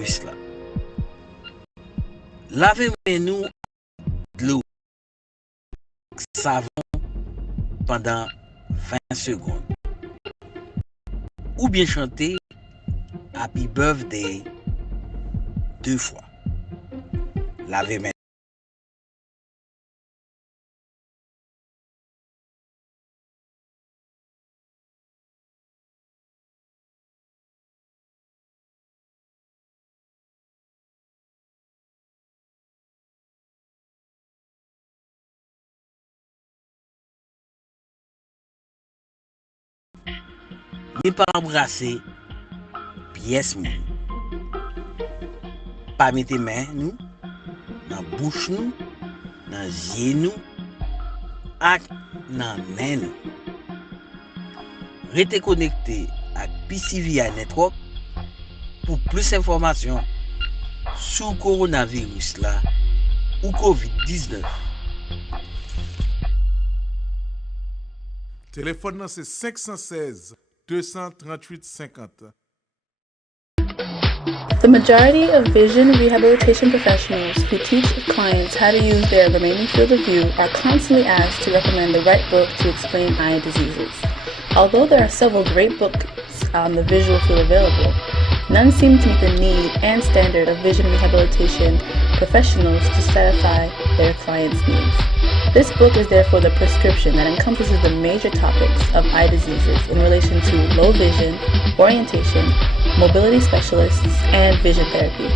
virus là. Lavez nous de l'eau savon pendant 20 secondes. Ou bien chanter Happy Birthday 2 fois. Lavez mains. Ne pas embrasser pièce moun. Pas mettre main nous dans bouche nous, dans yeux nous, ak dans main nous. Restez connecté à PCVI Network pour plus d'informations sur coronavirus là ou COVID-19. Téléphone c'est 516 238 50. The majority of vision rehabilitation professionals who teach clients how to use their remaining field of view are constantly asked to recommend the right book to explain eye diseases. Although there are several great books on the visual field available, none seem to meet the need and standard of vision rehabilitation professionals to satisfy their clients' needs. This book is therefore the prescription that encompasses the major topics of eye diseases in relation to low vision, orientation, mobility specialists, and vision therapy.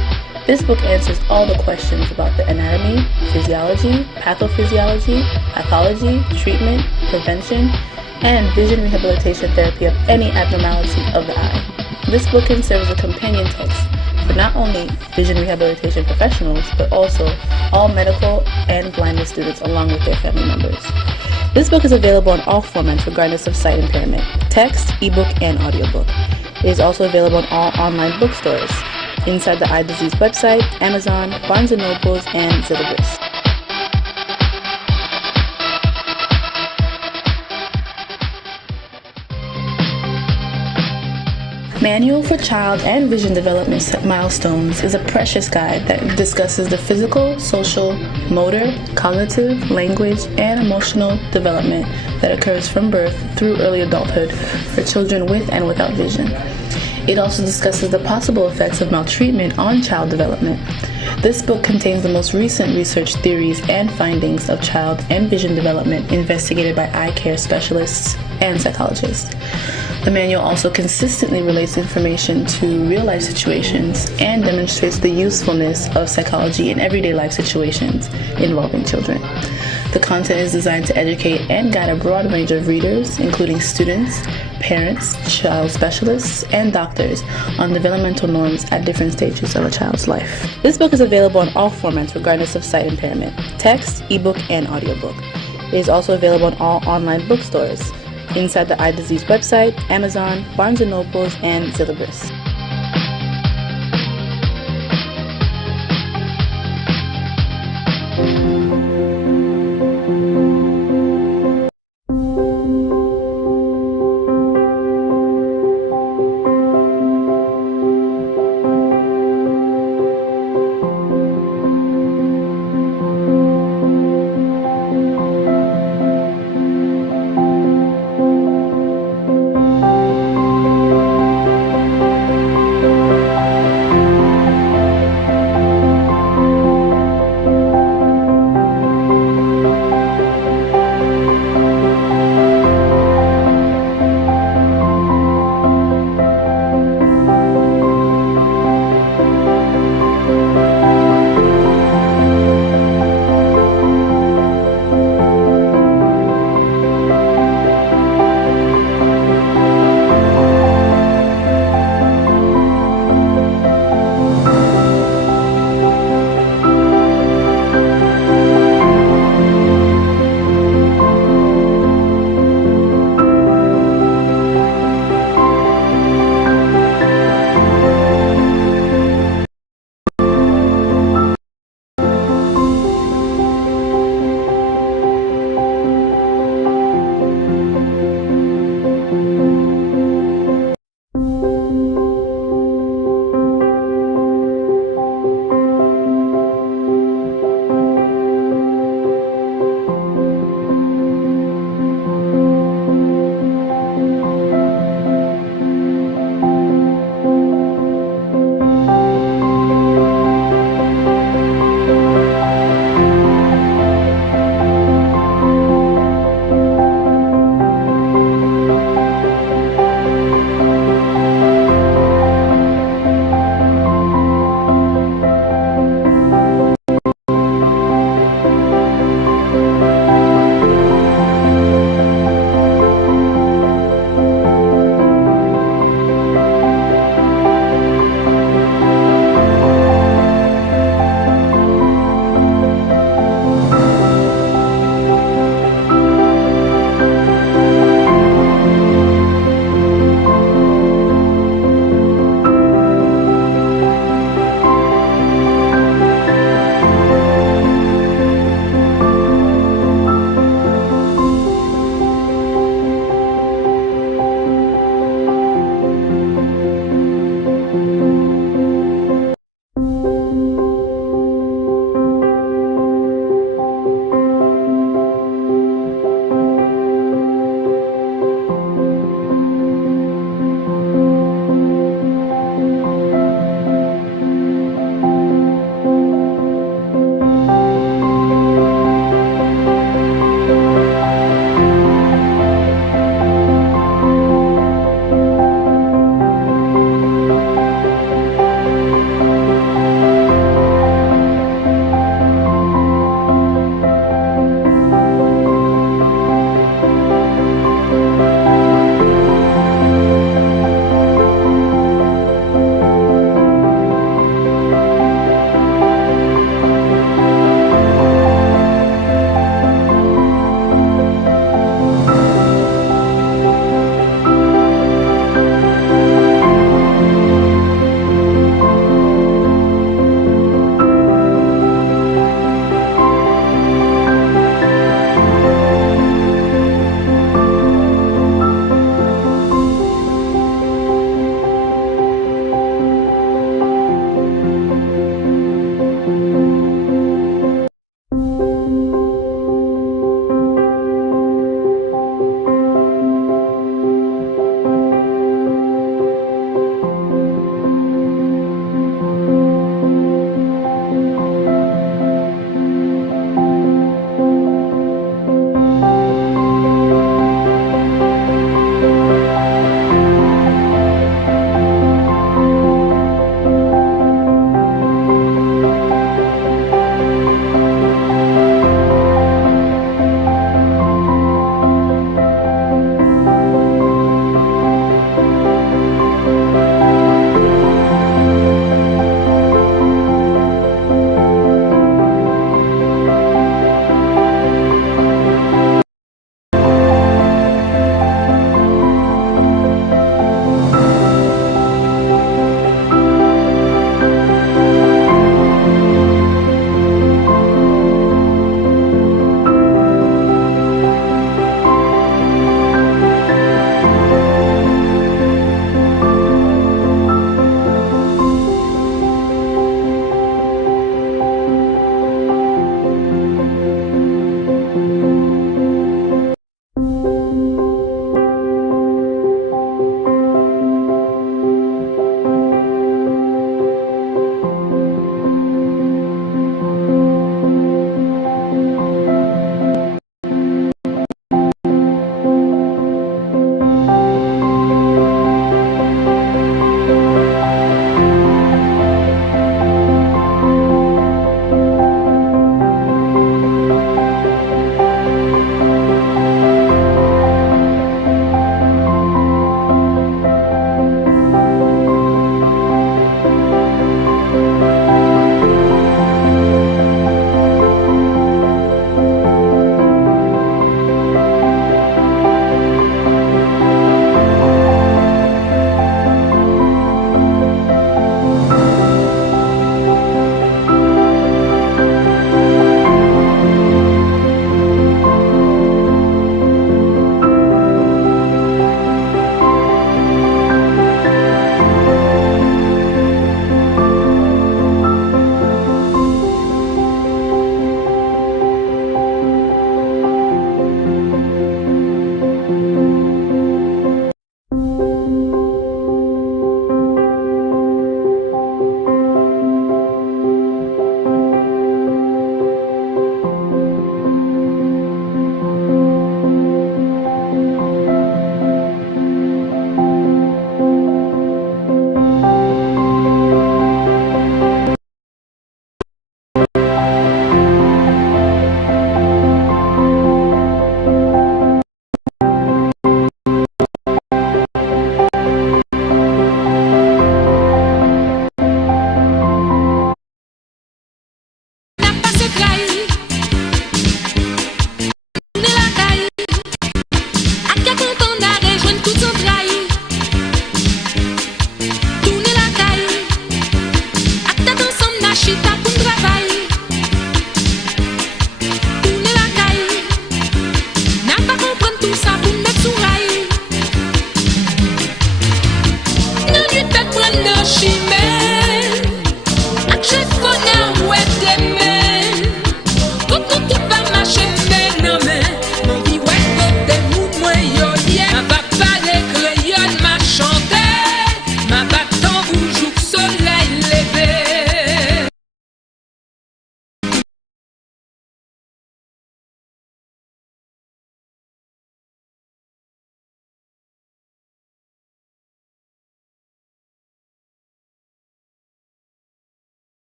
This book answers all the questions about the anatomy, physiology, pathophysiology, pathology, treatment, prevention, and vision rehabilitation therapy of any abnormality of the eye. This book can serve as a companion text for not only vision rehabilitation professionals, but also all medical and blindness students along with their family members. This book is available in all formats regardless of sight impairment, text, ebook, and audiobook. It is also available in all online bookstores, inside the Eye Disease website, Amazon, Barnes & Nobles, and Zillibris. Manual for Child and Vision Development Milestones is a precious guide that discusses the physical, social, motor, cognitive, language, and emotional development that occurs from birth through early adulthood for children with and without vision. It also discusses the possible effects of maltreatment on child development. This book contains the most recent research theories and findings of child and vision development investigated by eye care specialists and psychologists. The manual also consistently relates information to real-life situations and demonstrates the usefulness of psychology in everyday life situations involving children. The content is designed to educate and guide a broad range of readers, including students, parents, child specialists, and doctors on developmental norms at different stages of a child's life. This book is available in all formats regardless of sight impairment, text, ebook, and audiobook. It is also available in all online bookstores, inside the Eye Disease website, Amazon, Barnes & Nobles, and Zillibris.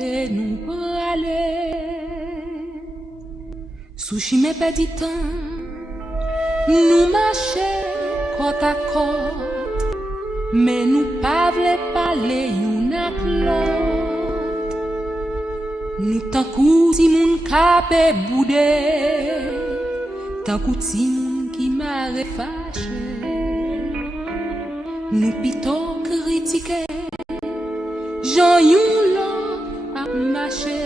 Nous pour aller sous chimé petit temps, nous marcher côte à côte, mais nous pas voulons parler une à l'autre. Nous tant coup si moun capé boudé, tant coup si moun qui m'a fâché, nous plutôt critiquer, Jean yon a marché.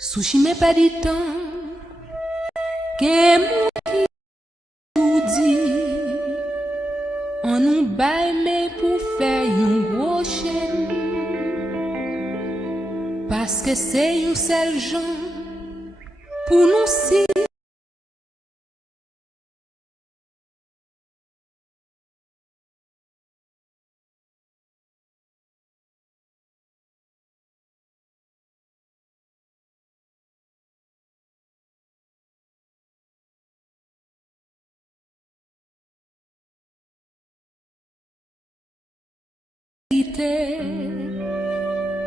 Sushi me pas du temps que mon qui nous dit on nous baille mais pour faire un gros chien parce que c'est un seul gens pour nous si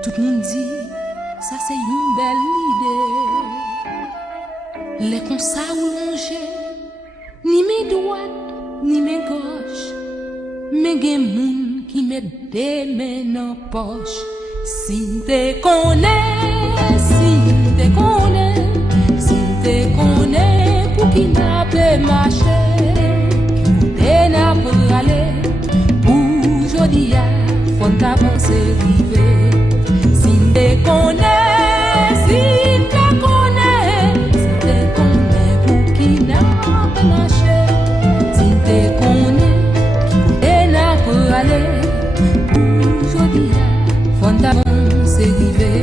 tout le monde dit, ça c'est une belle idée. Les constats ou longer, ni mes droites, ni mes gauches. Mais il y a des gens qui mettent des mains dans la poche. Si te connais, pour qui n'a pas marché, qui n'a pas aller, pour aujourd'hui. Faut t'avancer, river. Si te connais, pour qui n'a pas marché. Si te connais, qui n'a pas aller. Pour aujourd'hui, faut t'avancer, river.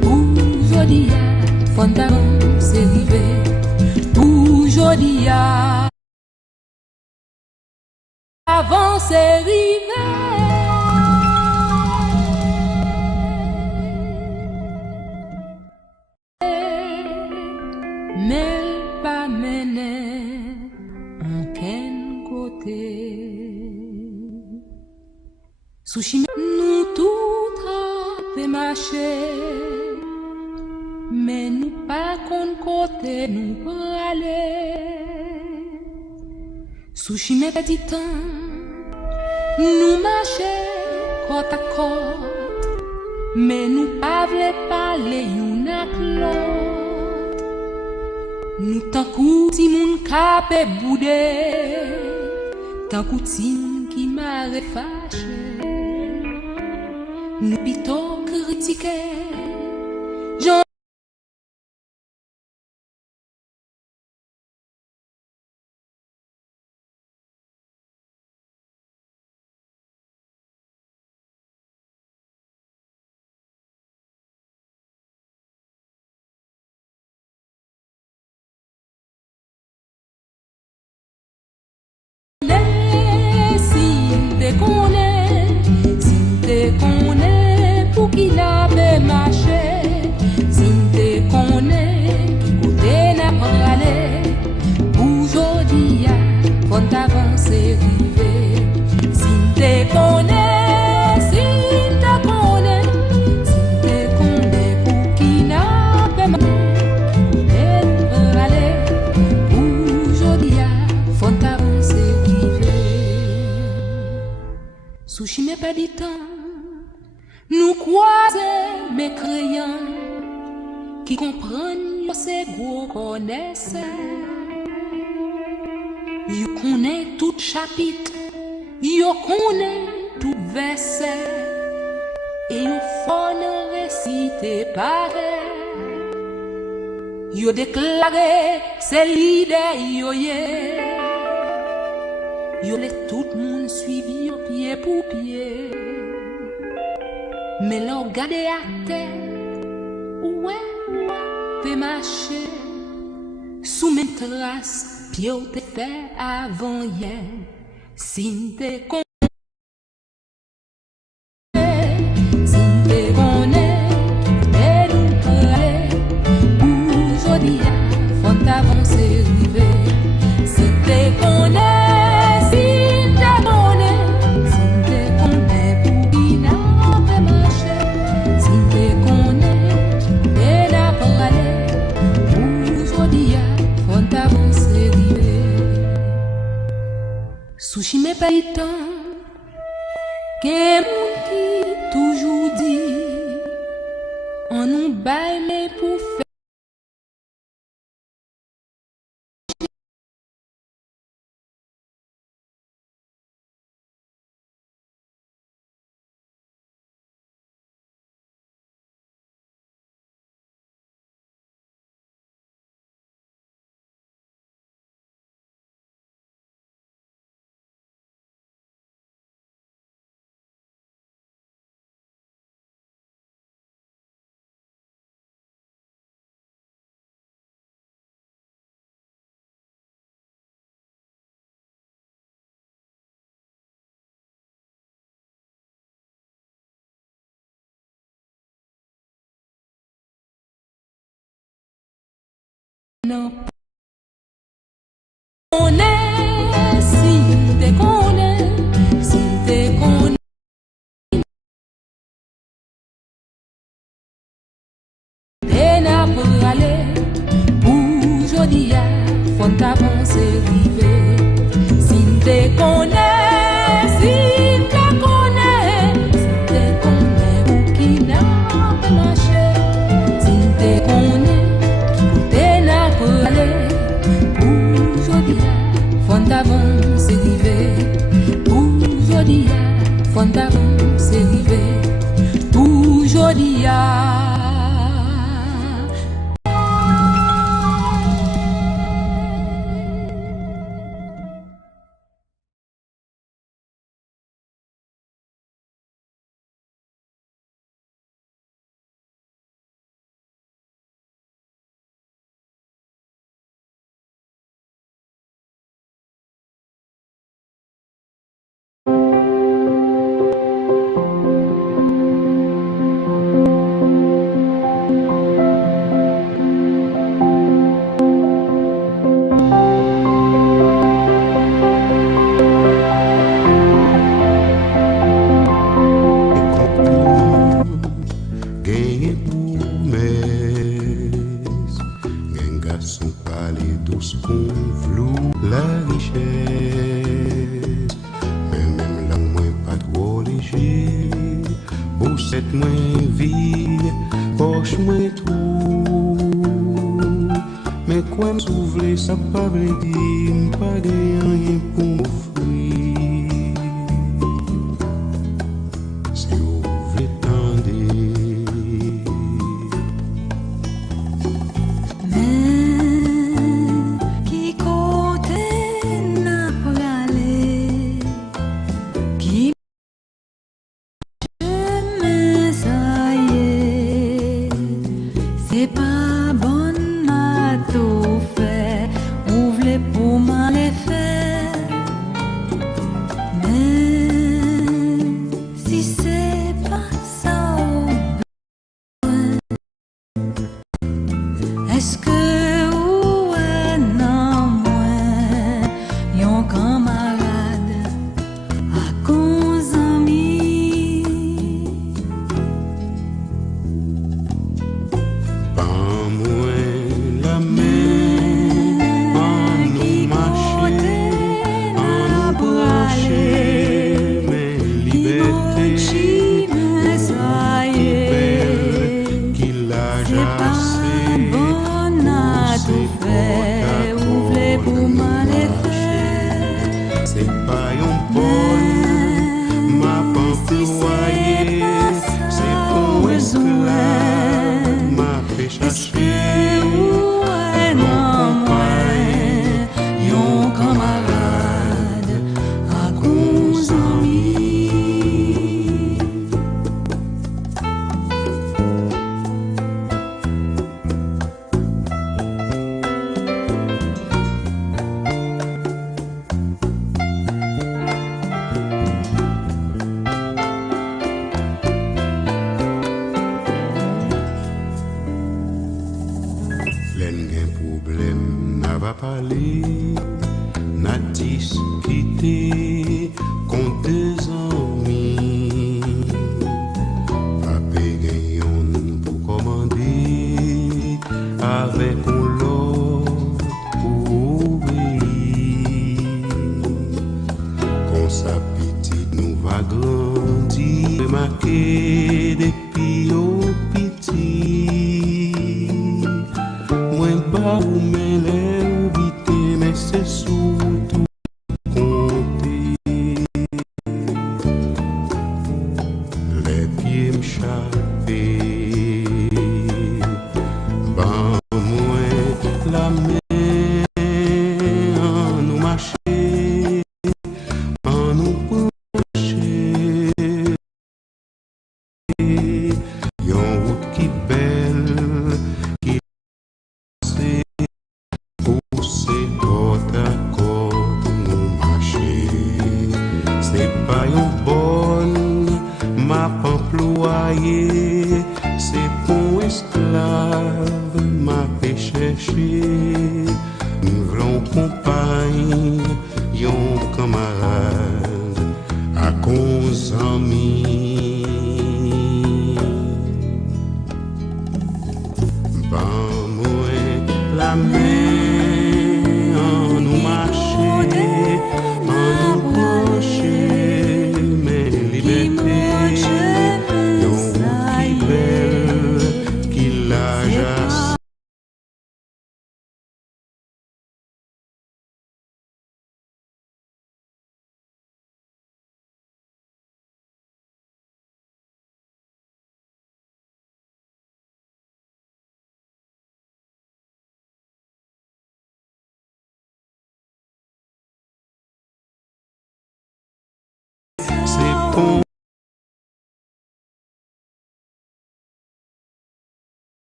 Pour aujourd'hui, faut t'avancer, river. Pour aujourd'hui. Sushi, nous tout a marché, mais nous pas qu'on côté nous pour aller. Sushi, mais petit temps, nous marcher côte à côte, mais nous pas voulons parler une à l'autre. Nous tant coup si moun capé boudé, tant coup si moun qui m'a fâché. Nous plutôt critiquer. Pour qu'il avait marché, si t'es connais, qui côté n'a pas allé, aujourd'hui, faut t'avancer, river. Si t'es connais, pour qu'il n'a pas marché, côté aller, aujourd'hui, faut t'avancer, river. Sushi n'est pas du temps. Nous croisons mes crayons qui comprennent ces gros connaissent. Ils connaissent tout chapitre, ils connaissent tout verset, et ils font réciter pareil. Ils déclarent c'est l'idée, ils laissent tout le monde suivre pied pour pied. Mais l'on garde à terre, ouais, t'es marché, sous mes traces, pied t'es fait avant hier, si t'es con. Si t'es connais, et nous parler, aujourd'hui, faut t'avancer, river. Si t'es connais, Sushi mais pas le temps que moun qui toujours dit on nous baille mais pour faire non. On est si t'es connais, si t'es connais. T'es n'a pas aller, aujourd'hui, faut t'avancer, river. Si t'es connais, si t'es connais, pour qui n'a pas marché. Si t'es connais, t'es n'a pas aller, aujourd'hui, faut t'avancer, river. Aujourd'hui, faut t'avancer, river. Aujourd'hui, tête moins vie, poche moins trou. Mais quoi me souffler, ça pas veut dire pas rien pour m'offrir. Si vous voulez tendre.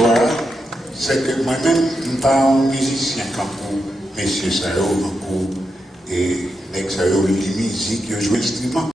histoire, c'est que moi-même, je ne suis pas un musicien comme vous, messieurs Sao, et les Sao, les musiques, je joue l'instrument.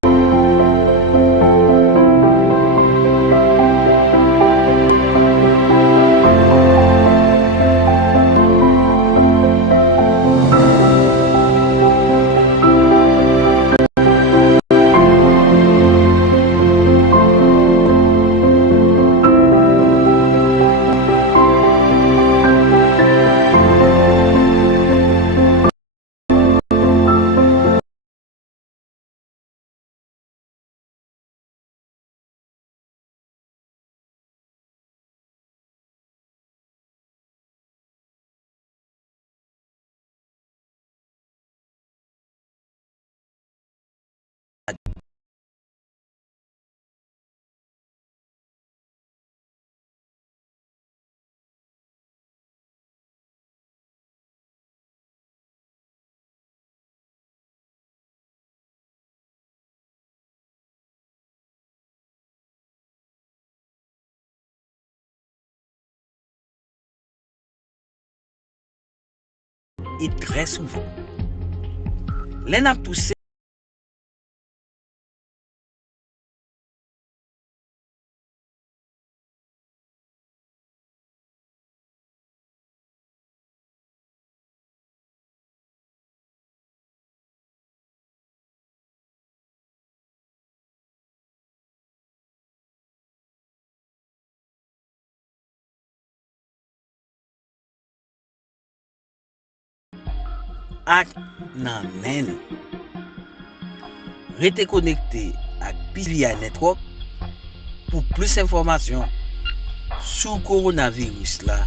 Et très souvent, l'en a poussé ak nan men nou. Rete connecté ak PVI Network pour plus d'informations sur coronavirus là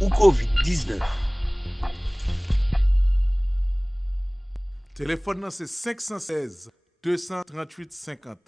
ou COVID-19. Téléphone c'est 516 238 50.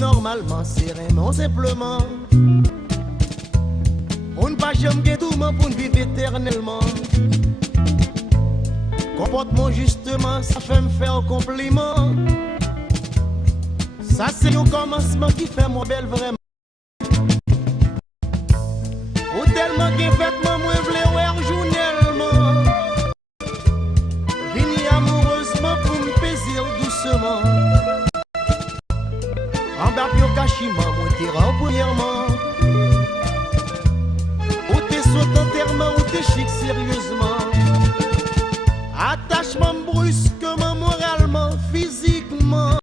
Normalement, sereinement, simplement. On ne va jamais tout pour vivre éternellement. Comportement justement, ça fait me faire compliment. Ça c'est un commencement qui fait mon belle vraiment. Ou tellement qui fait moi v'lais ouais journellement. Vini amoureusement pour me plaisir doucement. En bas pio cachiment, moi t'es premièrement. Ou t'es saut enterrement, ou t'es chic sérieusement. Attachement brusquement, moralement, physiquement.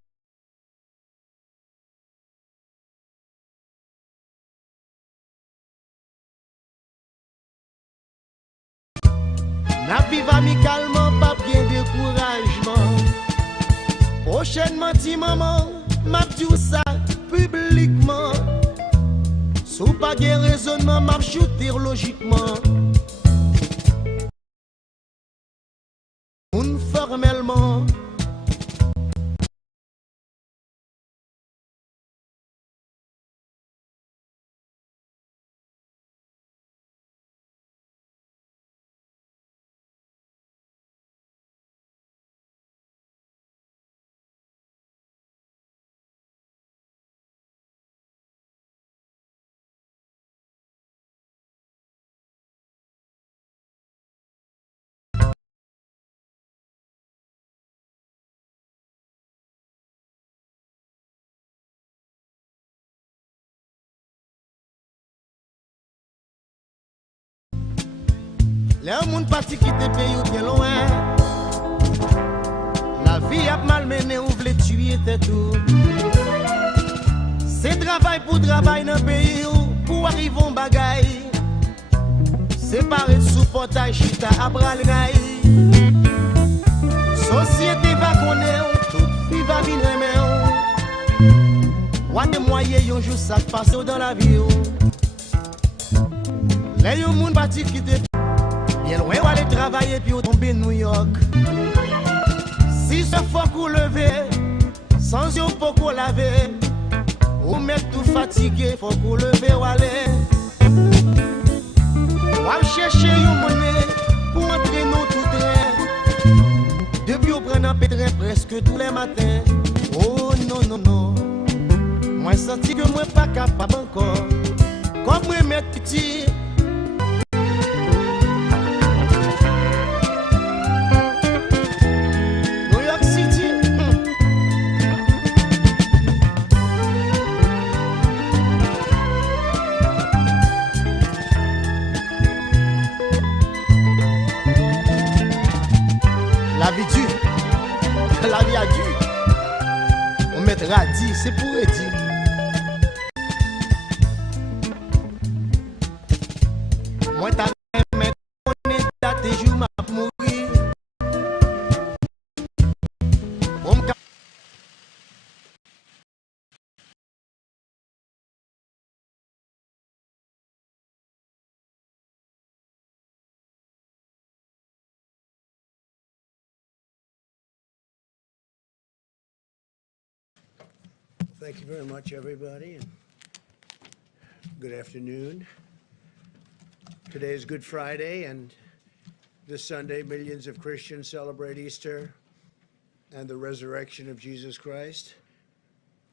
N'a vive amicalement, pas bien découragement. Prochainement, ti maman, m'a dit ça publiquement. Sous pas de raisonnement, m'a shooter logiquement. Formellement. Les gens partis qui te payent bien loin. La vie a malmené ou vle tuer t'es tout. C'est travail pour travail dans le pays pour arriver en bagaille. Séparé sous portail chita à bras le gaille. Société va connaître tout travailler, yon jour ça passe dans la vie. Les yon moun bâti qui te bien loin ou aller travailler puis ou tomber New York. Si ce faut qu'on lever, sans yon faut qu'on laver, ou mettre tout fatigué, faut qu'on lever ou aller. Ou chercher yon monnaie pour entrer dans tout train. Depuis on prend un pétrin presque tous les matins. Oh non, non, non. Moi senti que moi pas capable encore. Comme moi mettre petit. New York City. La vie dure. La vie a dû. On mettra dit, c'est pour dire. Moi t'as aimé connaître tes jours m'a mourir. Thank you very much, everybody, and good afternoon. Today is Good Friday, and this Sunday, millions of Christians celebrate Easter and the resurrection of Jesus Christ.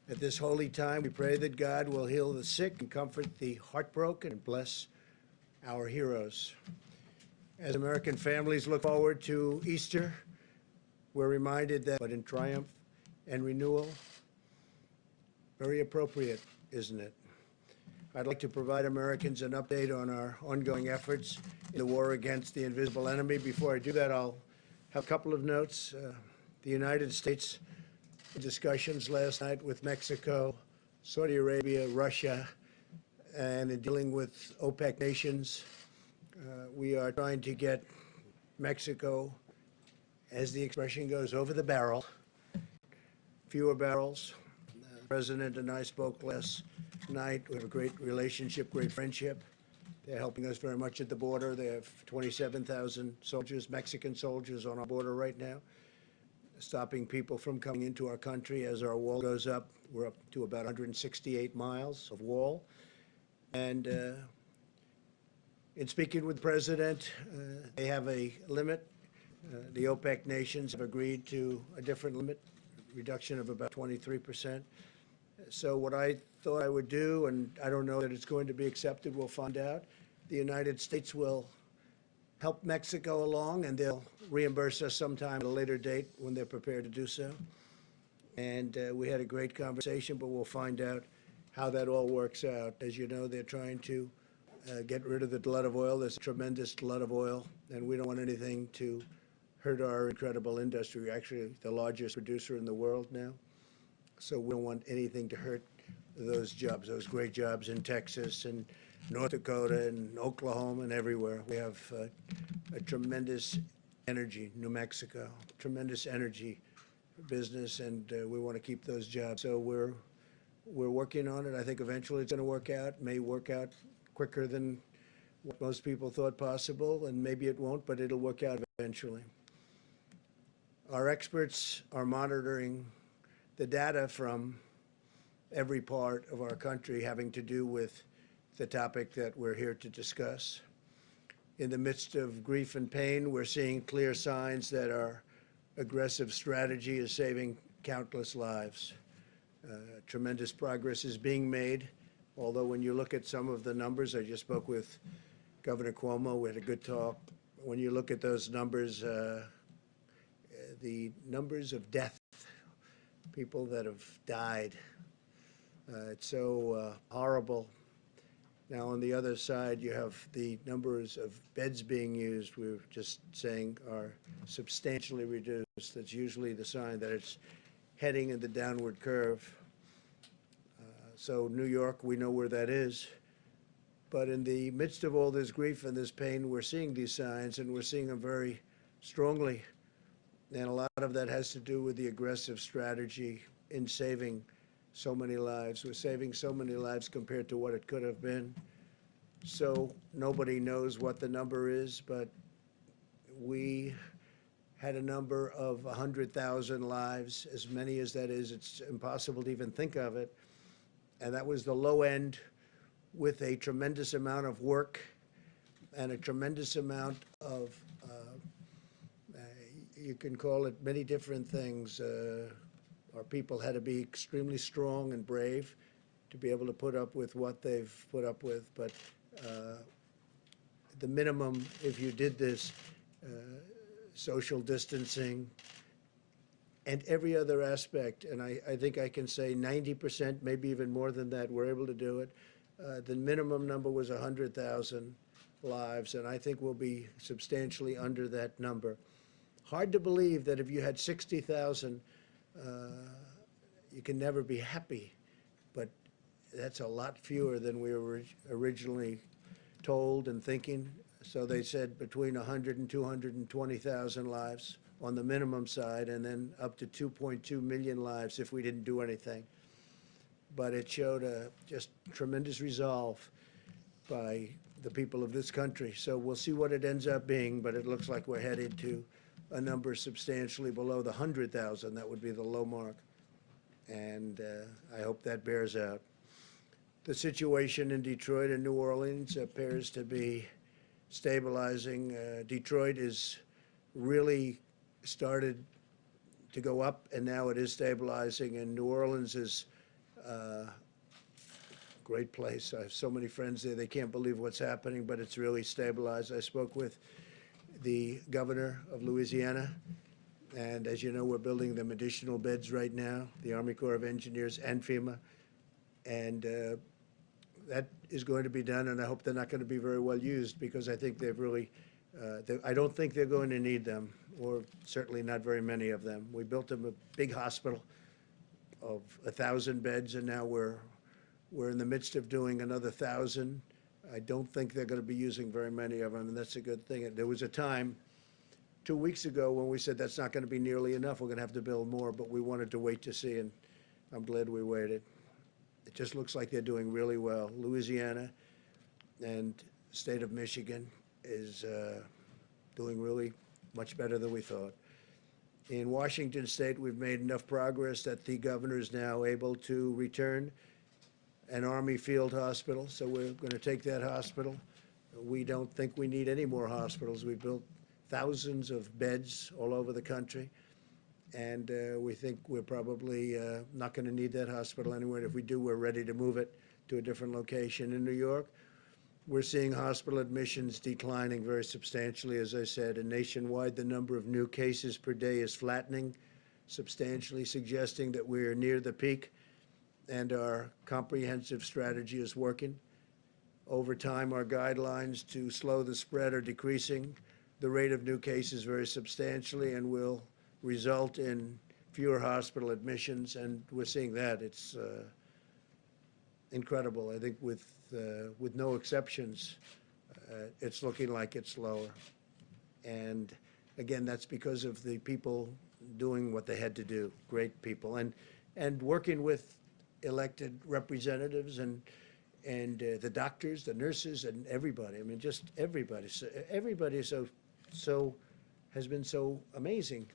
At this holy time, we pray that God will heal the sick and comfort the heartbroken and bless our heroes. As American families look forward to Easter, we're reminded that, but in triumph and renewal, very appropriate, isn't it? I'd like to provide Americans an update on our ongoing efforts in the war against the invisible enemy. Before I do that, I'll have a couple of notes. The United States discussions last night with Mexico, Saudi Arabia, Russia, and in dealing with OPEC nations, we are trying to get Mexico, as the expression goes, over the barrel, fewer barrels. The President and I spoke last night. We have a great relationship, great friendship. They're helping us very much at the border. They have 27,000 soldiers, Mexican soldiers, on our border right now, stopping people from coming into our country as our wall goes up. We're up to about 168 miles of wall. And in speaking with the President, they have a limit. The OPEC nations have agreed to a different limit, reduction of about 23%. So what I thought I would do, and I don't know that it's going to be accepted, we'll find out. The United States will help Mexico along, and they'll reimburse us sometime at a later date when they're prepared to do so. And we had a great conversation, but we'll find out how that all works out. As you know, they're trying to get rid of the glut of oil. There's a tremendous glut of oil, and we don't want anything to hurt our incredible industry. We're actually the largest producer in the world now. So we don't want anything to hurt those jobs, those great jobs in Texas and North Dakota and Oklahoma and everywhere. We have a tremendous energy, New Mexico, tremendous energy business, and we want to keep those jobs. So we're working on it. I think eventually it's going to work out. It may work out quicker than what most people thought possible, and maybe it won't, but it'll work out eventually. Our experts are monitoring the data from every part of our country having to do with the topic that we're here to discuss. In the midst of grief and pain, we're seeing clear signs that our aggressive strategy is saving countless lives. Tremendous progress is being made, although when you look at some of the numbers, I just spoke with Governor Cuomo, we had a good talk. When you look at those numbers, the numbers of death, people that have died, it's so horrible. Now, on the other side, you have the numbers of beds being used, we were just saying, are substantially reduced. That's usually the sign that it's heading in the downward curve. So New York, we know where that is. But in the midst of all this grief and this pain, we're seeing these signs, and we're seeing them very strongly. And a lot of that has to do with the aggressive strategy in saving so many lives. We're saving so many lives compared to what it could have been. So nobody knows what the number is, but we had a number of 100,000 lives. As many as that is, it's impossible to even think of it. And that was the low end, with a tremendous amount of work and a tremendous amount of, you can call it many different things. Our people had to be extremely strong and brave to be able to put up with what they've put up with. But the minimum, if you did this, social distancing, and every other aspect, and I think I can say 90%, maybe even more than that, we're able to do it. The minimum number was 100,000 lives, and I think we'll be substantially under that number. Hard to believe that if you had 60,000, you can never be happy, but that's a lot fewer than we were originally told and thinking. So they said between 100 and 220,000 lives on the minimum side, and then up to 2.2 million lives if we didn't do anything. But it showed a just tremendous resolve by the people of this country. So we'll see what it ends up being, but it looks like we're headed to a number substantially below the 100,000. That would be the low mark. And I hope that bears out. The situation in Detroit and New Orleans appears to be stabilizing. Detroit is really started to go up, and now it is stabilizing. And New Orleans is a great place. I have so many friends there. They can't believe what's happening, but it's really stabilized. I spoke with the governor of Louisiana, and as you know, we're building them additional beds right now, the Army Corps of Engineers and FEMA. And that is going to be done, and I hope they're not going to be very well used, because I think they've really, I don't think they're going to need them, or certainly not very many of them. We built them a big hospital of 1,000 beds, and now we're in the midst of doing another 1,000. I don't think they're going to be using very many of them, and that's a good thing. There was a time 2 weeks ago when we said that's not going to be nearly enough. We're going to have to build more, but we wanted to wait to see, and I'm glad we waited. It just looks like they're doing really well. Louisiana and the state of Michigan is doing really much better than we thought. In Washington State, we've made enough progress that the governor is now able to return an Army field hospital, so we're going to take that hospital. We don't think we need any more hospitals. We've built thousands of beds all over the country, and we think we're probably not going to need that hospital anywhere. If we do, we're ready to move it to a different location. In New York, we're seeing hospital admissions declining very substantially, as I said, and nationwide the number of new cases per day is flattening substantially, suggesting that we're near the peak and our comprehensive strategy is working. Over time, our guidelines to slow the spread are decreasing the rate of new cases very substantially, and will result in fewer hospital admissions, and we're seeing that. It's incredible. I think with no exceptions, it's looking like it's lower. And again, that's because of the people doing what they had to do, great people, and working with elected representatives and the doctors, the nurses, and everybody. I mean, just everybody. So everybody so has been so amazing.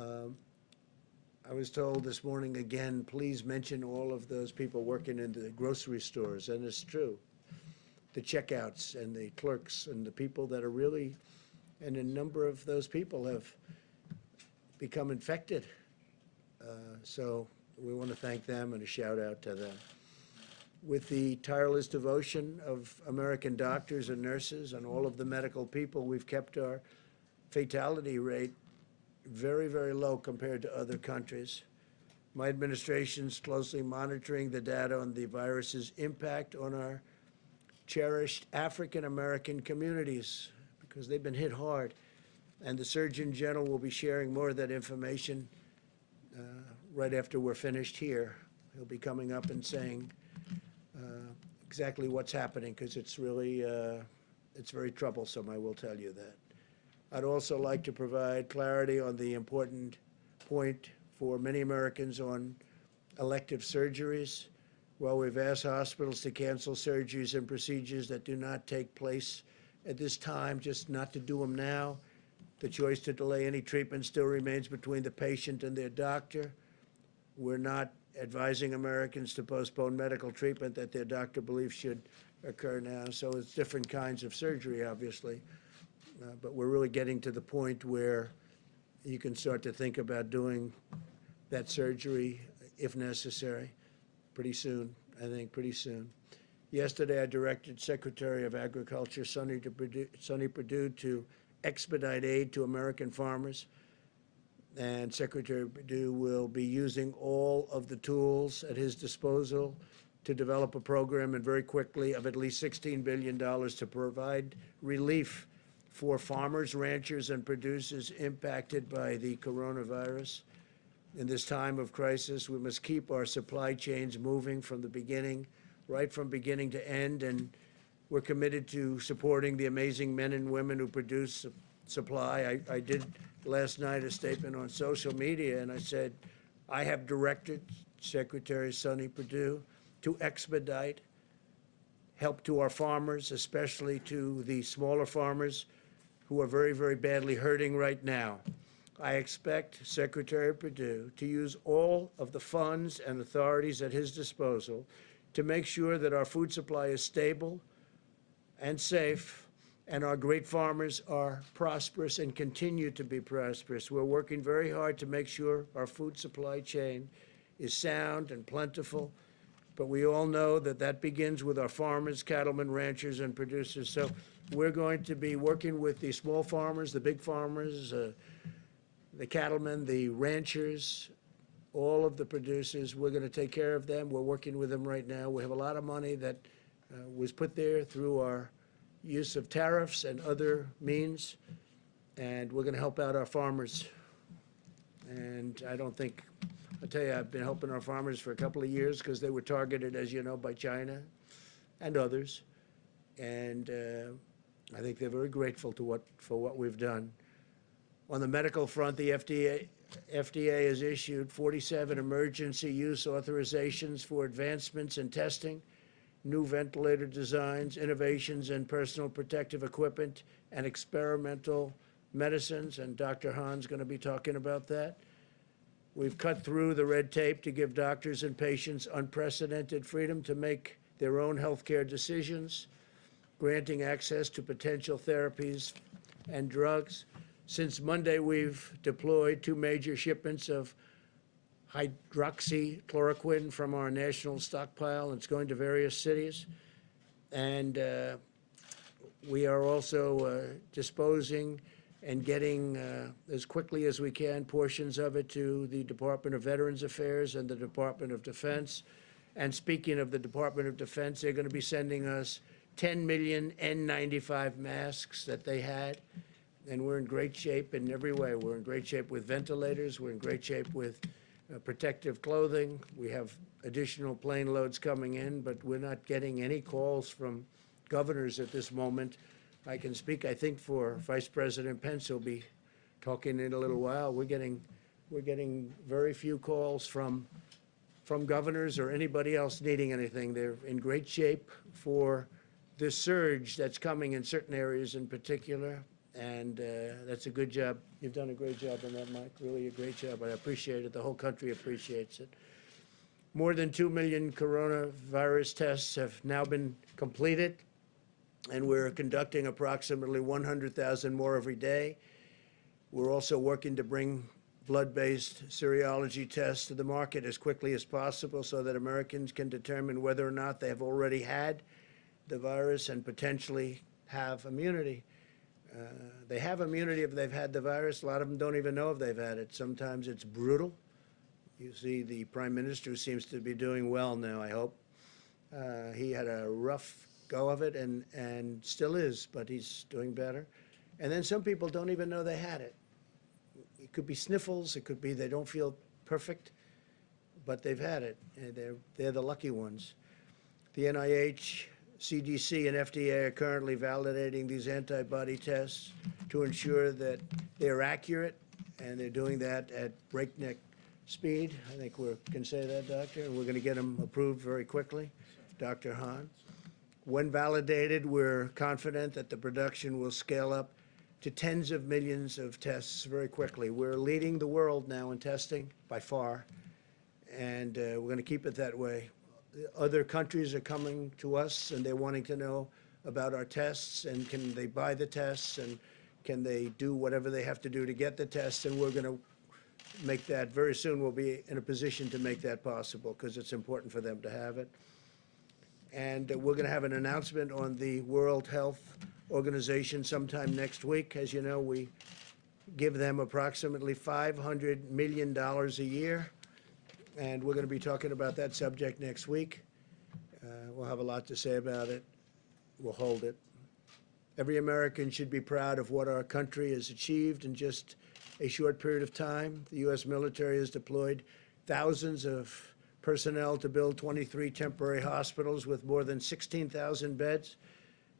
I was told this morning again, please mention all of those people working in the grocery stores, and it's true. The checkouts and the clerks and the people that are really, and a number of those people have become infected. So we want to thank them and a shout out to them. With the tireless devotion of American doctors and nurses and all of the medical people, we've kept our fatality rate very, very low compared to other countries. My administration's closely monitoring the data on the virus's impact on our cherished African American communities, because they've been hit hard. And the Surgeon General will be sharing more of that information right after we're finished here. He'll be coming up and saying exactly what's happening, because it's really, it's very troublesome, I will tell you that. I'd also like to provide clarity on the important point for many Americans on elective surgeries. Well, we've asked hospitals to cancel surgeries and procedures that do not take place at this time, just not to do them now. The choice to delay any treatment still remains between the patient and their doctor. We're not advising Americans to postpone medical treatment that their doctor believes should occur now. So it's different kinds of surgery, obviously. But we're really getting to the point where you can start to think about doing that surgery if necessary pretty soon, I think pretty soon. Yesterday, I directed Secretary of Agriculture Sonny Perdue to expedite aid to American farmers. And Secretary Perdue will be using all of the tools at his disposal to develop a program, and very quickly, of at least $16 billion to provide relief for farmers, ranchers, and producers impacted by the coronavirus. In this time of crisis, we must keep our supply chains moving from the beginning, right from beginning to end, and we're committed to supporting the amazing men and women who produce supply. I did last night a statement on social media, and I said, I have directed Secretary Sonny Perdue to expedite help to our farmers, especially to the smaller farmers who are very, very badly hurting right now. I expect Secretary Perdue to use all of the funds and authorities at his disposal to make sure that our food supply is stable and safe, and our great farmers are prosperous and continue to be prosperous. We're working very hard to make sure our food supply chain is sound and plentiful, but we all know that that begins with our farmers, cattlemen, ranchers, and producers. So we're going to be working with the small farmers, the big farmers, the cattlemen, the ranchers, all of the producers. We're going to take care of them. We're working with them right now. We have a lot of money that was put there through our use of tariffs and other means, and we're going to help out our farmers. And I don't think, I'll tell you, I've been helping our farmers for a couple of years because they were targeted, as you know, by China and others. And I think they're very grateful for what we've done. On the medical front, the FDA has issued 47 emergency use authorizations for advancements in testing, new ventilator designs, innovations in personal protective equipment, and experimental medicines, and Dr. Hahn's going to be talking about that. We've cut through the red tape to give doctors and patients unprecedented freedom to make their own healthcare decisions, granting access to potential therapies and drugs. Since Monday, we've deployed 2 major shipments of hydroxychloroquine from our national stockpile. It's going to various cities. And we are also disposing and getting, as quickly as we can, portions of it to the Department of Veterans Affairs and the Department of Defense. And speaking of the Department of Defense, they're going to be sending us 10 million N95 masks that they had. And we're in great shape in every way. We're in great shape with ventilators. We're in great shape with protective clothing. We have additional plane loads coming in, but we're not getting any calls from governors at this moment. I can speak, I think, for Vice President Pence, who'll be talking in a little while. We're getting very few calls from governors or anybody else needing anything. They're in great shape for this surge that's coming in certain areas in particular. And that's a good job. You've done a great job on that, Mike. Really a great job. I appreciate it. The whole country appreciates it. More than 2 million coronavirus tests have now been completed, and we're conducting approximately 100,000 more every day. We're also working to bring blood-based serology tests to the market as quickly as possible so that Americans can determine whether or not they have already had the virus and potentially have immunity. They have immunity if they've had the virus. A lot of them don't even know if they've had it. Sometimes it's brutal. You see the Prime Minister, who seems to be doing well now, I hope. He had a rough go of it and still is, but he's doing better. And then some people don't even know they had it. It could be sniffles. It could be they don't feel perfect, but they've had it. And they're the lucky ones. The NIH, CDC, and FDA are currently validating these antibody tests to ensure that they're accurate, and they're doing that at breakneck speed. I think we can say that, Doctor, and we're going to get them approved very quickly. Dr. Hahn. When validated, we're confident that the production will scale up to tens of millions of tests very quickly. We're leading the world now in testing by far, and we're going to keep it that way. Other countries are coming to us, and they're wanting to know about our tests, and can they buy the tests, and can they do whatever they have to do to get the tests, and we're going to make that very soon. We'll be in a position to make that possible because it's important for them to have it. And we're going to have an announcement on the World Health Organization sometime next week. As you know, we give them approximately $500 million a year, and we're going to be talking about that subject next week. We'll have a lot to say about it. We'll hold it. Every American should be proud of what our country has achieved in just a short period of time. The U.S. military has deployed thousands of personnel to build 23 temporary hospitals with more than 16,000 beds.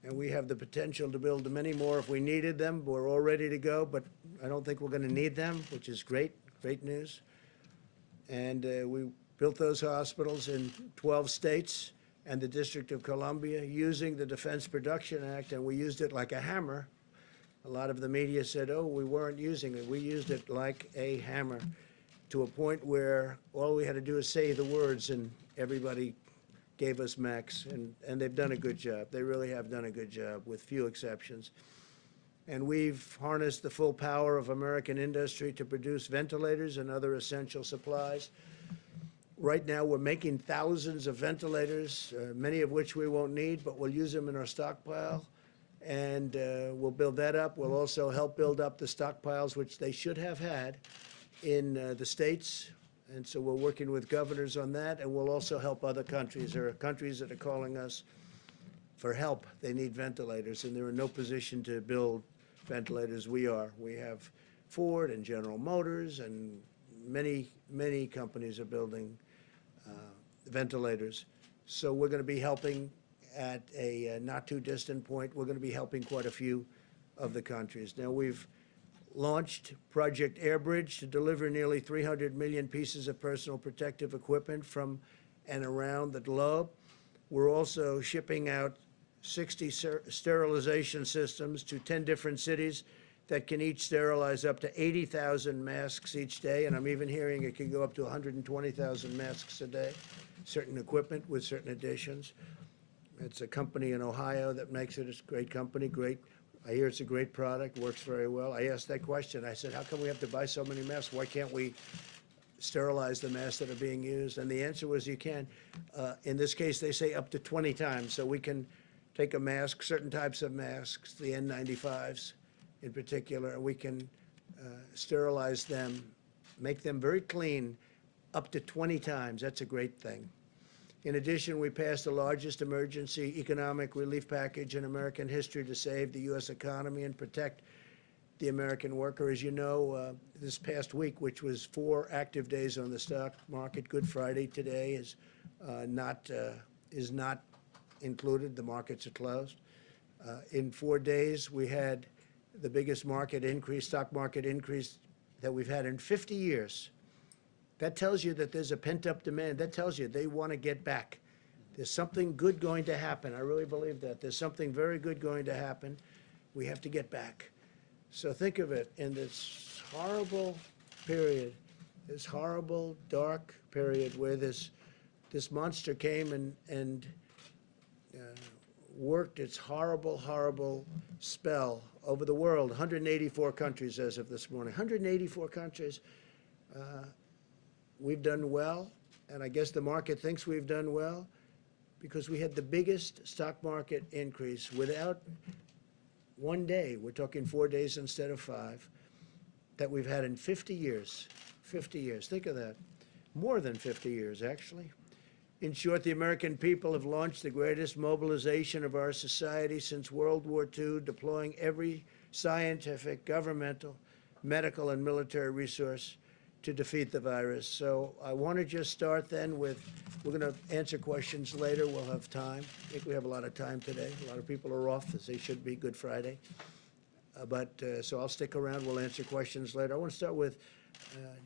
And we have the potential to build many more if we needed them. We're all ready to go, but I don't think we're going to need them, which is great news. And we built those hospitals in 12 states and the District of Columbia using the Defense Production Act, and we used it like a hammer. A lot of the media said, oh, we weren't using it. We used it like a hammer, to a point where all we had to do is say the words and everybody gave us max, and they've done a good job. They really have done a good job with few exceptions. And we've harnessed the full power of American industry to produce ventilators and other essential supplies. Right now, we're making thousands of ventilators, many of which we won't need, but we'll use them in our stockpile, and we'll build that up. We'll also help build up the stockpiles, which they should have had in the states, and so we're working with governors on that, and we'll also help other countries. There are countries that are calling us for help. They need ventilators, and they're in no position to build ventilators. We are. We have Ford and General Motors, and many companies are building ventilators. So we're going to be helping at a not too distant point. We're going to be helping quite a few of the countries. Now, we've launched Project Airbridge to deliver nearly 300 million pieces of personal protective equipment from and around the globe. We're also shipping out 60 sterilization systems to 10 different cities that can each sterilize up to 80,000 masks each day, and I'm even hearing it can go up to 120,000 masks a day, certain equipment with certain additions. It's a company in Ohio that makes it. It's a great company, great. I hear it's a great product, works very well. I asked that question. I said, how come we have to buy so many masks? Why can't we sterilize the masks that are being used? And the answer was you can. In this case, they say up to 20 times. So we can take a mask, certain types of masks, the N95s in particular, and we can sterilize them, make them very clean up to 20 times. That's a great thing. In addition, we passed the largest emergency economic relief package in American history to save the U.S. economy and protect the American worker. As you know, this past week, which was 4 active days on the stock market, Good Friday today is not included. The markets are closed. In 4 days, we had the biggest market increase, stock market increase that we've had in 50 years. That tells you that there's a pent-up demand. That tells you they want to get back. There's something good going to happen. I really believe that. There's something very good going to happen. We have to get back. So think of it, in this horrible period, this horrible, dark period where this monster came and worked its horrible, horrible spell over the world. 184 countries as of this morning. 184 countries. We've done well, and I guess the market thinks we've done well because we had the biggest stock market increase without one day. We're talking 4 days instead of 5, that we've had in 50 years. 50 years. Think of that. More than 50 years, actually. In short, the American people have launched the greatest mobilization of our society since World War II, deploying every scientific, governmental, medical, and military resource to defeat the virus. So I want to just start then with, we're going to answer questions later. We'll have time. I think we have a lot of time today. A lot of people are off, as they should be, Good Friday. So I'll stick around. We'll answer questions later. I want to start with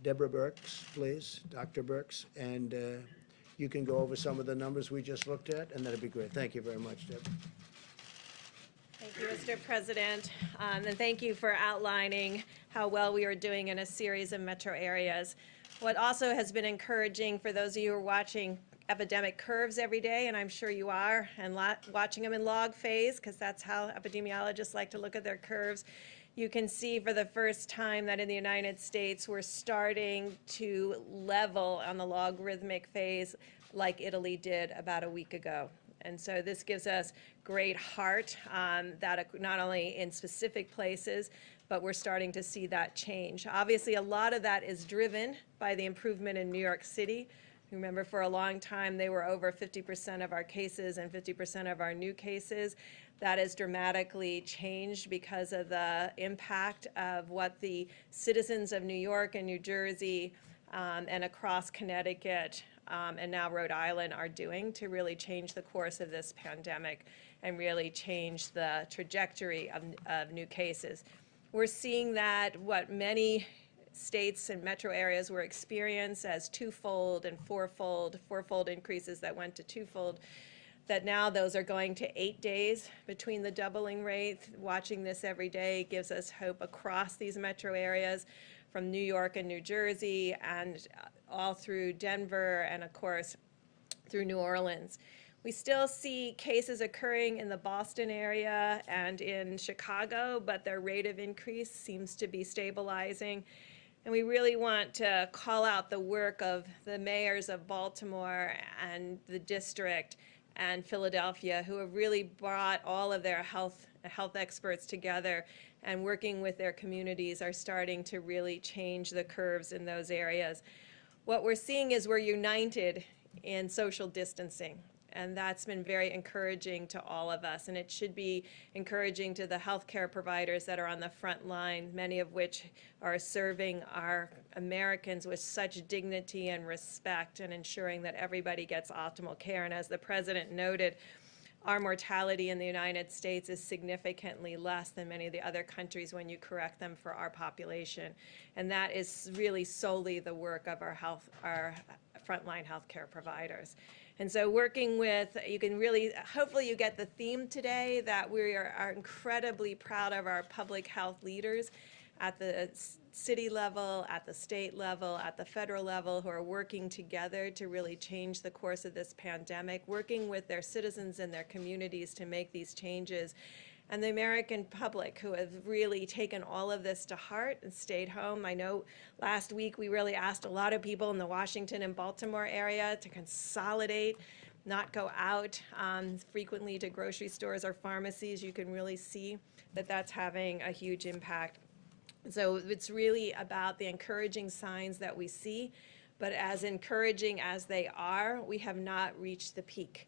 Deborah Birx, please, Dr. Birx, and you can go over some of the numbers we just looked at, and that'd be great. Thank you very much, Deborah. Thank you, Mr. President, and thank you for outlining how well we are doing in a series of metro areas. What also has been encouraging for those of you who are watching epidemic curves every day, and I'm sure you are, and watching them in log phase, because that's how epidemiologists like to look at their curves, you can see for the first time that in the United States we're starting to level on the logarithmic phase like Italy did about a week ago. And so this gives us great heart that not only in specific places, but we're starting to see that change. Obviously, a lot of that is driven by the improvement in New York City. Remember, for a long time, they were over 50% of our cases and 50% of our new cases. That has dramatically changed because of the impact of what the citizens of New York and New Jersey and across Connecticut and now Rhode Island are doing to really change the course of this pandemic and really change the trajectory of new cases. We're seeing that what many states and metro areas were experienced as twofold and fourfold increases that went to twofold, that now those are going to 8 days between the doubling rate. Watching this every day gives us hope across these metro areas from New York and New Jersey and all through Denver and, of course, through New Orleans. We still see cases occurring in the Boston area and in Chicago, but their rate of increase seems to be stabilizing. And we really want to call out the work of the mayors of Baltimore and the district and Philadelphia, who have really brought all of their health experts together and working with their communities are starting to really change the curves in those areas. What we're seeing is we're united in social distancing, and that's been very encouraging to all of us, and it should be encouraging to the healthcare providers that are on the front line, many of which are serving our Americans with such dignity and respect and ensuring that everybody gets optimal care. And as the President noted, our mortality in the United States is significantly less than many of the other countries when you correct them for our population. And that is really solely the work of our frontline healthcare providers. And so working with, you can really, hopefully you get the theme today that we are incredibly proud of our public health leaders at the city level, at the state level, at the federal level, who are working together to really change the course of this pandemic, working with their citizens and their communities to make these changes. And the American public, who have really taken all of this to heart and stayed home. I know last week we really asked a lot of people in the Washington and Baltimore area to consolidate, not go out frequently to grocery stores or pharmacies. You can really see that that's having a huge impact. So it's really about the encouraging signs that we see, but as encouraging as they are, we have not reached the peak.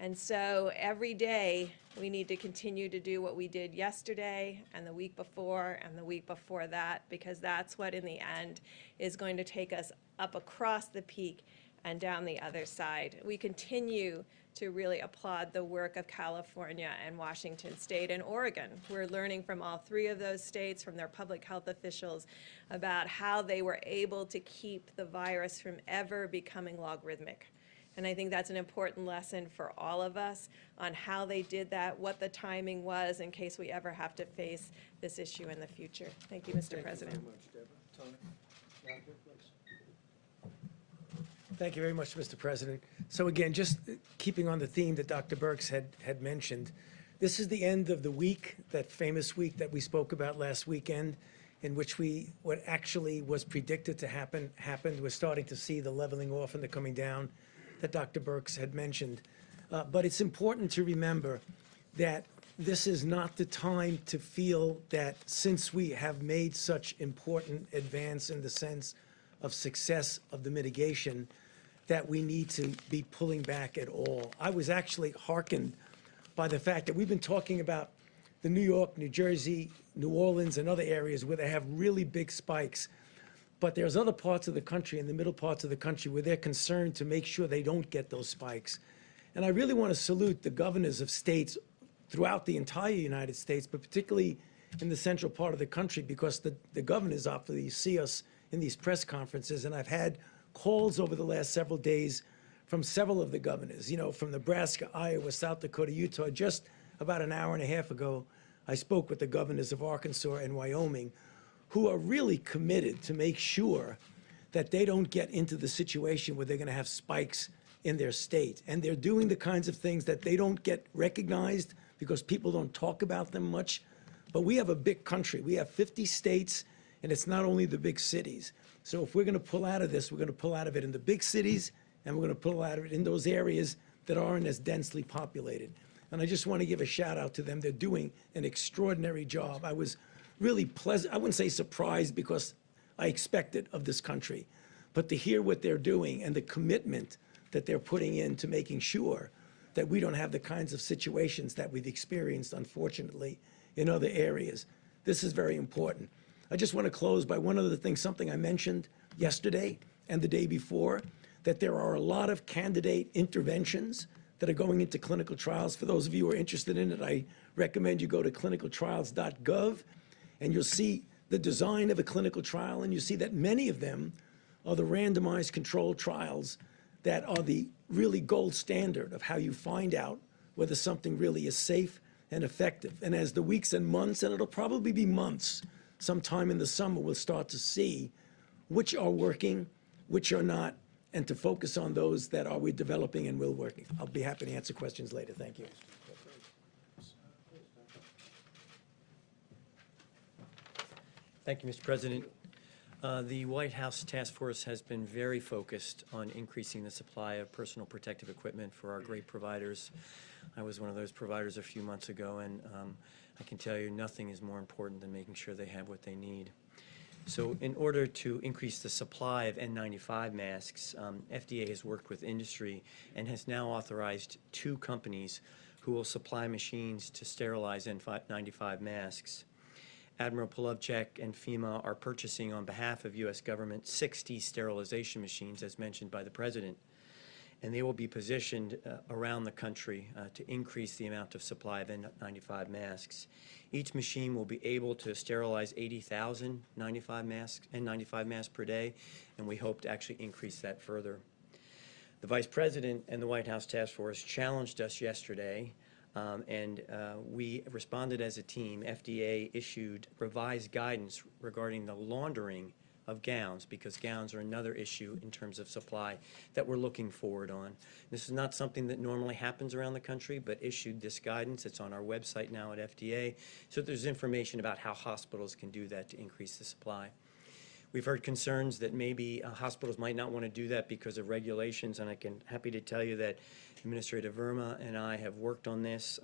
And so every day we need to continue to do what we did yesterday and the week before and the week before that, because that's what in the end is going to take us up across the peak and down the other side. We continue to really applaud the work of California and Washington State and Oregon. We're learning from all three of those states, from their public health officials, about how they were able to keep the virus from ever becoming logarithmic. And I think that's an important lesson for all of us on how they did that, what the timing was in case we ever have to face this issue in the future. Thank you, Mr. President. Thank you very much, Deborah. Tony? Doctor, please. Thank you very much, Mr. President. So again, just keeping on the theme that Dr. Birx had mentioned, this is the end of the week, that famous week that we spoke about last weekend, in which what actually was predicted to happen happened. We're starting to see the leveling off and the coming down that Dr. Birx had mentioned. But it's important to remember that this is not the time to feel that since we have made such important advance in the sense of success of the mitigation, that we need to be pulling back at all. I was actually heartened by the fact that we've been talking about the New York, New Jersey, New Orleans, and other areas where they have really big spikes. But there's other parts of the country, in the middle parts of the country, where they're concerned to make sure they don't get those spikes. And I really want to salute the governors of states throughout the entire United States, but particularly in the central part of the country, because the governors obviously see us in these press conferences, and I've had calls over the last several days from several of the governors, you know, from Nebraska, Iowa, South Dakota, Utah. Just about an hour and a half ago, I spoke with the governors of Arkansas and Wyoming, who are really committed to make sure that they don't get into the situation where they're going to have spikes in their state. And they're doing the kinds of things that they don't get recognized because people don't talk about them much. But we have a big country. We have 50 states, and it's not only the big cities. So if we're going to pull out of this, we're going to pull out of it in the big cities, and we're going to pull out of it in those areas that aren't as densely populated. And I just want to give a shout out to them. They're doing an extraordinary job. I was really pleasant, I wouldn't say surprised because I expected of this country, but to hear what they're doing and the commitment that they're putting into making sure that we don't have the kinds of situations that we've experienced, unfortunately, in other areas. This is very important. I just want to close by one other thing, something I mentioned yesterday and the day before, that there are a lot of candidate interventions that are going into clinical trials. For those of you who are interested in it, I recommend you go to clinicaltrials.gov, and you'll see the design of a clinical trial, and you see that many of them are the randomized controlled trials that are the really gold standard of how you find out whether something really is safe and effective. And as the weeks and months, and it'll probably be months, sometime in the summer, we'll start to see which are working, which are not, and to focus on those that are we developing and will working. I'll be happy to answer questions later. Thank you. Thank you, Mr. President. The White House Task Force has been very focused on increasing the supply of personal protective equipment for our great providers. I was one of those providers a few months ago, and I can tell you nothing is more important than making sure they have what they need. So in order to increase the supply of N95 masks, FDA has worked with industry and has now authorized 2 companies who will supply machines to sterilize N95 masks. Admiral Polovchek and FEMA are purchasing on behalf of U.S. government 60 sterilization machines, as mentioned by the President, and they will be positioned around the country to increase the amount of supply of N95 masks. Each machine will be able to sterilize 80,000 N95 masks per day, and we hope to actually increase that further. The Vice President and the White House Task Force challenged us yesterday, and we responded as a team. FDA issued revised guidance regarding the laundering of gowns, because gowns are another issue in terms of supply that we're looking forward on. This is not something that normally happens around the country, but issued this guidance. It's on our website now at FDA, so there's information about how hospitals can do that to increase the supply. We've heard concerns that maybe hospitals might not want to do that because of regulations, and I can happy to tell you that Administrator Verma and I have worked on this.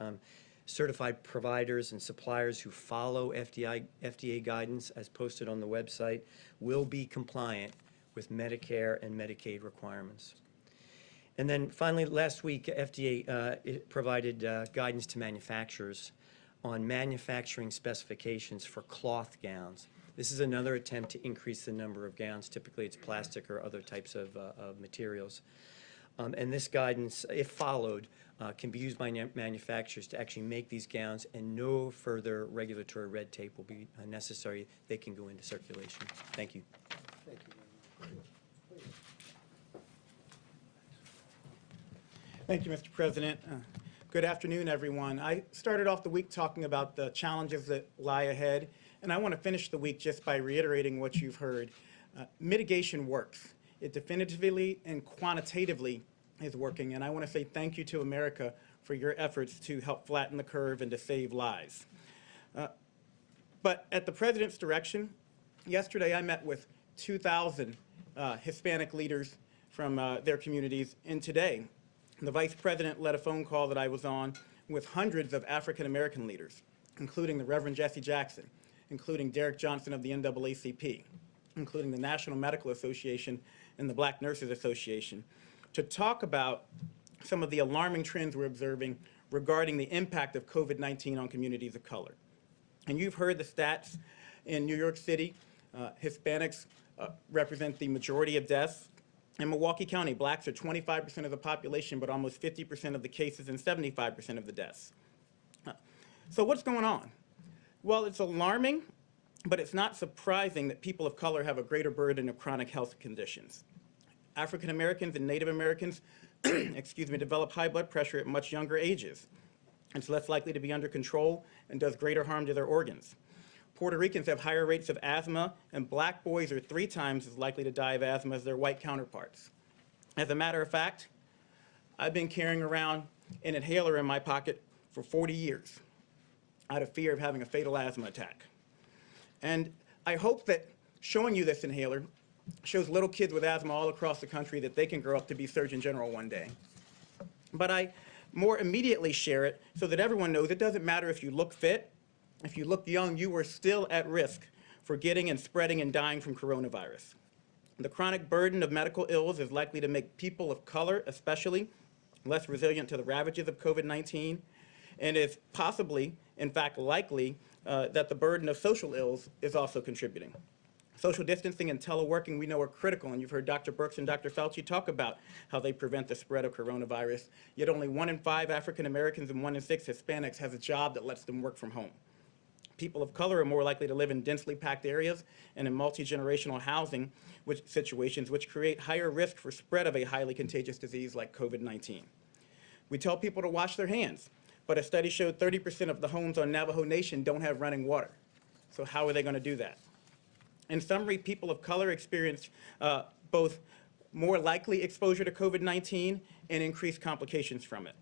Certified providers and suppliers who follow FDA guidance as posted on the website will be compliant with Medicare and Medicaid requirements. And then finally, last week, FDA provided guidance to manufacturers on manufacturing specifications for cloth gowns. This is another attempt to increase the number of gowns. Typically, it's plastic or other types of materials. And this guidance, if followed, can be used by manufacturers to actually make these gowns, and no further regulatory red tape will be necessary. They can go into circulation. Thank you. Thank you. Thank you, Mr. President. Good afternoon, everyone. I started off the week talking about the challenges that lie ahead, and I want to finish the week just by reiterating what you've heard. Mitigation works. It definitively and quantitatively is working, and I want to say thank you to America for your efforts to help flatten the curve and to save lives. But at the President's direction, yesterday I met with 2,000 Hispanic leaders from their communities, and today the Vice President led a phone call that I was on with hundreds of African American leaders, including the Reverend Jesse Jackson, including Derek Johnson of the NAACP, including the National Medical Association and the Black Nurses Association, to talk about some of the alarming trends we're observing regarding the impact of COVID-19 on communities of color. And you've heard the stats in New York City. Hispanics represent the majority of deaths. In Milwaukee County, blacks are 25% of the population, but almost 50% of the cases and 75% of the deaths. So what's going on? Well, it's alarming, but it's not surprising that people of color have a greater burden of chronic health conditions. African Americans and Native Americans develop high blood pressure at much younger ages. It's less likely to be under control and does greater harm to their organs. Puerto Ricans have higher rates of asthma, and black boys are 3 times as likely to die of asthma as their white counterparts. As a matter of fact, I've been carrying around an inhaler in my pocket for 40 years out of fear of having a fatal asthma attack. And I hope that showing you this inhaler shows little kids with asthma all across the country that they can grow up to be Surgeon General one day. But I more immediately share it so that everyone knows it doesn't matter if you look fit, if you look young, you are still at risk for getting and spreading and dying from coronavirus. The chronic burden of medical ills is likely to make people of color, especially, less resilient to the ravages of COVID-19, and is possibly, in fact likely, that the burden of social ills is also contributing. Social distancing and teleworking we know are critical, and you've heard Dr. Birx and Dr. Fauci talk about how they prevent the spread of coronavirus, yet only 1 in 5 African Americans and 1 in 6 Hispanics has a job that lets them work from home. People of color are more likely to live in densely packed areas and in multi-generational housing situations, which create higher risk for spread of a highly contagious disease like COVID-19. We tell people to wash their hands, but a study showed 30% of the homes on Navajo Nation don't have running water. So how are they going to do that? In summary, people of color experience both more likely exposure to COVID-19 and increased complications from it.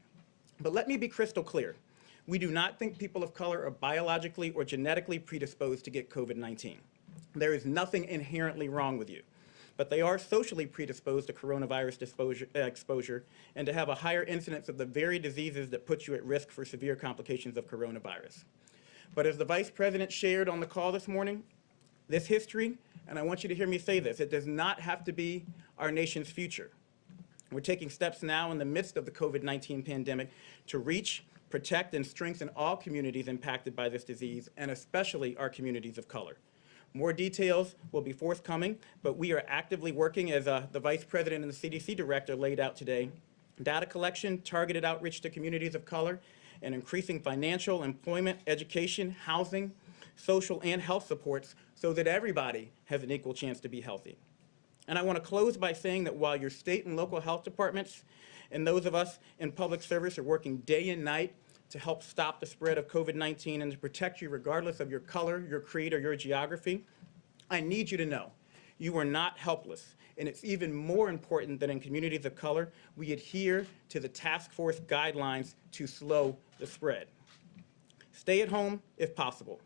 But let me be crystal clear. We do not think people of color are biologically or genetically predisposed to get COVID-19. There is nothing inherently wrong with you, but they are socially predisposed to coronavirus exposure and to have a higher incidence of the very diseases that put you at risk for severe complications of coronavirus. But as the Vice President shared on the call this morning, this history, and I want you to hear me say this, it does not have to be our nation's future. We're taking steps now in the midst of the COVID-19 pandemic to reach, protect, and strengthen all communities impacted by this disease, and especially our communities of color. More details will be forthcoming, but we are actively working, as the Vice President and the CDC Director laid out today, data collection, targeted outreach to communities of color, and increasing financial, employment, education, housing, social, and health supports so that everybody has an equal chance to be healthy. And I want to close by saying that while your state and local health departments and those of us in public service are working day and night to help stop the spread of COVID-19 and to protect you regardless of your color, your creed, or your geography, I need you to know you are not helpless. And it's even more important that in communities of color, we adhere to the task force guidelines to slow the spread. Stay at home if possible.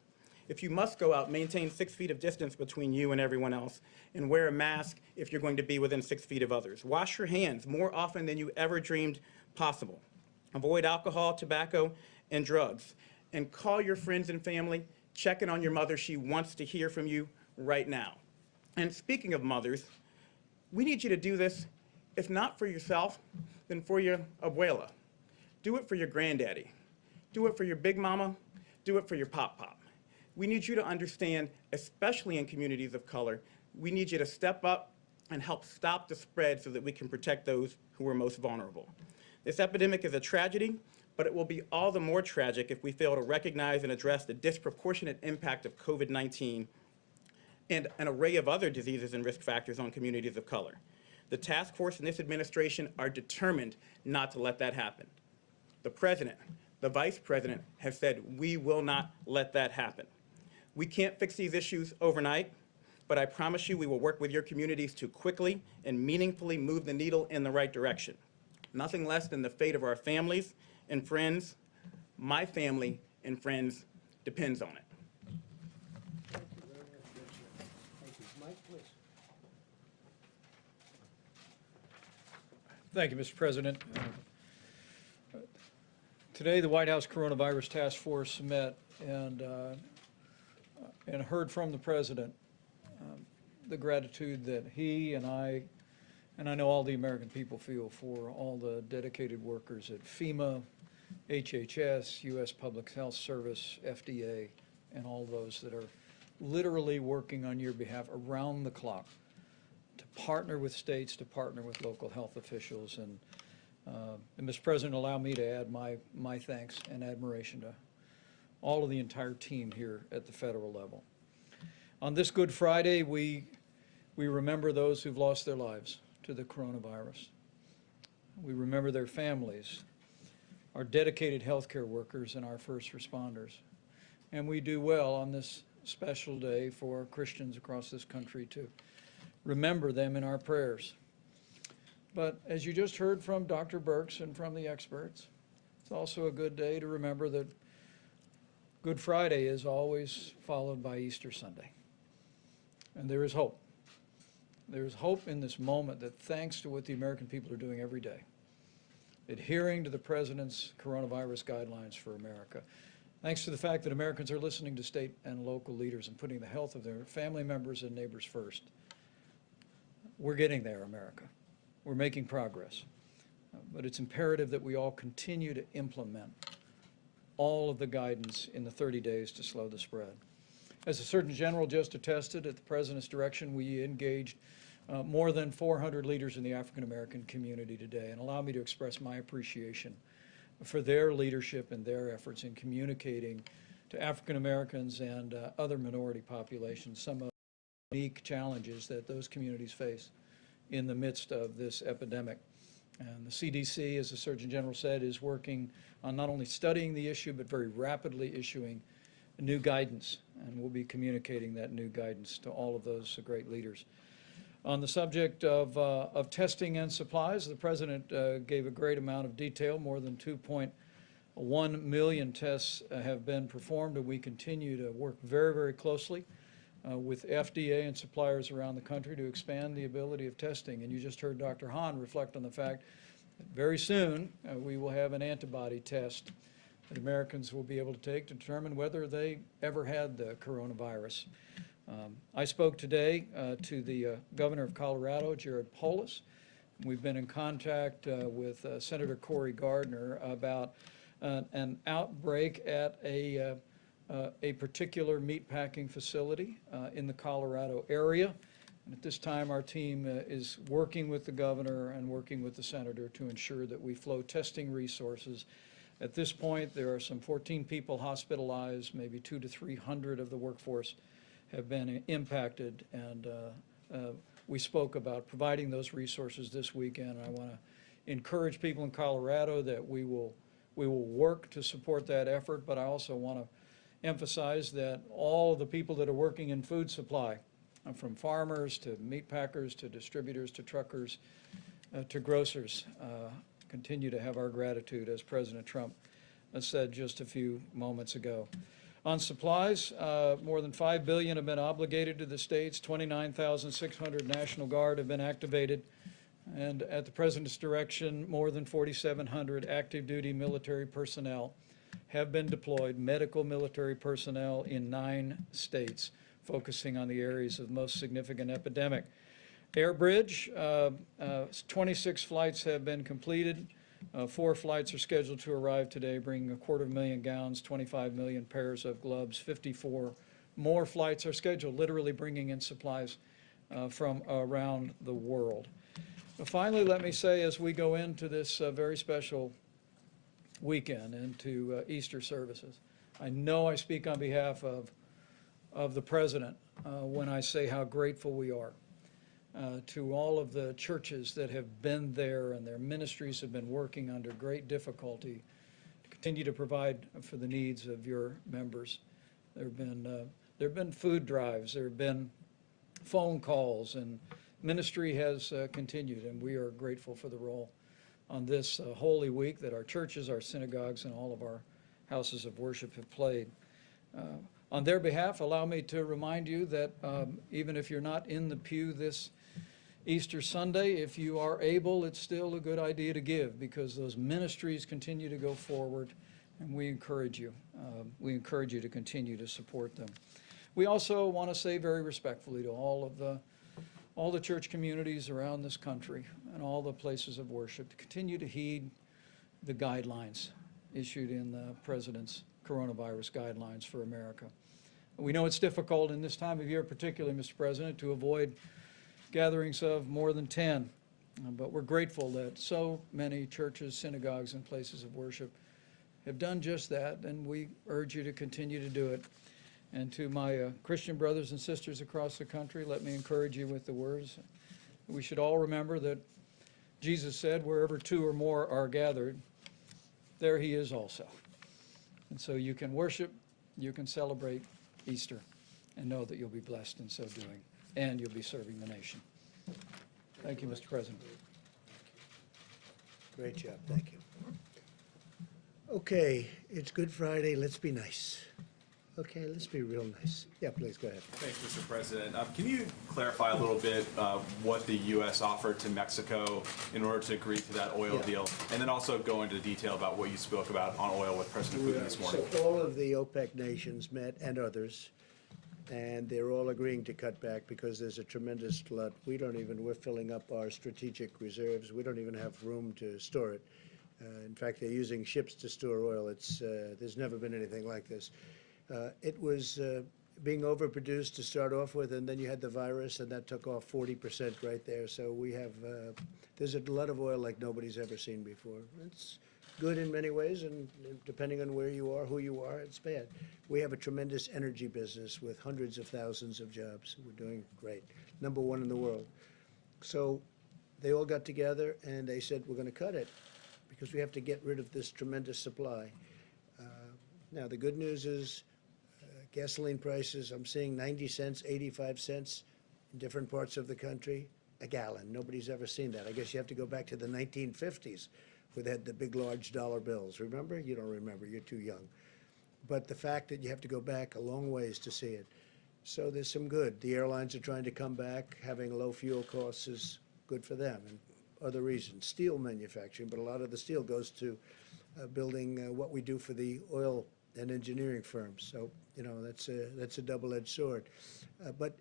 If you must go out, maintain 6 feet of distance between you and everyone else, and wear a mask if you're going to be within 6 feet of others. Wash your hands more often than you ever dreamed possible. Avoid alcohol, tobacco, and drugs. And call your friends and family. Check in on your mother. She wants to hear from you right now. And speaking of mothers, we need you to do this, if not for yourself, then for your abuela. Do it for your granddaddy. Do it for your big mama. Do it for your pop-pop. We need you to understand, especially in communities of color, we need you to step up and help stop the spread so that we can protect those who are most vulnerable. This epidemic is a tragedy, but it will be all the more tragic if we fail to recognize and address the disproportionate impact of COVID-19 and an array of other diseases and risk factors on communities of color. The task force and this administration are determined not to let that happen. The President, the Vice President have said we will not let that happen. We can't fix these issues overnight, but I promise you we will work with your communities to quickly and meaningfully move the needle in the right direction. Nothing less than the fate of our families and friends. My family and friends depends on it. Thank you very much, Richard. Thank you. Mike, please. Thank you, Mr. President. Today, the White House Coronavirus Task Force met and heard from the President the gratitude that he and I know all the American people feel for all the dedicated workers at FEMA, HHS, U.S. Public Health Service, FDA, and all those that are literally working on your behalf around the clock to partner with states, to partner with local health officials. And Mr. President, allow me to add my thanks and admiration to all of the entire team here at the federal level. On this Good Friday, we remember those who've lost their lives to the coronavirus. We remember their families, our dedicated healthcare workers, and our first responders. And we do well on this special day for Christians across this country to remember them in our prayers. But as you just heard from Dr. Birx and from the experts, it's also a good day to remember that Good Friday is always followed by Easter Sunday. And there is hope. There is hope in this moment that thanks to what the American people are doing every day, adhering to the President's coronavirus guidelines for America, thanks to the fact that Americans are listening to state and local leaders and putting the health of their family members and neighbors first, we're getting there, America. We're making progress. But it's imperative that we all continue to implement all of the guidance in the 30 days to slow the spread. As the Surgeon General just attested, at the President's direction, we engaged more than 400 leaders in the African American community today, and allow me to express my appreciation for their leadership and their efforts in communicating to African Americans and other minority populations some of the unique challenges that those communities face in the midst of this epidemic. And the CDC, as the Surgeon General said, is working on not only studying the issue, but very rapidly issuing new guidance, and we'll be communicating that new guidance to all of those great leaders. On the subject of testing and supplies, the President gave a great amount of detail. More than 2.1 million tests have been performed, and we continue to work very, very closely with FDA and suppliers around the country to expand the ability of testing. And you just heard Dr. Hahn reflect on the fact that very soon we will have an antibody test that Americans will be able to take to determine whether they ever had the coronavirus. I spoke today to the Governor of Colorado, Jared Polis. We've been in contact with Senator Cory Gardner about an outbreak at a particular meatpacking facility in the Colorado area. And at this time, our team is working with the governor and working with the senator to ensure that we flow testing resources. At this point, there are some 14 people hospitalized, maybe 200 to 300 of the workforce have been impacted, and we spoke about providing those resources this weekend. I want to encourage people in Colorado that we will work to support that effort, but I also want to emphasize that all of the people that are working in food supply, from farmers to meat packers to distributors to truckers to grocers, continue to have our gratitude, as President Trump said just a few moments ago. On supplies, more than $5 billion have been obligated to the states. 29,600 National Guard have been activated. And at the President's direction, more than 4,700 active duty military personnel have been deployed, medical military personnel in 9 states, focusing on the areas of most significant epidemic. Airbridge, 26 flights have been completed. 4 flights are scheduled to arrive today, bringing 250,000 gowns, 25 million pairs of gloves. 54 more flights are scheduled, literally bringing in supplies from around the world. Finally, let me say, as we go into this very special weekend, into Easter services, I know I speak on behalf of the President when I say how grateful we are to all of the churches that have been there, and their ministries have been working under great difficulty to continue to provide for the needs of your members. There have been food drives, there have been phone calls, and ministry has continued, and we are grateful for the role on this Holy Week that our churches, our synagogues, and all of our houses of worship have played. On their behalf, allow me to remind you that even if you're not in the pew this Easter Sunday, if you are able, it's still a good idea to give, because those ministries continue to go forward, and we encourage you. We encourage you to continue to support them. We also want to say very respectfully to all the church communities around this country and all the places of worship to continue to heed the guidelines issued in the President's coronavirus guidelines for America. We know it's difficult in this time of year, particularly, Mr. President, to avoid gatherings of more than 10, but we're grateful that so many churches, synagogues, and places of worship have done just that, and we urge you to continue to do it. And to my Christian brothers and sisters across the country, let me encourage you with the words. We should all remember that Jesus said, wherever two or more are gathered, there he is also. And so you can worship, you can celebrate Easter, and know that you'll be blessed in so doing, and you'll be serving the nation. Thank you, Mr. President. Great job, thank you. Okay, it's Good Friday, let's be nice. Okay, let's be real nice. Yeah, please, go ahead. Thanks, Mr. President. Can you clarify a little bit what the U.S. offered to Mexico in order to agree to that oil deal? And then also go into detail about what you spoke about on oil with President Putin this morning. So all of the OPEC nations met, and others, and they're all agreeing to cut back because there's a tremendous glut. We're filling up our strategic reserves. We don't even have room to store it. In fact, they're using ships to store oil. There's never been anything like this. It was being overproduced to start off with, and then you had the virus, and that took off 40% right there. So there's a glut of oil like nobody's ever seen before. It's good in many ways, and depending on where you are, who you are, it's bad. We have a tremendous energy business with hundreds of thousands of jobs. We're doing great. Number one in the world. So they all got together, and they said, we're going to cut it because we have to get rid of this tremendous supply. Now, the good news is gasoline prices, I'm seeing 90 cents, 85 cents in different parts of the country a gallon. Nobody's ever seen that. I guess you have to go back to the 1950s where they had the big, large dollar bills. Remember? You don't remember. You're too young. But the fact that you have to go back a long ways to see it. So there's some good. The airlines are trying to come back. Having low fuel costs is good for them, and other reasons. Steel manufacturing, but a lot of the steel goes to building what we do for the oil and engineering firms. So, that's a double-edged sword. But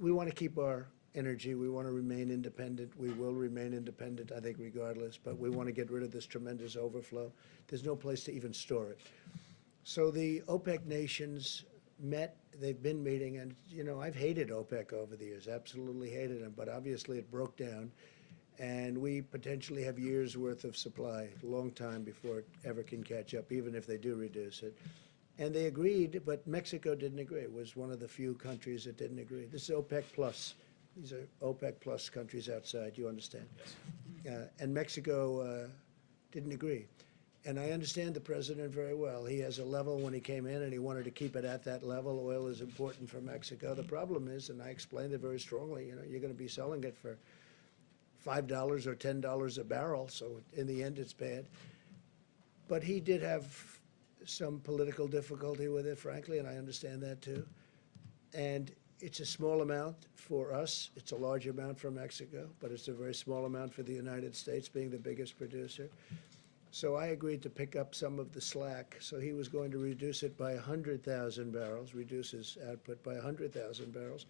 we want to keep our energy. We want to remain independent. We will remain independent, I think, regardless. But we want to get rid of this tremendous overflow. There's no place to even store it. So the OPEC nations met. They've been meeting. And, I've hated OPEC over the years, absolutely hated them. But obviously it broke down. And we potentially have years' worth of supply, a long time before it ever can catch up, even if they do reduce it. And they agreed, but Mexico didn't agree. It was one of the few countries that didn't agree. This is OPEC plus. These are OPEC plus countries outside, you understand? Yes. And Mexico didn't agree. And I understand the president very well. He has a level when he came in, and he wanted to keep it at that level. Oil is important for Mexico. The problem is, and I explained it very strongly, you're going to be selling it for $5 or $10 a barrel, so in the end it's bad. But he did have some political difficulty with it, frankly, and I understand that too. And it's a small amount for us. It's a large amount for Mexico, but it's a very small amount for the United States, being the biggest producer. So I agreed to pick up some of the slack. So he was going to reduce it by 100,000 barrels, reduce his output by 100,000 barrels.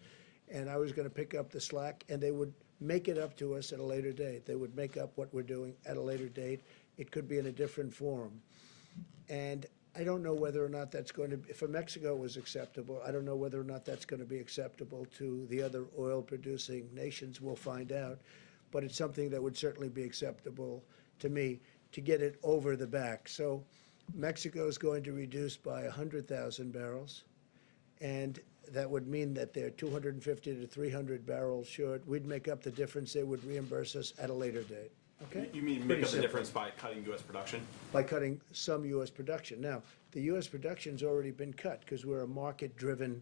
And I was going to pick up the slack, and they would make it up to us at a later date. They would make up what we're doing at a later date. It could be in a different form. And I don't know whether or not that's going to be, for Mexico it was acceptable. I don't know whether or not that's going to be acceptable to the other oil-producing nations. We'll find out. But it's something that would certainly be acceptable to me to get it over the back. So Mexico is going to reduce by 100,000 barrels. And that would mean that they're 250 to 300 barrels short. We'd make up the difference. They would reimburse us at a later date. Okay? You mean make up the difference by cutting U.S. production? By cutting some U.S. production. Now, the U.S. production's already been cut because we're a market-driven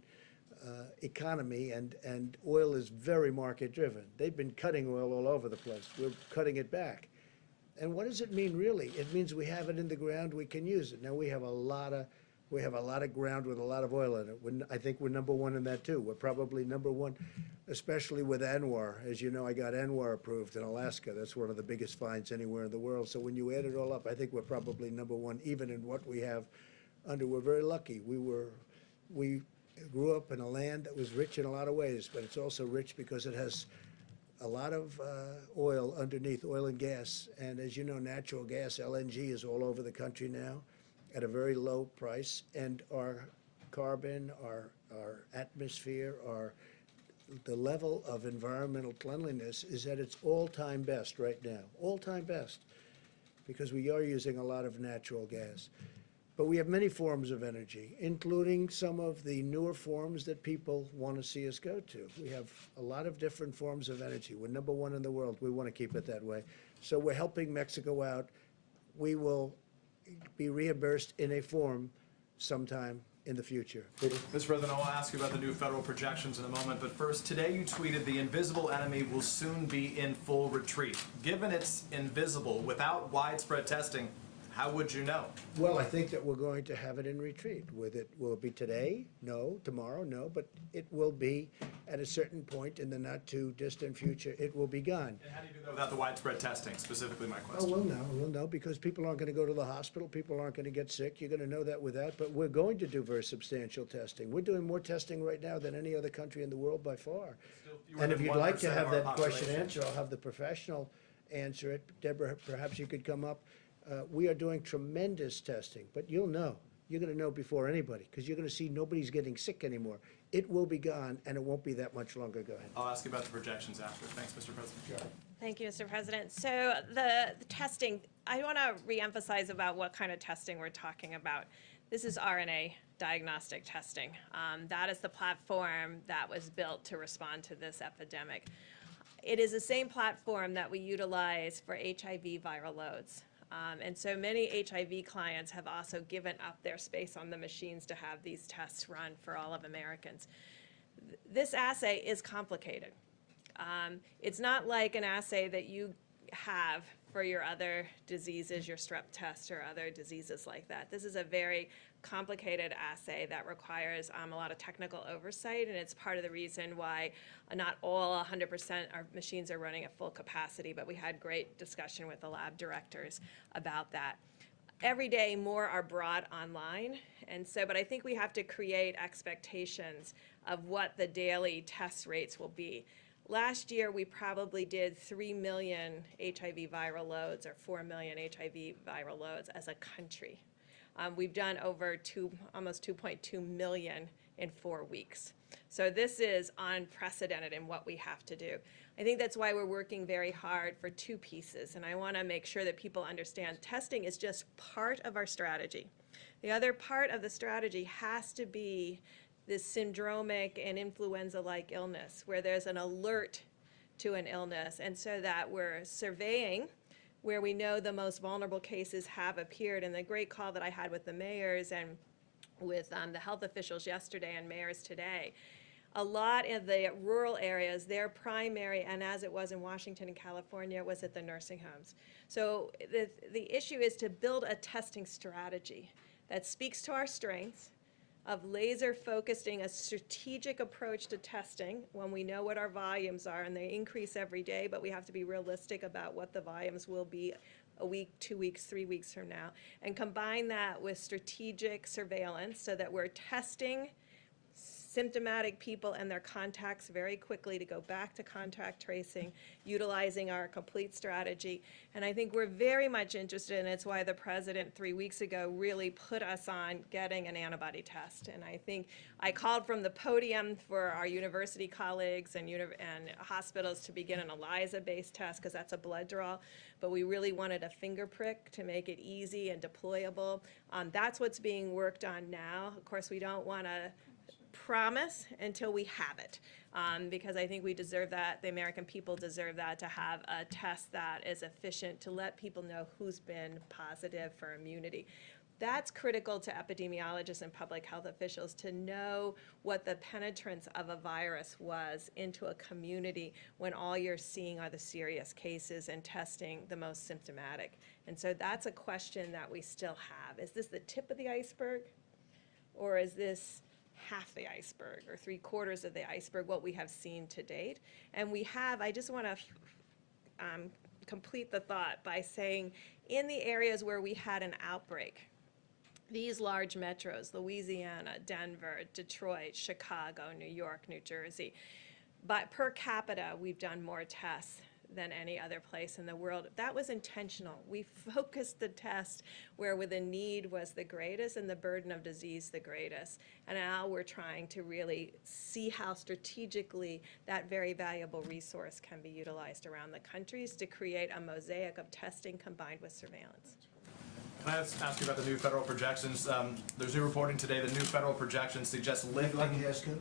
economy, and oil is very market-driven. They've been cutting oil all over the place. We're cutting it back. And what does it mean, really? It means we have it in the ground, we can use it. Now, we have a lot of ground with a lot of oil in it. I think we're number one in that, too. We're probably number one, especially with ANWR. As you know, I got ANWR approved in Alaska. That's one of the biggest finds anywhere in the world. So when you add it all up, I think we're probably number one, even in what we have under. We're very lucky. We grew up in a land that was rich in a lot of ways, but it's also rich because it has a lot of oil underneath, oil and gas. And as you know, natural gas, LNG, is all over the country now at a very low price, and our carbon, our atmosphere, the level of environmental cleanliness is at its all-time best right now, all-time best, because we are using a lot of natural gas. But we have many forms of energy, including some of the newer forms that people want to see us go to. We have a lot of different forms of energy. We're number one in the world. We want to keep it that way. So we're helping Mexico out. We will be reimbursed in a form sometime in the future. Mr. President, I want to ask you about the new federal projections in a moment, but first, today you tweeted the invisible enemy will soon be in full retreat. Given it's invisible, without widespread testing, how would you know? Well, I think that we're going to have it in retreat. Will it be today? No. Tomorrow? No. But it will be at a certain point in the not too distant future. It will be gone. And how do you do that without the widespread testing? Specifically, my Oh, question. we'll know because people aren't going to go to the hospital. People aren't going to get sick. You're going to know that with that. But we're going to do very substantial testing. We're doing more testing right now than any other country in the world by far. And if you'd like to have that question answered, I'll have the professional answer it. Deborah, perhaps you could come up. We are doing tremendous testing, but you'll know. You're going to know before anybody because you're going to see nobody's getting sick anymore. It will be gone, and it won't be that much longer. Go ahead. I'll ask you about the projections after. Thanks, Mr. President. Sure. Thank you, Mr. President. So the testing, I want to reemphasize about what kind of testing we're talking about. This is RNA diagnostic testing. That is the platform that was built to respond to this epidemic. It is the same platform that we utilize for HIV viral loads. And so many HIV clients have also given up their space on the machines to have these tests run for all of Americans. This assay is complicated. It's not like an assay that you have for your other diseases, your strep test or other diseases like that. This is a very complicated assay that requires a lot of technical oversight, and it's part of the reason why not all 100% our machines are running at full capacity, but we had great discussion with the lab directors about that. Every day more are brought online, and so, but I think we have to create expectations of what the daily test rates will be. Last year, we probably did 3 million HIV viral loads or 4 million HIV viral loads as a country. We've done over almost 2.2 million in 4 weeks. So this is unprecedented in what we have to do. I think that's why we're working very hard for two pieces, and I want to make sure that people understand testing is just part of our strategy. The other part of the strategy has to be this syndromic and influenza-like illness where there's an alert to an illness, and so that we're surveying where we know the most vulnerable cases have appeared. And the great call that I had with the mayors and with the health officials yesterday and mayors today, a lot of the rural areas, their primary, and as it was in Washington and California, was at the nursing homes. So the issue is to build a testing strategy that speaks to our strengths, of laser focusing a strategic approach to testing when we know what our volumes are, and they increase every day, but we have to be realistic about what the volumes will be a week, 2 weeks, 3 weeks from now, and combine that with strategic surveillance so that we're testing symptomatic people and their contacts very quickly to go back to contact tracing, utilizing our complete strategy. And I think we're very much interested, and it's why the president 3 weeks ago really put us on getting an antibody test. And I think I called from the podium for our university colleagues and hospitals to begin an ELISA-based test because that's a blood draw, but we really wanted a finger prick to make it easy and deployable. That's what's being worked on now. Of course, we don't want to promise until we have it, because I think we deserve that, the American people deserve that, to have a test that is efficient to let people know who's been positive for immunity. That's critical to epidemiologists and public health officials to know what the penetrance of a virus was into a community when all you're seeing are the serious cases and testing the most symptomatic. And so that's a question that we still have. Is this the tip of the iceberg, or is this half the iceberg or 3/4 of the iceberg, what we have seen to date? And we have, I just want to complete the thought by saying in the areas where we had an outbreak, these large metros, Louisiana, Denver, Detroit, Chicago, New York, New Jersey, but per capita, we've done more tests than any other place in the world. That was intentional. We focused the test where the need was the greatest and the burden of disease the greatest. And now we're trying to really see how strategically that very valuable resource can be utilized around the countries to create a mosaic of testing combined with surveillance. Can I ask you about the new federal projections? There's new reporting today. The new federal projections suggest lifting. I'd like to ask you.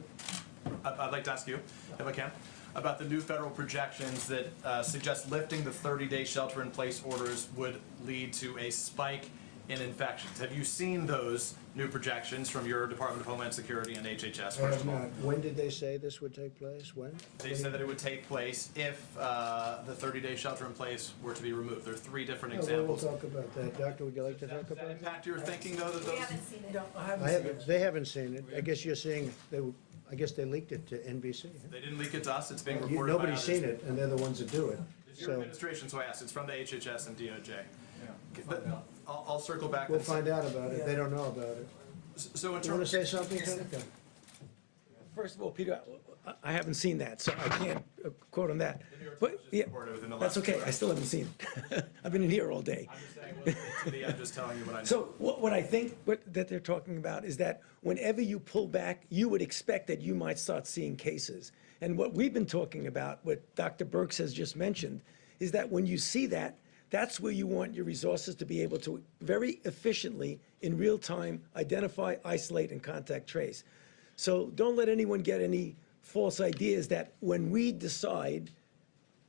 I'd like to ask you, if I can, about the new federal projections that suggest lifting the 30-day shelter-in-place orders would lead to a spike in infections. Have you seen those new projections from your Department of Homeland Security and HHS, I first have of all? not. When did they say this would take place? When? They said that it would take place if the 30-day shelter-in-place were to be removed. There are three different We'll examples. talk about that. Doctor, would you like to talk about that? Impact your thinking, though, that those... I haven't, they haven't seen it. I guess you're saying, I guess they leaked it to NBC. They didn't leak it to us. It's being reported by Nobody's others. seen it, and they're the ones that do it. It's your administration, so I asked. It's from the HHS and DOJ. I'll circle back. We'll and find out about it. They don't know about it. So in You want terms... to say something, Senator? First of all, Peter, I haven't seen that, so I can't quote on that. But, yeah, that's okay, I still haven't seen it. I've been in here all day. I'm just telling you what I know. So what I think that they're talking about is that whenever you pull back, you would expect that you might start seeing cases. And what we've been talking about, what Dr. Birx has just mentioned, is that when you see that, that's where you want your resources to be able to very efficiently, in real time, identify, isolate, and contact trace. So don't let anyone get any false ideas that when we decide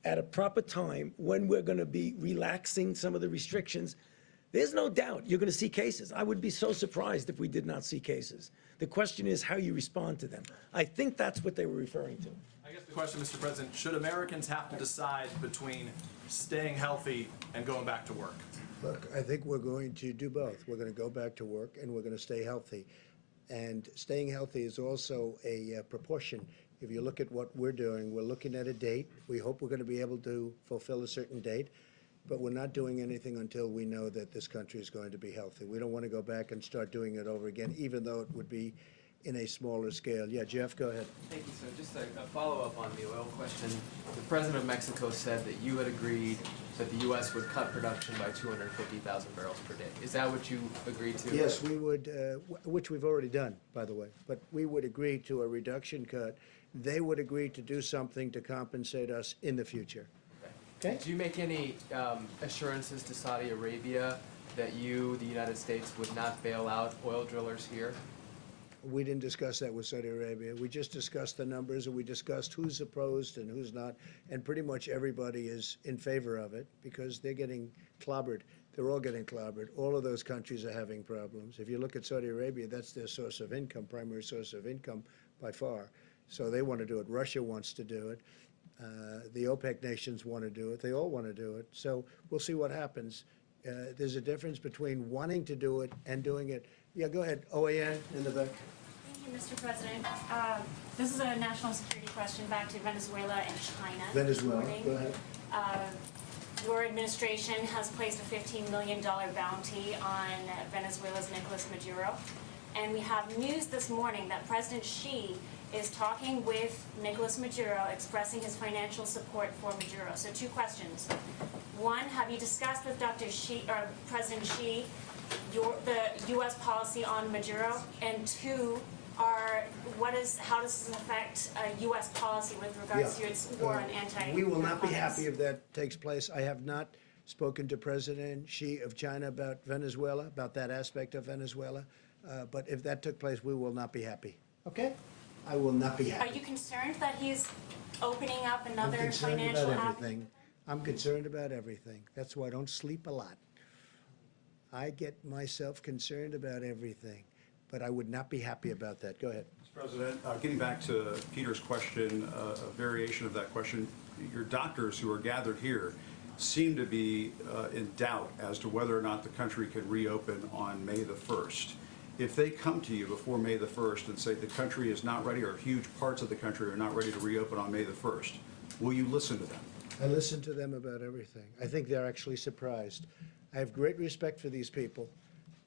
at a proper time when we're going to be relaxing some of the restrictions, there's no doubt you're going to see cases. I would be so surprised if we did not see cases. The question is how you respond to them. I think that's what they were referring to. I guess the question, Mr. President, should Americans have to decide between staying healthy and going back to work? Look, I think we're going to do both. We're going to go back to work, and we're going to stay healthy. And staying healthy is also a proportion. If you look at what we're doing, we're looking at a date. We hope we're going to be able to fulfill a certain date, but we're not doing anything until we know that this country is going to be healthy. We don't want to go back and start doing it over again, even though it would be in a smaller scale. Yeah, Jeff, go ahead. Thank you, sir. Just a follow-up on the oil question. The President of Mexico said that you had agreed that the U.S. would cut production by 250,000 barrels per day. Is that what you agreed to? Yes, we would, which we've already done, by the way, but we would agree to a reduction cut. They would agree to do something to compensate us in the future. Okay. Do you make any assurances to Saudi Arabia that you, the United States, would not bail out oil drillers here? We didn't discuss that with Saudi Arabia. We just discussed the numbers, and we discussed who's opposed and who's not, and pretty much everybody is in favor of it because they're getting clobbered. They're all getting clobbered. All of those countries are having problems. If you look at Saudi Arabia, that's their source of income, primary source of income by far. So they want to do it. Russia wants to do it. The OPEC nations want to do it. They all want to do it. So we'll see what happens. There's a difference between wanting to do it and doing it. Yeah, go ahead. OAN in the back. Thank you, Mr. President. This is a national security question back to Venezuela and China. Venezuela, go ahead. Your administration has placed a $15 million bounty on Venezuela's Nicolas Maduro. And we have news this morning that President Xi is talking with Nicolas Maduro, expressing his financial support for Maduro. So two questions. One, have you discussed with Dr. Xi, or President Xi, the U.S. policy on Maduro? And two, how does this affect U.S. policy with regards to its war on anti-narcotics? We will not be happy if that takes place. I have not spoken to President Xi of China about Venezuela, about that aspect of Venezuela. But if that took place, we will not be happy. Okay? I will not be happy. Are you concerned that he's opening up another I'm concerned financial about avenue? everything. I'm concerned about everything. That's why I don't sleep a lot. I get myself concerned about everything, but I would not be happy about that. Go ahead. Mr. President, getting back to Peter's question, a variation of that question, your doctors who are gathered here seem to be in doubt as to whether or not the country can reopen on May the 1st. If they come to you before May the 1st and say the country is not ready, or huge parts of the country are not ready to reopen on May the 1st, will you listen to them? I listen to them about everything. I think they're actually surprised. I have great respect for these people,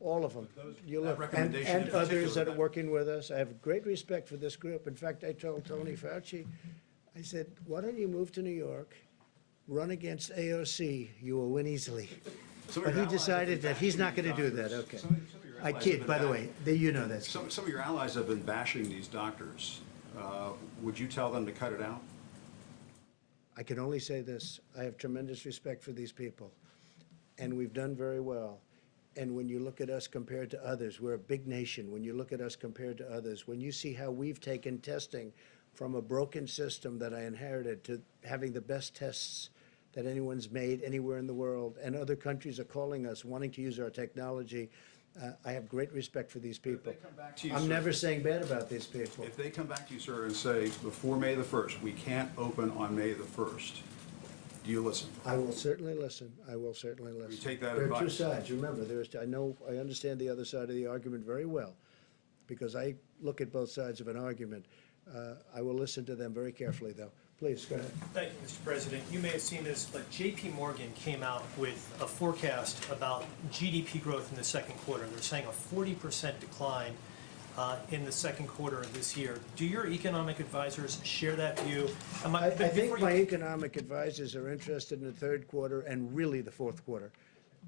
all of them. You look, and others that are working with us. I have great respect for this group. In fact, I told Tony Fauci, I said, why don't you move to New York, run against AOC, you will win easily. But he decided that he's not going to do that. Okay. I kid, by the way. You know that. Some of your allies have been bashing these doctors. Would you tell them to cut it out? I can only say this. I have tremendous respect for these people, and we've done very well. And when you look at us compared to others, we're a big nation. When you look at us compared to others, when you see how we've taken testing from a broken system that I inherited to having the best tests that anyone's made anywhere in the world, and other countries are calling us, wanting to use our technology, I have great respect for these people. I'm never saying bad about these people. If they come back to you, sir, and say, before May the 1st, we can't open on May the 1st, do you listen? I will certainly listen. I will certainly listen. You take that There are two advice. sides. Remember, I understand the other side of the argument very well, because I look at both sides of an argument. I will listen to them very carefully, though. Please, go ahead. Thank you, Mr. President. You may have seen this, but J.P. Morgan came out with a forecast about GDP growth in the second quarter. They're saying a 40% decline in the second quarter of this year. Do your economic advisors share that view? I think my economic advisors are interested in the third quarter and really the fourth quarter.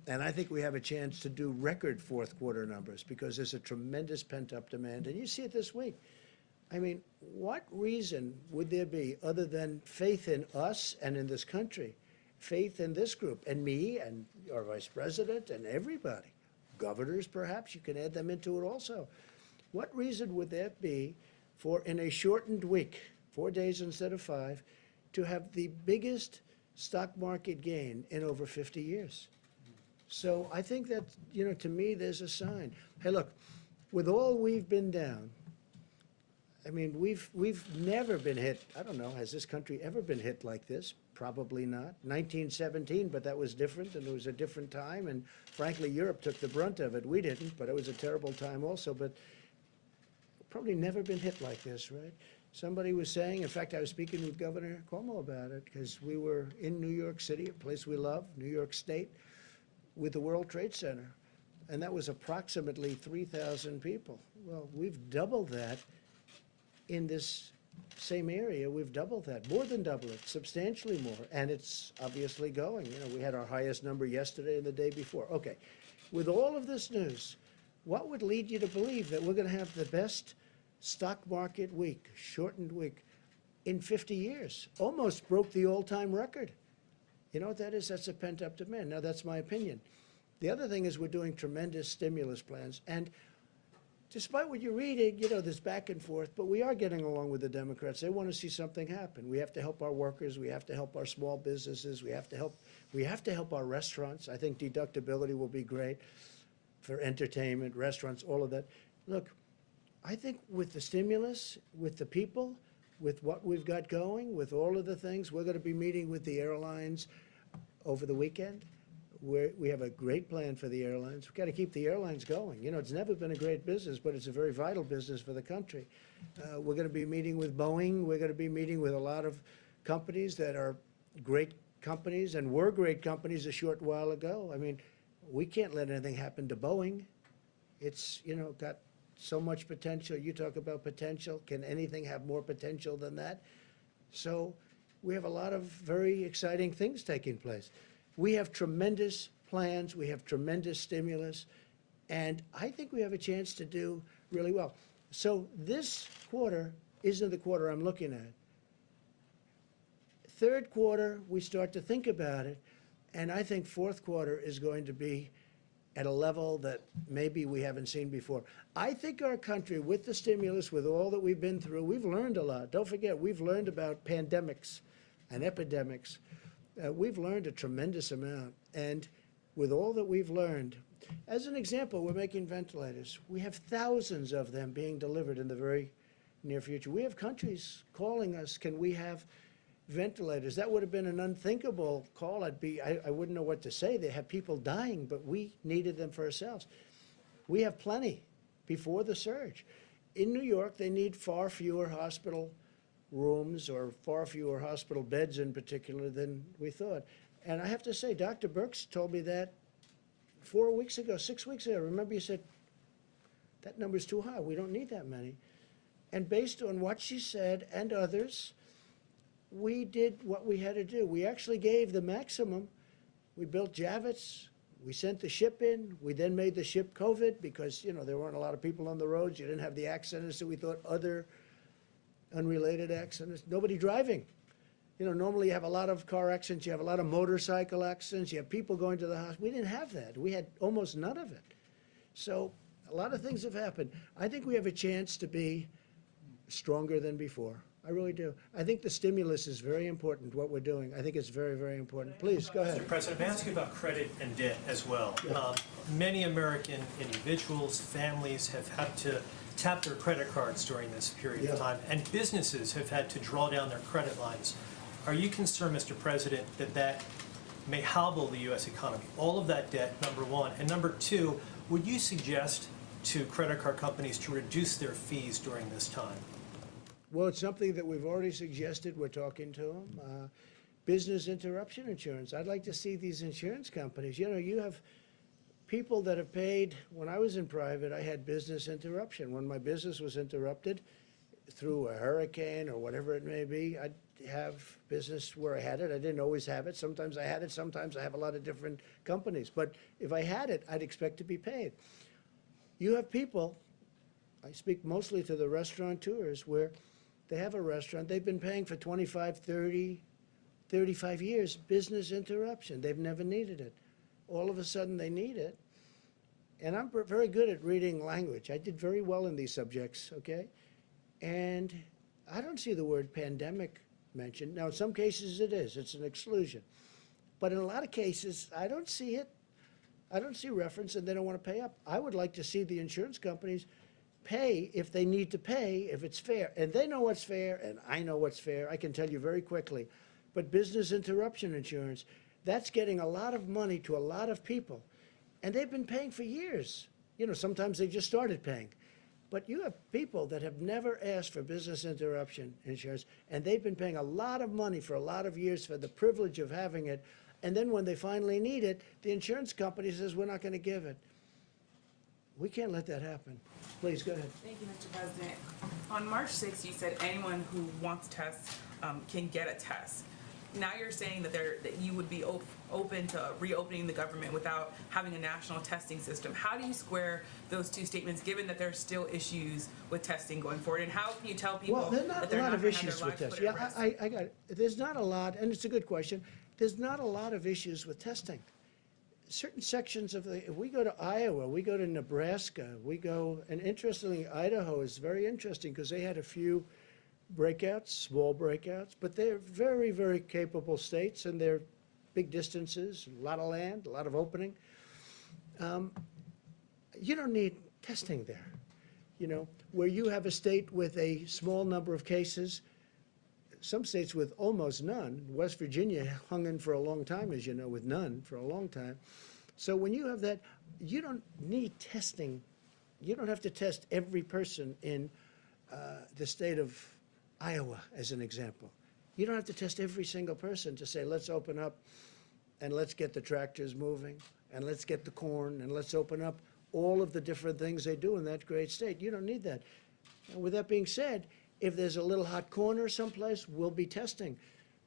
And I think we have a chance to do record fourth quarter numbers because there's a tremendous pent-up demand. And you see it this week. I mean, what reason would there be other than faith in us and in this country, faith in this group and me and our vice president and everybody, governors perhaps, you can add them into it also. What reason would that be for, in a shortened week, 4 days instead of 5, to have the biggest stock market gain in over 50 years? So I think that, to me, there's a sign. Hey, look, with all we've been down, I mean, we've never been hit. I don't know, has this country ever been hit like this? Probably not. 1917, but that was different, and it was a different time, and frankly, Europe took the brunt of it. We didn't, but it was a terrible time also, but probably never been hit like this, right? Somebody was saying, in fact, I was speaking with Governor Cuomo about it, because we were in New York City, a place we love, New York State, with the World Trade Center, and that was approximately 3,000 people. Well, we've doubled that in this same area. We've doubled that, more than double it, substantially more, and it's obviously going. We had our highest number yesterday and the day before. Okay, with all of this news, what would lead you to believe that we're going to have the best stock market week, shortened week, in 50 years? Almost broke the all-time record. You know what that is? That's a pent-up demand. Now, that's my opinion. The other thing is we're doing tremendous stimulus plans, and despite what you're reading, there's back and forth, but we are getting along with the Democrats. They want to see something happen. We have to help our workers. We have to help our small businesses. We have to help our restaurants. I think deductibility will be great for entertainment, restaurants, all of that. Look, I think with the stimulus, with the people, with what we've got going, with all of the things, we're going to be meeting with the airlines over the weekend. We have a great plan for the airlines. We've got to keep the airlines going. It's never been a great business, but it's a very vital business for the country. We're going to be meeting with Boeing. We're going to be meeting with a lot of companies that are great companies and were great companies a short while ago. I mean, we can't let anything happen to Boeing. It's, got so much potential. You talk about potential. Can anything have more potential than that? So we have a lot of very exciting things taking place. We have tremendous plans. We have tremendous stimulus. And I think we have a chance to do really well. So this quarter isn't the quarter I'm looking at. Third quarter, we start to think about it. And I think fourth quarter is going to be at a level that maybe we haven't seen before. I think our country, with the stimulus, with all that we've been through, we've learned a lot. Don't forget, we've learned about pandemics and epidemics. We've learned a tremendous amount. And with all that we've learned, as an example, we're making ventilators. We have thousands of them being delivered in the very near future. We have countries calling us, can we have ventilators? That would have been an unthinkable call. I wouldn't know what to say. They have people dying, but we needed them for ourselves. We have plenty before the surge. In New York, they need far fewer hospital rooms or far fewer hospital beds in particular than we thought. And I have to say, Dr. Birx told me that 4 weeks ago, 6 weeks ago. Remember, you said, that number's too high. We don't need that many. And based on what she said and others, we did what we had to do. We actually gave the maximum. We built Javits. We sent the ship in. We then made the ship COVID because, there weren't a lot of people on the roads. You didn't have the accidents that we thought, other unrelated accidents. Nobody driving. You know, normally you have a lot of car accidents, you have a lot of motorcycle accidents, you have people going to the hospital. We didn't have that. We had almost none of it. So a lot of things have happened. I think we have a chance to be stronger than before. I really do. I think the stimulus is very important, what we're doing. I think it's very, very important. Please, go ahead. Mr. President, may I ask you about credit and debt as well? Many American individuals, families have had to tap their credit cards during this period of time, and businesses have had to draw down their credit lines. Are you concerned, Mr. President, that that may hobble the U.S. economy? All of that debt, number one. And number two, would you suggest to credit card companies to reduce their fees during this time? Well, it's something that we've already suggested. We're talking to them. Business interruption insurance. I'd like to see these insurance companies. You know, you have people that have paid. When I was in private, I had business interruption. When my business was interrupted through a hurricane or whatever it may be, I'd have business where I had it. I didn't always have it. Sometimes I had it. Sometimes I have a lot of different companies. But if I had it, I'd expect to be paid. You have people, I speak mostly to the restaurateurs, where they have a restaurant. They've been paying for 25, 30, 35 years, business interruption. They've never needed it. All of a sudden they need it. And I'm very good at reading language. I did very well in these subjects, okay? And I don't see the word pandemic mentioned. Now, in some cases it is. It's an exclusion. But in a lot of cases, I don't see it. I don't see reference, and they don't want to pay up. I would like to see the insurance companies pay if they need to pay, if it's fair. And they know what's fair, and I know what's fair. I can tell you very quickly. But business interruption insurance, that's getting a lot of money to a lot of people. And they've been paying for years. You know, sometimes they just started paying. But you have people that have never asked for business interruption insurance, and they've been paying a lot of money for a lot of years for the privilege of having it. And then when they finally need it, the insurance company says, we're not going to give it. We can't let that happen. Please, go ahead. Thank you, Mr. President. On March 6th, you said anyone who wants tests can get a test. Now you're saying that you would be open to reopening the government without having a national testing system. How do you square those two statements, given that there's still issues with testing going forward? And how can you tell people that they're not going to have their lives put at risk? I got it. There's not a lot, and it's a good question. There's not a lot of issues with testing. Certain sections of if we go to Iowa, we go to Nebraska, and interestingly, Idaho is very interesting because they had a few breakouts, small breakouts, but they're very, very capable states, and they're big distances, a lot of land, a lot of opening. You don't need testing there. You know, where you have a state with a small number of cases, some states with almost none. West Virginia hung in for a long time, as you know, with none for a long time. So when you have that, you don't need testing. You don't have to test every person in the state of Iowa, as an example. You don't have to test every single person to say, let's open up and let's get the tractors moving and let's get the corn and let's open up all of the different things they do in that great state. You don't need that. And with that being said, if there's a little hot corner someplace, we'll be testing.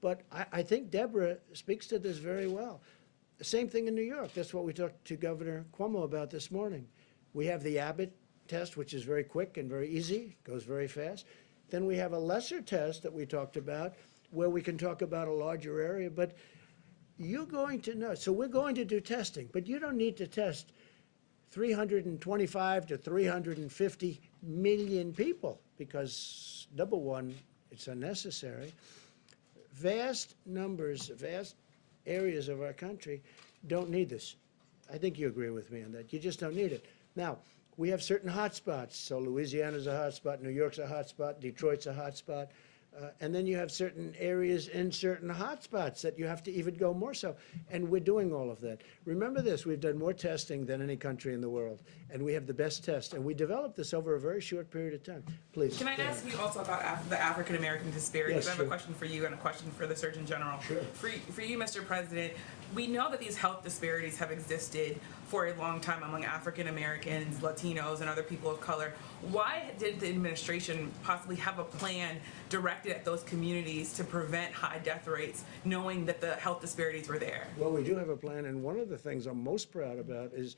But I think Deborah speaks to this very well. The same thing in New York. That's what we talked to Governor Cuomo about this morning. We have the Abbott test, which is very quick and very easy, goes very fast. Then we have a lesser test that we talked about where we can talk about a larger area. But you're going to know. So we're going to do testing, but you don't need to test 325 to 350 million people because, number one, it's unnecessary. Vast numbers, vast areas of our country don't need this. I think you agree with me on that. You just don't need it. Now, we have certain hot spots. So Louisiana's a hot spot, New York's a hot spot, Detroit's a hot spot. And then you have certain areas in certain hot spots that you have to even go more so. And we're doing all of that. Remember this, we've done more testing than any country in the world. And we have the best test. And we developed this over a very short period of time. Please. Can I ask you also about the African-American disparities? Yes, I have sure. a question for you and a question for the Surgeon General. Sure. For you, Mr. President, we know that these health disparities have existed for a long time among African Americans, Latinos, and other people of color. Why did the administration possibly have a plan directed at those communities to prevent high death rates, knowing that the health disparities were there? Well, we do have a plan, and one of the things I'm most proud about is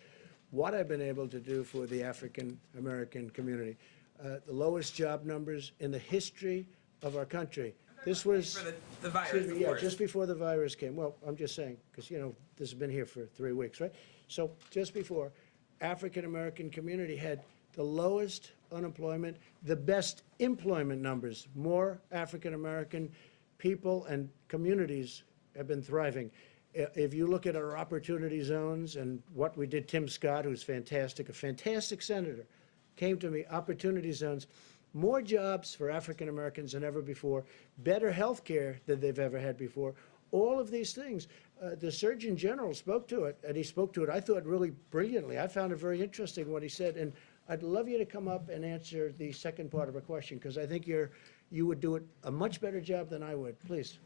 what I've been able to do for the African American community. The lowest job numbers in the history of our country. This was. For the virus, Excuse me, of yeah, course. just before the virus came. Well, I'm just saying, because, this has been here for 3 weeks, right? So just before, African-American community had the lowest unemployment, the best employment numbers. More African-American people and communities have been thriving. If you look at our opportunity zones and what we did, Tim Scott, who's fantastic, a fantastic senator, came to me, opportunity zones, more jobs for African Americans than ever before, better health care than they've ever had before. All of these things. The Surgeon General spoke to it, and he spoke to it, I thought, really brilliantly. I found it very interesting what he said, and I'd love you to come up and answer the second part of a question, because I think you would do it a much better job than I would. Please.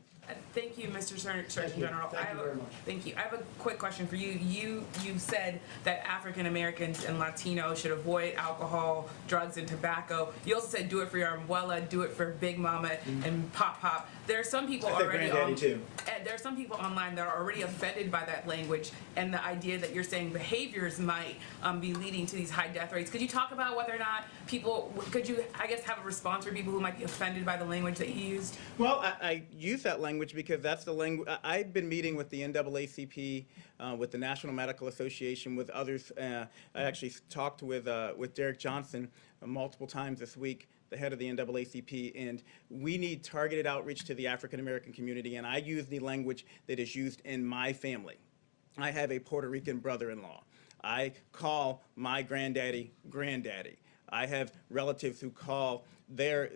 Thank you, Mr. Surgeon General. Thank you very much. Thank you. I have a quick question for you. You said that African Americans and Latinos should avoid alcohol, drugs, and tobacco. You also said do it for your abuela, do it for Big Mama and Pop Pop. There are some people I said already Granddaddy too. and there are some people online that are already offended by that language and the idea that you're saying behaviors might be leading to these high death rates. Could you talk about whether or not could you, I guess, have a response for people who might be offended by the language that you used? Well, I use that language because that's the language. I've been meeting with the NAACP, with the National Medical Association, with others. I actually talked with Derek Johnson multiple times this week, the head of the NAACP, and we need targeted outreach to the African American community, and I use the language that is used in my family. I have a Puerto Rican brother-in-law. I call my granddaddy granddaddy. I have relatives who call their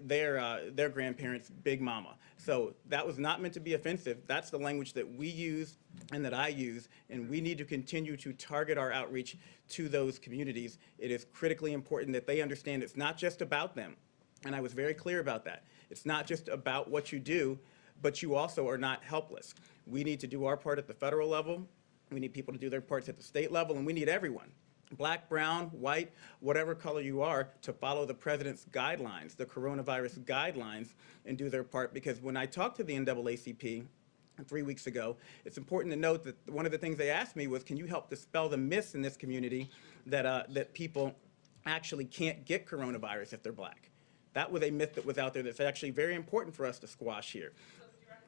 grandparents Big Mama. So that was not meant to be offensive. That's the language that we use and that I use, and we need to continue to target our outreach to those communities. It is critically important that they understand it's not just about them, and I was very clear about that. It's not just about what you do, but you also are not helpless. We need to do our part at the federal level. We need people to do their parts at the state level, and we need everyone, black, brown, white, whatever color you are, to follow the president's guidelines, the coronavirus guidelines, and do their part. Because when I talked to the NAACP 3 weeks ago, it's important to note that one of the things they asked me was, can you help dispel the myths in this community that people actually can't get coronavirus if they're black? That was a myth that was out there that's actually very important for us to squash here.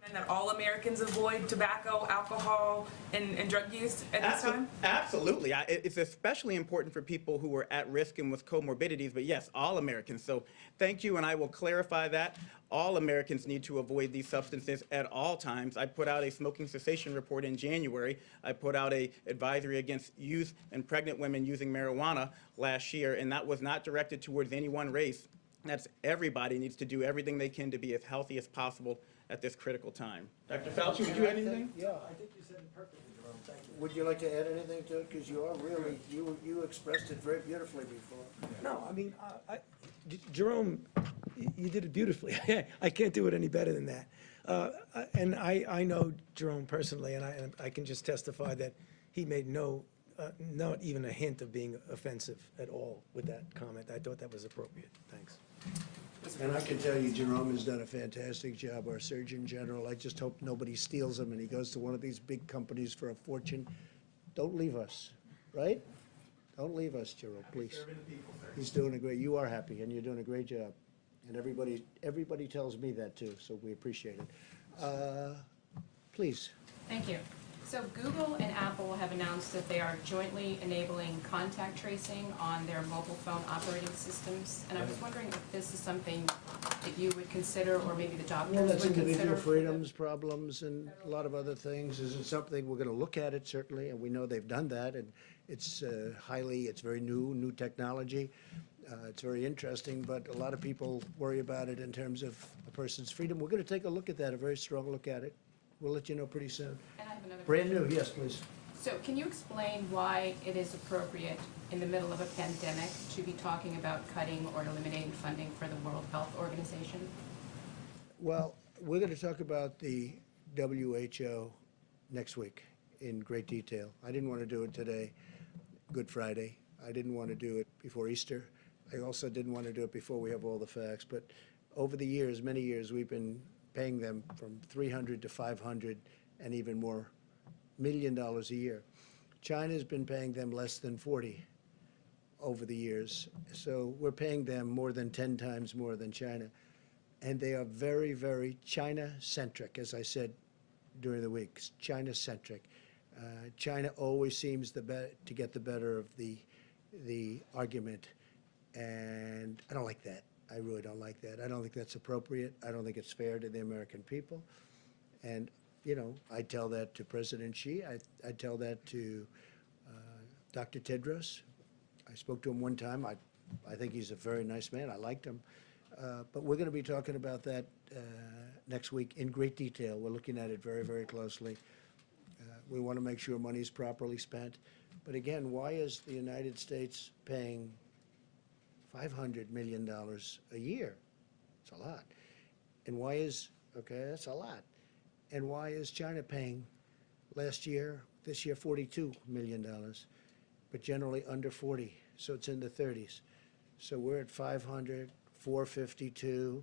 And that all Americans avoid tobacco, alcohol, and drug use at this time? Absolutely. It's especially important for people who are at risk and with comorbidities, but yes, all Americans. So thank you, and I will clarify that. All Americans need to avoid these substances at all times. I put out a smoking cessation report in January. I put out an advisory against youth and pregnant women using marijuana last year, and that was not directed towards any one race. That's everybody needs to do everything they can to be as healthy as possible at this critical time. Dr. Fauci, would you add anything? Yeah, I think you said it perfectly, Jerome. Thank you. Would you like to add anything to it? Because you are really, you expressed it very beautifully before. No, I mean, Jerome, you did it beautifully. I can't do it any better than that. And I know Jerome personally, and I can just testify that he made not even a hint of being offensive at all with that comment. I thought that was appropriate. Thanks. And I can tell you, Jerome has done a fantastic job, our Surgeon General. I just hope nobody steals him and he goes to one of these big companies for a fortune. Don't leave us, right? Don't leave us, Jerome, please. He's doing a great, you are happy and you're doing a great job. And everybody tells me that too, so we appreciate it. Please. Thank you. So Google and Apple have announced that they are jointly enabling contact tracing on their mobile phone operating systems. And I was wondering if this is something that you would consider, or maybe the doctors Well, that's would consider. individual freedoms problems and a lot of other things. Is it something we're going to look at it, certainly, and we know they've done that, and it's it's very new technology. It's very interesting, but a lot of people worry about it in terms of a person's freedom. We're going to take a look at that, a very strong look at it. We'll let you know pretty soon. And I have another Brand question. new, yes, please. So can you explain why it is appropriate in the middle of a pandemic to be talking about cutting or eliminating funding for the World Health Organization? Well, we're going to talk about the WHO next week in great detail. I didn't want to do it today, Good Friday. I didn't want to do it before Easter. I also didn't want to do it before we have all the facts. But over the years, many years, we've been paying them from $300 to $500 and even more $1 million a year. China's been paying them less than 40 over the years. So we're paying them more than 10 times more than China. and they are very, very China-centric, as I said during the week, China-centric. China always seems to get the better of the argument, and I don't like that. I really don't like that. I don't think that's appropriate. I don't think it's fair to the American people. And, you know, I tell that to President Xi. I tell that to Dr. Tedros. I spoke to him one time. I think he's a very nice man. I liked him. But we're going to be talking about that next week in great detail. We're looking at it very, very closely. We want to make sure money is properly spent. But again, why is the United States paying $500 million a year? It's a lot. And why is, okay, that's a lot. And why is China paying this year, $42 million, but generally under 40, so it's in the 30s. So we're at 500, 452,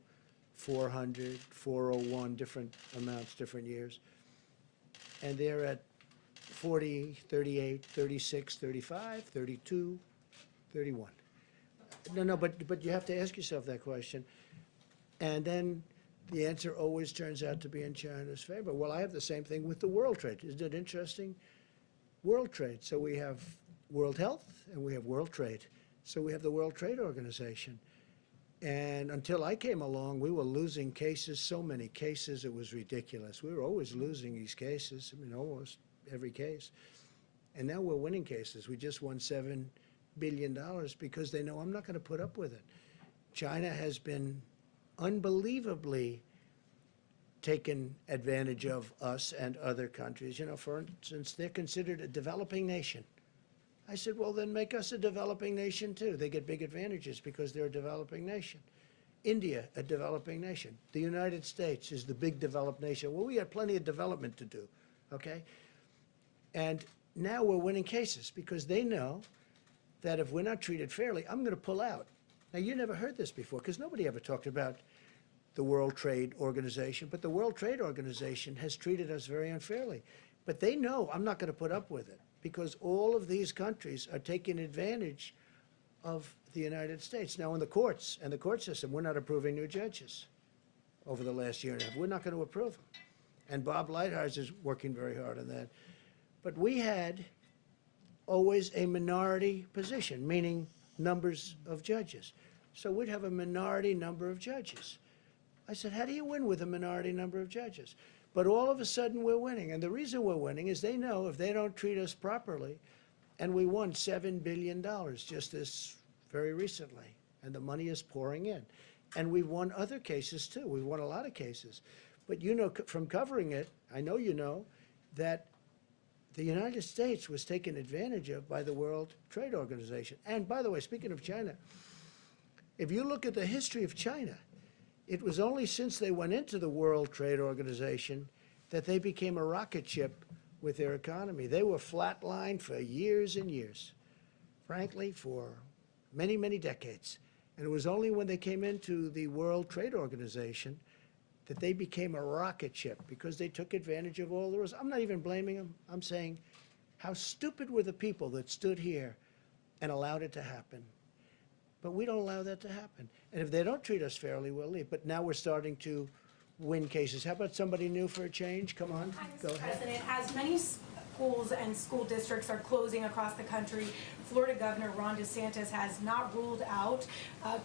400, 401, different amounts, different years. And they're at 40, 38, 36, 35, 32, 31. No, but you have to ask yourself that question. And then the answer always turns out to be in China's favor. Well, I have the same thing with the world trade. Isn't it interesting? World trade. So we have World Health and we have World Trade. So we have the World Trade Organization. And until I came along, we were losing cases, so many cases, it was ridiculous. We were always losing these cases, I mean, almost every case. And now we're winning cases. We just won $7 billion because they know I'm not going to put up with it. China has been unbelievably taken advantage of us and other countries. You know, for instance, they're considered a developing nation. I said, well, then make us a developing nation too. They get big advantages because they're a developing nation. India, a developing nation. The United States is the big developed nation. Well, we have plenty of development to do, okay? And now we're winning cases because they know that if we're not treated fairly, I'm going to pull out. Now, you never heard this before because nobody ever talked about the World Trade Organization, but the World Trade Organization has treated us very unfairly. But they know I'm not going to put up with it because all of these countries are taking advantage of the United States. Now, in the courts and the court system, we're not approving new judges over the last year and a half. We're not going to approve them. And Bob Lighthizer is working very hard on that. But we had always a minority position, meaning numbers of judges. So we'd have a minority number of judges. I said, how do you win with a minority number of judges? But all of a sudden we're winning. And the reason we're winning is they know if they don't treat us properly, and we won $7 billion just this very recently, and the money is pouring in. And we've won other cases too. We've won a lot of cases. But you know from covering it, I know you know, that the United States was taken advantage of by the World Trade Organization. And by the way, speaking of China, if you look at the history of China, it was only since they went into the World Trade Organization that they became a rocket ship with their economy. They were flatlined for years and years, frankly, for many, many decades. And it was only when they came into the World Trade Organization that they became a rocket ship because they took advantage of all the rules. I'm not even blaming them. I'm saying how stupid were the people that stood here and allowed it to happen. But we don't allow that to happen. And if they don't treat us fairly, we'll leave. But now we're starting to win cases. How about somebody new for a change? Come on, go ahead. President, as many schools and school districts are closing across the country, Florida Governor Ron DeSantis has not ruled out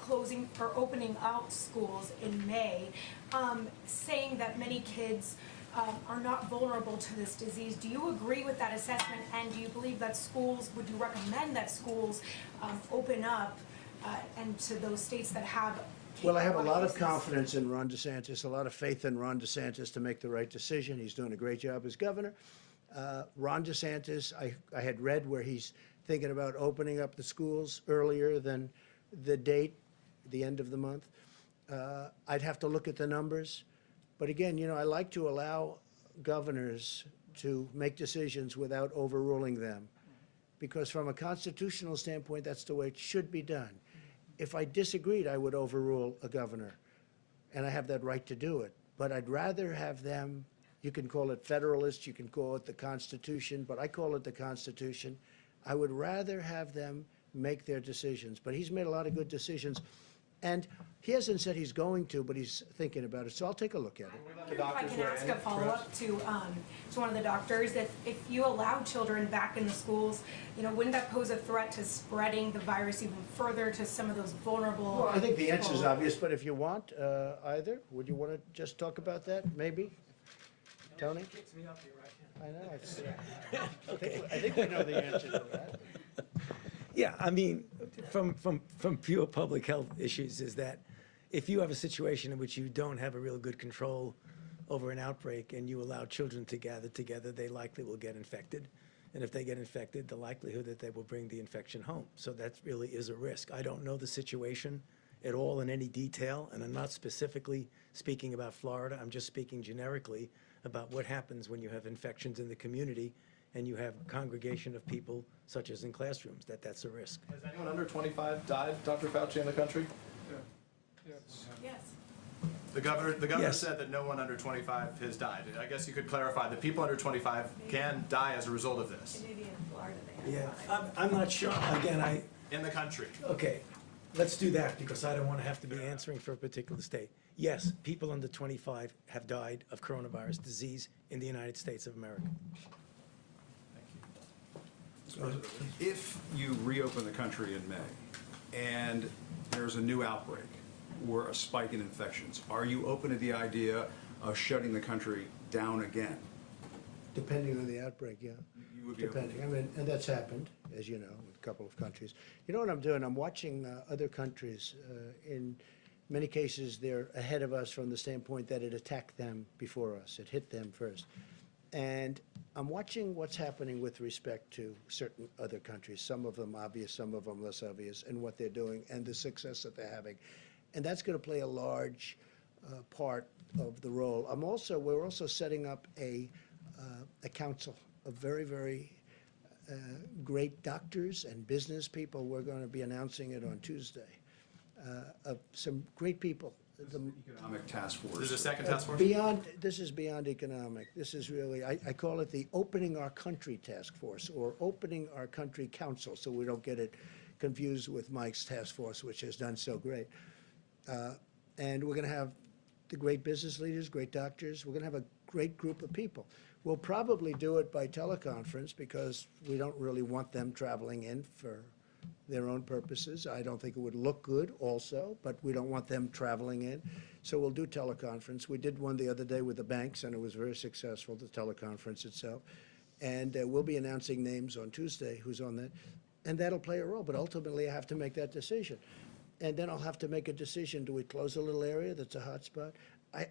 closing or opening out schools in May, saying that many kids are not vulnerable to this disease. Do you agree with that assessment, and do you believe that schools, would you recommend that schools open up and to those states that have? Well, I have a lot of confidence in Ron DeSantis, a lot of faith in Ron DeSantis to make the right decision. He's doing a great job as governor. Ron DeSantis, I had read where he's thinking about opening up the schools earlier than the date, the end of the month. I'd have to look at the numbers. But again, you know, I like to allow governors to make decisions without overruling them. Because from a constitutional standpoint, that's the way it should be done. If I disagreed, I would overrule a governor. And I have that right to do it. But I'd rather have them, you can call it federalist, you can call it the Constitution, but I call it the Constitution. I would rather have them make their decisions. But he's made a lot of good decisions. And he hasn't said he's going to, but he's thinking about it, so I'll take a look at it. If I can ask a follow-up to one of the doctors, if you allow children back in the schools, wouldn't that pose a threat to spreading the virus even further to some of those vulnerable? Well, I think the answer is people? obvious, but if you want, either, would you want to just talk about that, maybe? Tony? I know, it's, I think we know the answer to that. Yeah, I mean, from pure public health issues is that if you have a situation in which you don't have a real good control over an outbreak and you allow children to gather together, they likely will get infected. And if they get infected, the likelihood that they will bring the infection home. So that really is a risk. I don't know the situation at all in any detail, and I'm not specifically speaking about Florida. I'm just speaking generically about what happens when you have infections in the community and you have congregation of people, such as in classrooms, that's a risk. Has anyone under 25 died, Dr. Fauci, in the country? Yes. The governor Yes. said that no one under 25 has died. I guess you could clarify that people under 25 can die as a result of this. Maybe in Florida they have. Yeah, I'm not sure. Again, In the country. Okay, let's do that because I don't want to have to be answering for a particular state. Yes, people under 25 have died of coronavirus disease in the United States of America. If you reopen the country in May and there's a new outbreak or a spike in infections, are you open to the idea of shutting the country down again? Depending on the outbreak, yeah. You would be open Depending, I mean, and that's happened, as you know, with a couple of countries. You know what I'm doing? I'm watching other countries. In many cases, they're ahead of us from the standpoint that it attacked them before us. It hit them first. And I'm watching what's happening with respect to certain other countries, some of them obvious, some of them less obvious, and what they're doing and the success that they're having. And that's going to play a large part of the role. We're also setting up a council of very, very great doctors and business people. We're going to be announcing it on Tuesday. Of some great people. Economic task force. There's a second task force? This is beyond economic. This is really, I call it the Opening Our Country Task Force, or Opening Our Country Council, so we don't get it confused with Mike's task force, which has done so great. And we're going to have the great business leaders, great doctors. We're going to have a great group of people. We'll probably do it by teleconference because we don't really want them traveling in for their own purposes. I don't think it would look good also, but we don't want them traveling in. So we'll do teleconference. We did one the other day with the banks, and it was very successful, the teleconference itself. And we'll be announcing names on Tuesday, who's on that. And that'll play a role, but ultimately I have to make that decision. And then I'll have to make a decision, do we close a little area that's a hot spot?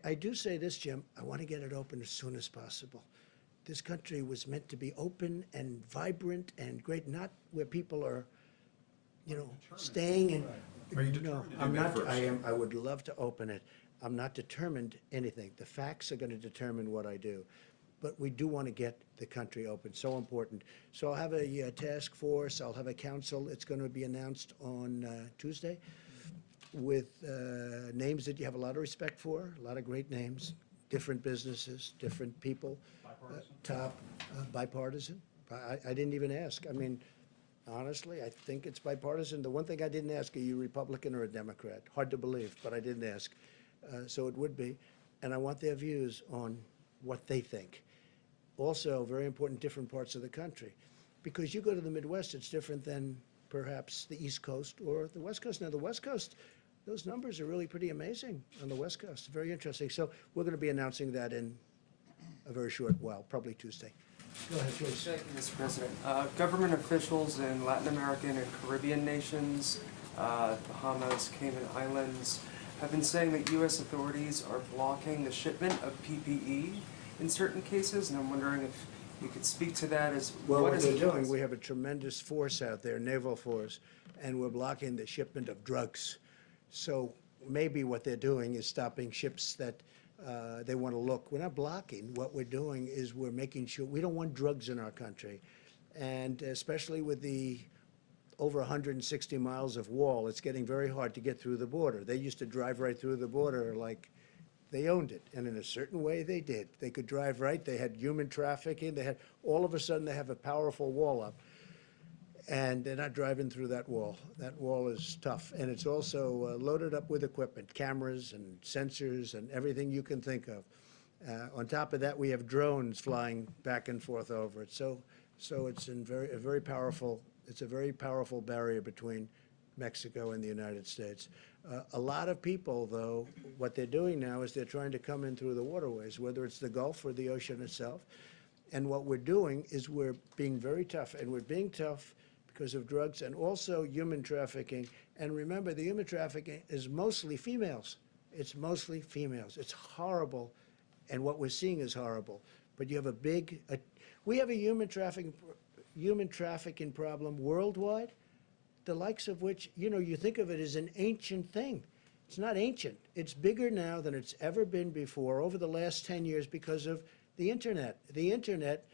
I do say this, Jim, I want to get it open as soon as possible. This country was meant to be open and vibrant and great, not where people are, staying and. Are you No, determined to I'm do May not, 1st? I would love to open it. I'm not determined anything. The facts are going to determine what I do. But we do want to get the country open, so important. So I'll have a task force, I'll have a council. It's going to be announced on Tuesday with names that you have a lot of respect for, a lot of great names, different businesses, different people. Bipartisan. I didn't even ask. I mean, honestly, I think it's bipartisan. The one thing I didn't ask, are you Republican or a Democrat? Hard to believe, but I didn't ask. So it would be. And I want their views on what they think. Also, very important, different parts of the country. Because you go to the Midwest, it's different than perhaps the East Coast or the West Coast. Now, the West Coast, those numbers are really pretty amazing on the West Coast. Very interesting. So we're going to be announcing that in a very short while, probably Tuesday. Go ahead, please. Thank you, Mr. President. Government officials in Latin American and Caribbean nations, Bahamas, Cayman Islands, have been saying that U.S. authorities are blocking the shipment of PPE in certain cases, and I'm wondering if you could speak to that as Well, what is they're the doing, policy? we have a tremendous force out there, naval force, and we're blocking the shipment of drugs. So maybe what they're doing is stopping ships that they want to look. We're not blocking. What we're doing is we're making sure we don't want drugs in our country. And especially with the over 160 miles of wall, it's getting very hard to get through the border. They used to drive right through the border like they owned it. And in a certain way, they did. They could drive right. They had human trafficking. They had, all of a sudden, they have a powerful wall up. and they're not driving through that wall. That wall is tough, and it's also loaded up with equipment, cameras and sensors and everything you can think of. On top of that, we have drones flying back and forth over it. So it's a very powerful. It's a very powerful barrier between Mexico and the United States. A lot of people, though, what they're doing now is they're trying to come in through the waterways, whether it's the Gulf or the ocean itself. And what we're doing is we're being very tough, and we're being tough because of drugs and also human trafficking. And remember, the human trafficking is mostly females. It's mostly females. It's horrible, and what we're seeing is horrible. But you have we have a human trafficking problem worldwide, the likes of which, you think of it as an ancient thing. It's not ancient. It's bigger now than it's ever been before over the last 10 years because of the internet. The internet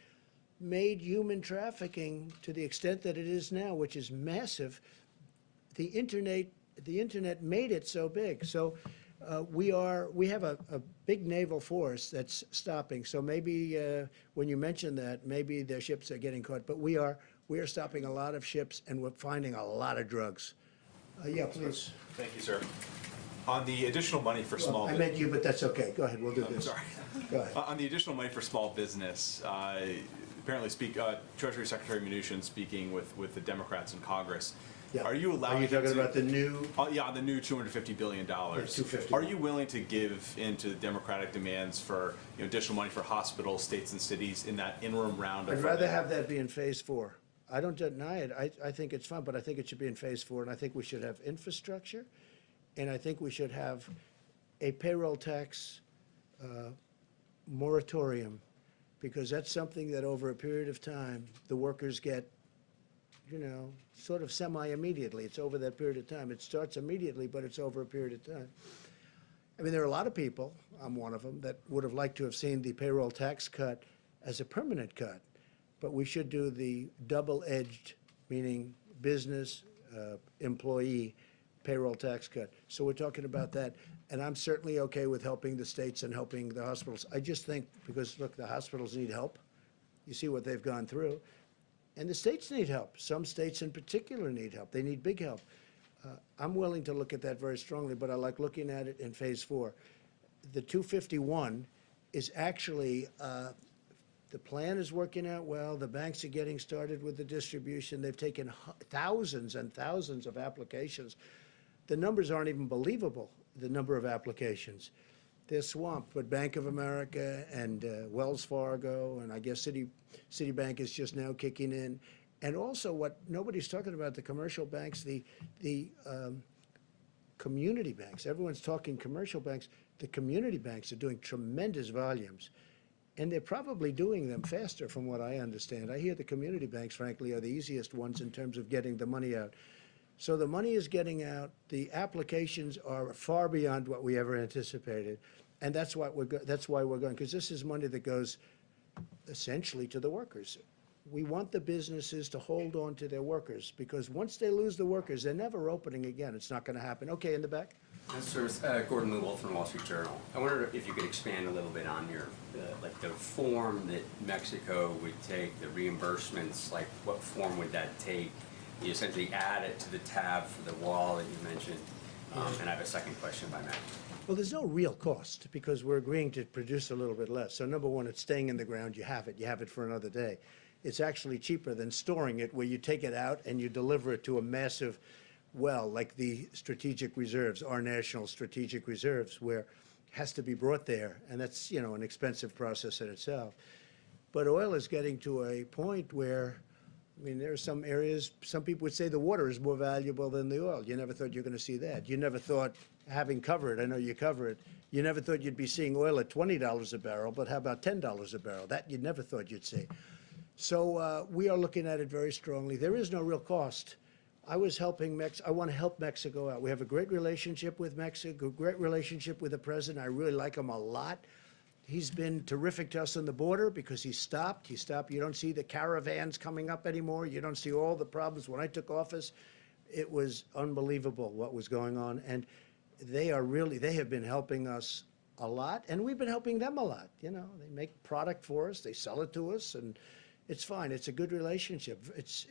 made human trafficking to the extent that it is now, which is massive. The internet made it so big. So we have a big naval force that's stopping. So maybe when you mention that, maybe their ships are getting caught. But we are stopping a lot of ships, and we're finding a lot of drugs. Yeah, please. Thank you, sir. On the additional money for small. I meant you, but that's okay. Go ahead. We'll do this. Sorry. Go ahead. On the additional money for small business, apparently Treasury Secretary Mnuchin speaking with the Democrats in Congress. Yeah. Are you allowing? Are you talking about the new? Yeah, the new $250 billion. Yeah, $250. Are you willing to give into the Democratic demands for additional money for hospitals, states, and cities in that interim round of I'd rather have that be in phase 4. I don't deny it. I think it's fun, but I think it should be in phase 4, and I think we should have infrastructure, and I think we should have a payroll tax moratorium, because that's something that over a period of time, the workers get, sort of semi-immediately. It's over that period of time. It starts immediately, but it's over a period of time. I mean, there are a lot of people, I'm one of them, that would have liked to have seen the payroll tax cut as a permanent cut. But we should do the double-edged, meaning business, employee, payroll tax cut. So we're talking about that. And I'm certainly okay with helping the states and helping the hospitals. I just think, because, look, the hospitals need help. You see what they've gone through. And the states need help. Some states in particular need help. They need big help. I'm willing to look at that very strongly, but I like looking at it in phase 4. The 251 is actually, the plan is working out well. The banks are getting started with the distribution. They've taken thousands and thousands of applications. The numbers aren't even believable, the number of applications. They're swamped, but Bank of America and Wells Fargo, and I guess Citibank is just now kicking in. And also what nobody's talking about, the commercial banks, the community banks. Everyone's talking commercial banks. The community banks are doing tremendous volumes. And they're probably doing them faster from what I understand. I hear the community banks, frankly, are the easiest ones in terms of getting the money out. So the money is getting out. The applications are far beyond what we ever anticipated. And that's why we're going, because this is money that goes essentially to the workers. We want the businesses to hold on to their workers, because once they lose the workers, they're never opening again. It's not going to happen. Okay, in the back. Sir, Gordon Lewald from Wall Street Journal. I wonder if you could expand a little bit on your, like the form that Mexico would take, the reimbursements, like what form would that take? You essentially add it to the tab for the wall that you mentioned. And I have a second question by Matt. Well, there's no real cost, because we're agreeing to produce a little bit less. So number one, it's staying in the ground. You have it for another day. It's actually cheaper than storing it, where you take it out and you deliver it to a massive well, like the strategic reserves, our national strategic reserves, where it has to be brought there, and that's, an expensive process in itself. But oil is getting to a point where, there are some areas, some people would say the water is more valuable than the oil. You never thought you were going to see that. You never thought, having covered, I know you cover it, you never thought you'd be seeing oil at $20 a barrel, but how about $10 a barrel? That you never thought you'd see. So we are looking at it very strongly. There is no real cost. I want to help Mexico out. We have a great relationship with Mexico, great relationship with the president. I really like him a lot. He's been terrific to us on the border because he stopped. You don't see the caravans coming up anymore. You don't see all the problems. When I took office, it was unbelievable what was going on. And they have been helping us a lot, and we've been helping them a lot. They make product for us. They sell it to us, and it's fine. It's a good relationship.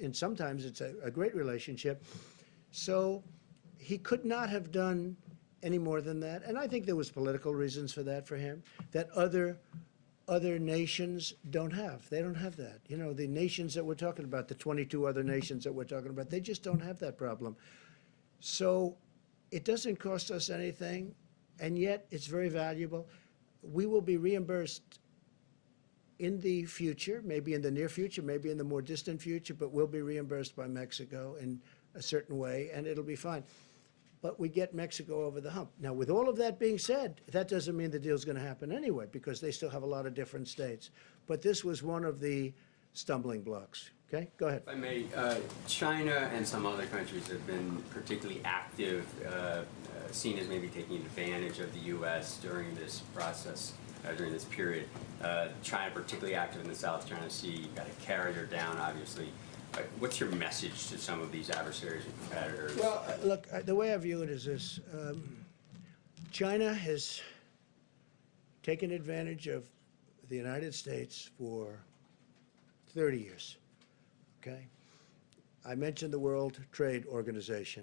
And sometimes it's a great relationship. So he could not have done any more than that. And I think there was political reasons for that for him, that other nations don't have. They don't have that. You know, the nations that we're talking about, the 22 other nations that we're talking about, they just don't have that problem. So it doesn't cost us anything, and yet it's very valuable. We will be reimbursed in the future, maybe in the near future, maybe in the more distant future, but we'll be reimbursed by Mexico in a certain way, and it'll be fine. But we get Mexico over the hump. Now, with all of that being said, that doesn't mean the deal's going to happen anyway, because they still have a lot of different states. But this was one of the stumbling blocks. Okay, go ahead. If I may, China and some other countries have been particularly active, seen as maybe taking advantage of the U.S. during this process, during this period. China particularly active in the South China Sea. You've got a carrier down, obviously. What's your message to some of these adversaries and competitors? Well, look, the way I view it is this. China has taken advantage of the United States for 30 years, okay? I mentioned the World Trade Organization.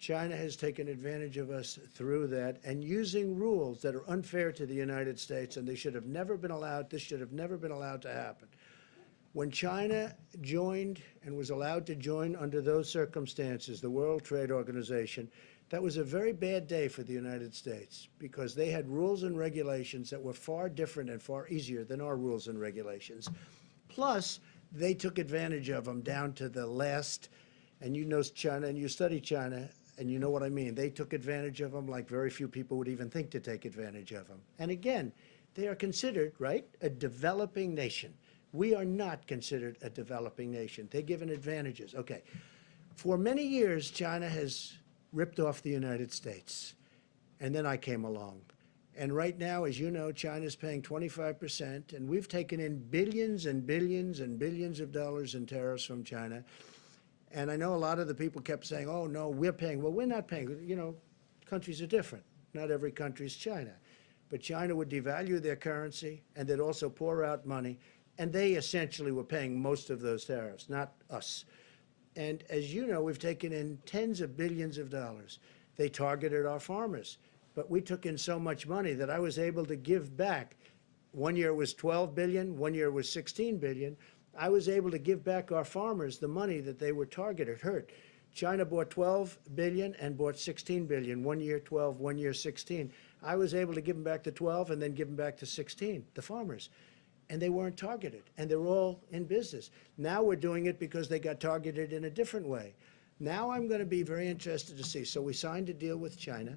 China has taken advantage of us through that and using rules that are unfair to the United States, and they should have never been allowed, this should have never been allowed to happen. When China joined and was allowed to join under those circumstances, the World Trade Organization, that was a very bad day for the United States because they had rules and regulations that were far different and far easier than our rules and regulations. Plus, they took advantage of them down to the last, and you know China and you study China, and you know what I mean. They took advantage of them like very few people would even think to take advantage of them. And again, they are considered, right, a developing nation. We are not considered a developing nation. They're given advantages. Okay. For many years, China has ripped off the United States. And then I came along. And right now, as you know, China's paying 25%, and we've taken in billions and billions and billions of dollars in tariffs from China. And I know a lot of the people kept saying, oh, no, we're paying. Well, we're not paying. You know, countries are different. Not every country is China. But China would devalue their currency, and they'd also pour out money. And they essentially were paying most of those tariffs, not us. And as you know, we've taken in tens of billions of dollars. They targeted our farmers. But we took in so much money that I was able to give back. One year it was 12 billion, one year it was 16 billion. I was able to give back our farmers the money that they were targeted, hurt. China bought 12 billion and bought 16 billion. 1 year 12, 1 year 16. I was able to give them back the 12 and then give them back to 16, the farmers. And they weren't targeted, and they're all in business. Now we're doing it because they got targeted in a different way. Now I'm going to be very interested to see. So we signed a deal with China,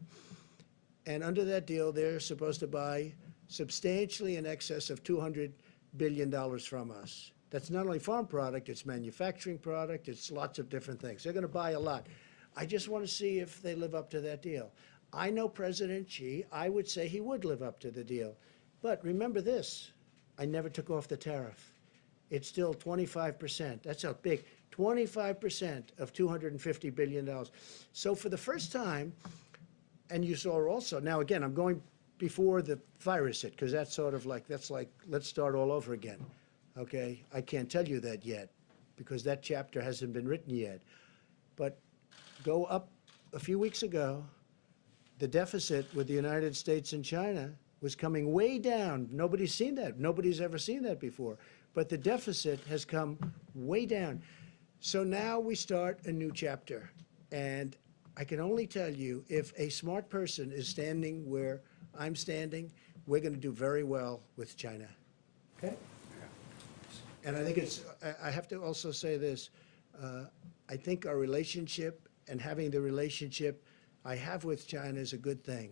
and under that deal, they're supposed to buy substantially in excess of $200 billion from us. That's not only farm product, it's manufacturing product, it's lots of different things. They're going to buy a lot. I just want to see if they live up to that deal. I know President Xi, I would say he would live up to the deal. But remember this. I never took off the tariff. It's still 25%. That's a big 25% of $250 billion. So for the first time, and you saw also, now again, I'm going before the virus hit, because that's sort of like, that's like, let's start all over again. Okay? I can't tell you that yet, because that chapter hasn't been written yet. But go up a few weeks ago, the deficit with the United States and China was coming way down. Nobody's seen that. Nobody's ever seen that before. But the deficit has come way down. So now we start a new chapter. And I can only tell you, if a smart person is standing where I'm standing, we're going to do very well with China. Okay? And I think it's, I have to also say this, I think our relationship and having the relationship I have with China is a good thing.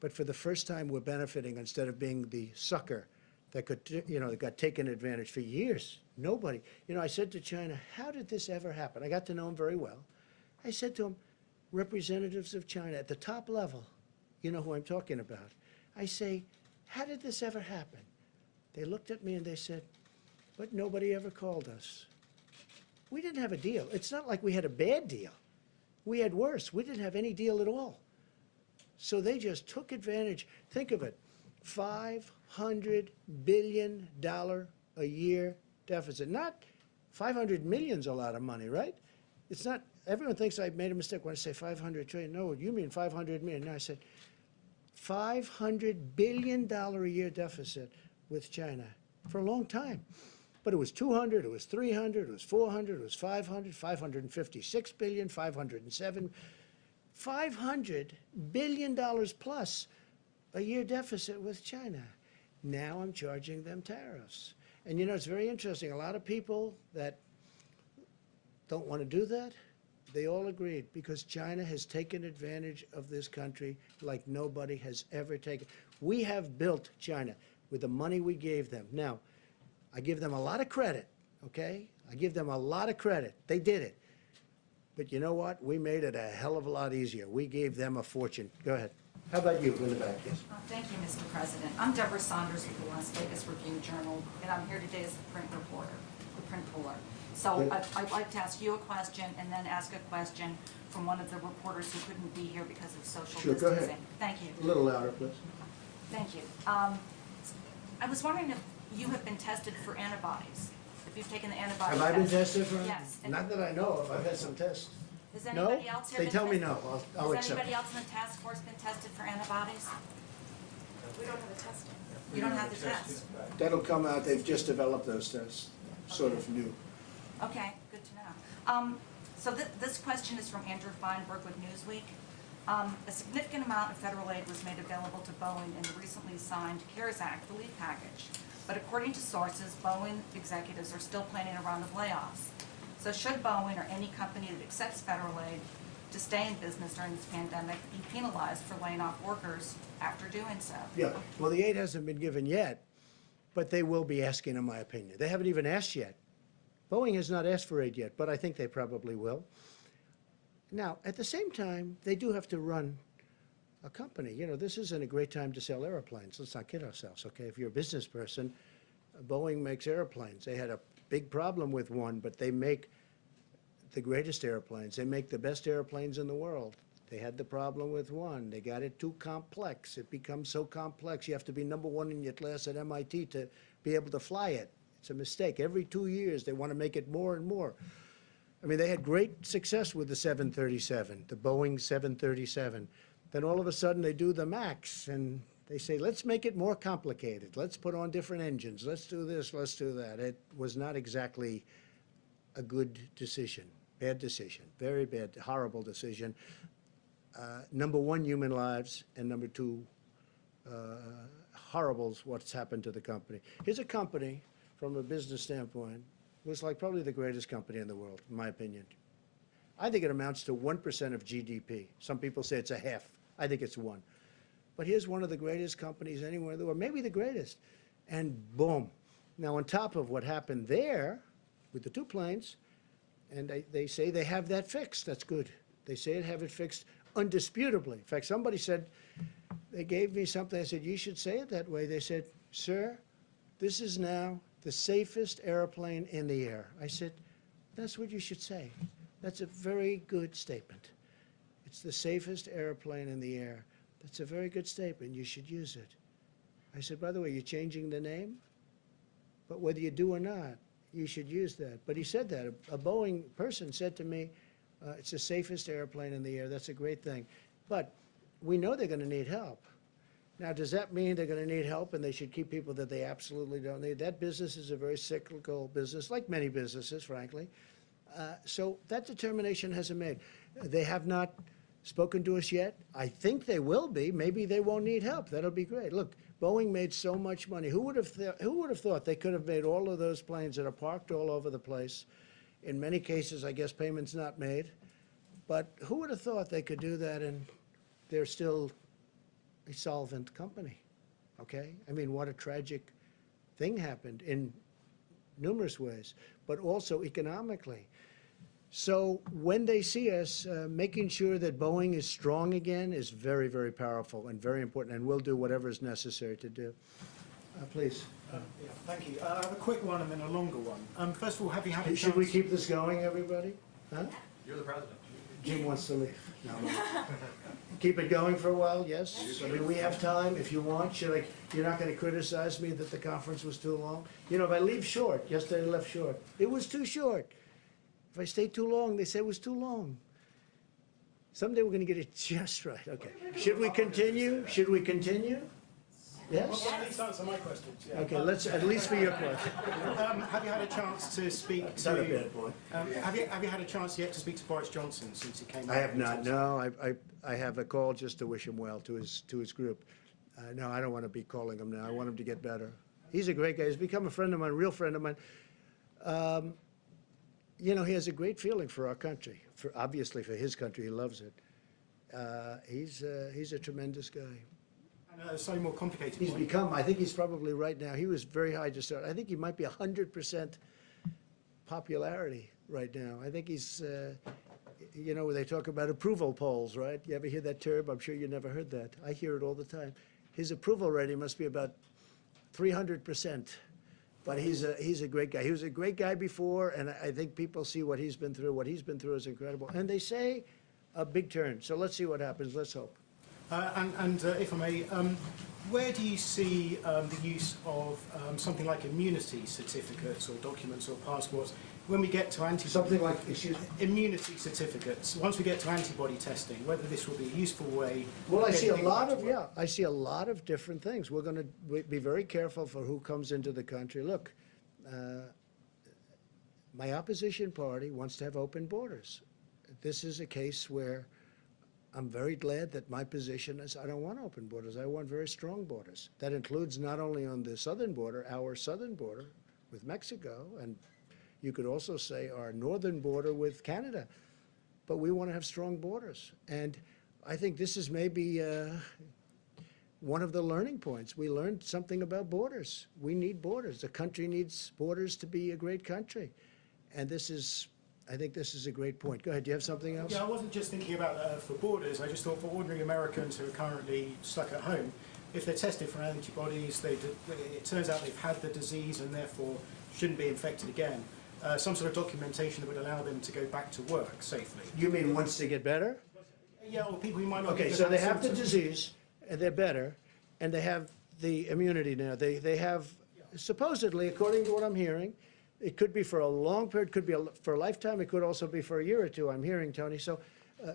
But for the first time, we're benefiting instead of being the sucker that could, you know, that got taken advantage for years. Nobody. You know, I said to China, how did this ever happen? I got to know him very well. I said to him, representatives of China at the top level, you know who I'm talking about. I say, how did this ever happen? They looked at me and they said, but nobody ever called us. We didn't have a deal. It's not like we had a bad deal. We had worse. We didn't have any deal at all. So they just took advantage. Think of it, $500 billion a year deficit. Not 500 million's a lot of money, right? It's not, everyone thinks I made a mistake when I say 500 trillion. No, you mean 500 million. No, I said $500 billion a year deficit with China for a long time. But it was 200, it was 300, it was 400, it was 500, 556 billion, 507, $500 billion plus a year deficit with China. Now I'm charging them tariffs. And you know, it's very interesting. A lot of people that don't want to do that, they all agreed because China has taken advantage of this country like nobody has ever taken. We have built China with the money we gave them. Now, I give them a lot of credit, okay? I give them a lot of credit. They did it. But you know what? We made it a hell of a lot easier. We gave them a fortune. Go ahead. How about you in the back? Yes. Thank you, Mr. President. I'm Deborah Saunders with the Las Vegas Review-Journal, and I'm here today as the print reporter, the print puller. So I'd like to ask you a question and then ask a question from one of the reporters who couldn't be here because of social Sure, distancing. go ahead. Thank you. A little louder, please. Thank you. I was wondering if you have been tested for antibodies, if you've taken the antibody Have I been test. tested for? Yes. Not that I know of. I've had some tests. Has No? anybody else here They been tell me tested? no. I'll Has accept anybody it. else in the task force been tested for antibodies? We don't have a testing. You don't have the test? That'll come out. They've just developed those tests, sort of new. Okay, good to know. So this question is from Andrew Feinberg with Newsweek. A significant amount of federal aid was made available to Boeing in the recently signed CARES Act relief package. But according to sources, Boeing executives are still planning a round of layoffs. So should Boeing or any company that accepts federal aid to stay in business during this pandemic be penalized for laying off workers after doing so? Yeah, well, the aid hasn't been given yet, but they will be asking, in my opinion. They haven't even asked yet. Boeing has not asked for aid yet, but I think they probably will. Now, at the same time, they do have to run a company. You know, this isn't a great time to sell airplanes. Let's not kid ourselves, okay? If you're a business person, Boeing makes airplanes. They had a big problem with one, but they make the greatest airplanes. They make the best airplanes in the world. They had the problem with one. They got it too complex. It becomes so complex. You have to be #1 in your class at MIT to be able to fly it. It's a mistake. Every 2 years, they want to make it more and more. I mean, they had great success with the 737, the Boeing 737. Then all of a sudden, they do the MAX, and they say, let's make it more complicated. Let's put on different engines. Let's do this. Let's do that. It was not exactly a good decision. Bad decision. Very bad, horrible decision. #1, human lives, and #2, horrible what's happened to the company. Here's a company, from a business standpoint, was like probably the greatest company in the world, in my opinion. I think it amounts to 1% of GDP. Some people say it's a half. I think it's 1. But here's one of the greatest companies anywhere in the world, maybe the greatest. And boom. Now, on top of what happened there with the 2 planes, and they say they have that fixed. That's good. They say they have it fixed undisputably. In fact, somebody said, they gave me something. I said, you should say it that way. They said, sir, this is now the safest airplane in the air. I said, that's what you should say. That's a very good statement. It's the safest airplane in the air. That's a very good statement. You should use it. I said, by the way, you're changing the name? But whether you do or not, you should use that. But he said that. A Boeing person said to me, it's the safest airplane in the air. That's a great thing. But we know they're going to need help. Now, does that mean they're going to need help and they should keep people that they absolutely don't need? That business is a very cyclical business, like many businesses, frankly. So that determination hasn't made. They have not spoken to us yet. I think they will be. Maybe they won't need help. That'll be great. Look, Boeing made so much money. Who would have thought they could have made all of those planes that are parked all over the place? In many cases, I guess payments not made. But who would have thought they could do that and they're still a solvent company, okay? I mean, what a tragic thing happened in numerous ways, but also economically. So when they see us, making sure that Boeing is strong again is very, very powerful and very important, and we'll do whatever is necessary to do. Please. Yeah, thank you. I have a quick one and then a longer one. First of all, have you had a chance... Should we keep this going, everybody? Huh? You're the president. Jim wants to leave. No. Keep it going for a while, yes? I mean, we have time if you want. You're not gonna criticize me that the conference was too long? You know, if I leave short, yesterday I left short, it was too short. If I stay too long, they say it was too long. Someday we're gonna get it just right, okay. Should we continue? Should we continue? Yes? Well, at least answer my questions. Yeah. Okay, let's, at least for your question. Have you had a chance to speak to? Not a bad boy. Have you had a chance yet to speak to Boris Johnson since he came? I have not, no, I have a call just to wish him well to his group. No, I don't want to be calling him now, I want him to get better. He's a great guy, he's become a friend of mine, a real friend of mine. You know, he has a great feeling for our country, obviously for his country, he loves it. He's a tremendous guy. And so more complicated. He's become, I think he's probably right now, he was very high to start. I think he might be 100% popularity right now. I think he's, you know, they talk about approval polls, right? You ever hear that term? I'm sure you never heard that. I hear it all the time. His approval rating must be about 300%. But he's a great guy. He was a great guy before, and I think people see what he's been through. What he's been through is incredible. And they say a big turn. So let's see what happens. Let's hope. If I may, where do you see the use of something like immunity certificates or documents or passports when we get to antibody? Something like, excuse me? Immunity certificates. Once we get to antibody testing, whether this will be a useful way. Well, I see a lot of, yeah, I see a lot of different things. We're going to be very careful for who comes into the country. Look, my opposition party wants to have open borders. This is a case where I'm very glad that my position is I don't want open borders. I want very strong borders. That includes not only on the southern border, our southern border with Mexico, and you could also say our northern border with Canada. But we want to have strong borders. And I think this is maybe one of the learning points. We learned something about borders. We need borders. The country needs borders to be a great country. And this is, I think this is a great point. Go ahead, do you have something else? Yeah, I wasn't just thinking about for borders. I just thought for ordinary Americans who are currently stuck at home, if they're tested for antibodies, it turns out they've had the disease and therefore shouldn't be infected again. Some sort of documentation that would allow them to go back to work safely. You mean once they get better? Yeah, or people who might not. Okay, so they have the disease, and they're better, and they have the immunity now. They have, supposedly, according to what I'm hearing, it could be for a long period, could be for a lifetime, it could also be for a year or two, I'm hearing, Tony. So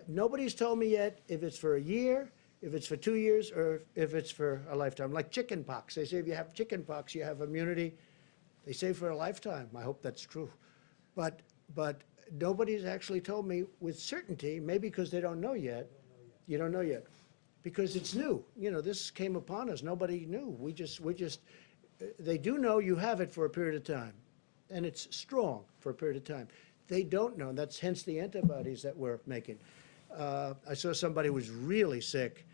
nobody's told me yet if it's for a year, if it's for 2 years, or if it's for a lifetime. Like chicken pox. They say if you have chicken pox, you have immunity, they say for a lifetime. I hope that's true. But nobody's actually told me with certainty, maybe because they don't know yet. You don't know yet. Because it's new. You know, this came upon us. Nobody knew. They do know you have it for a period of time. And it's strong for a period of time. They don't know. That's hence the antibodies that we're making. I saw somebody who was really sick,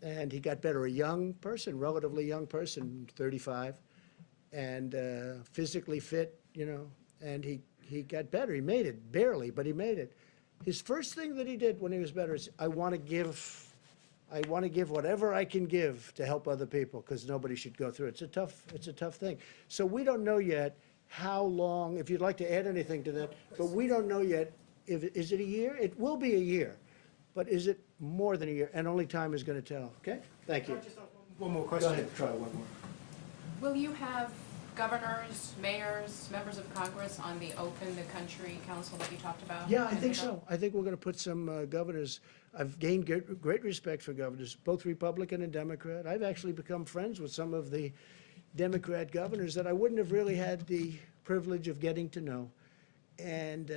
and he got better. A young person, relatively young person, 35, and physically fit, you know, and he got better. He made it, barely, but he made it. His first thing that he did when he was better is, I want to give whatever I can give to help other people, because nobody should go through it. It's a tough thing. So we don't know yet how long, if you'd like to add anything to that, but we don't know yet, is it a year? It will be a year, but is it more than a year? And only time is going to tell, okay? Thank you. One more question. Go ahead, try one more. Will you have governors, mayors, members of Congress on the Open the Country Council that you talked about? Yeah, I think so. I think we're going to put some governors. I've gained great respect for governors, both Republican and Democrat. I've actually become friends with some of the Democrat governors that I wouldn't have really had the privilege of getting to know. And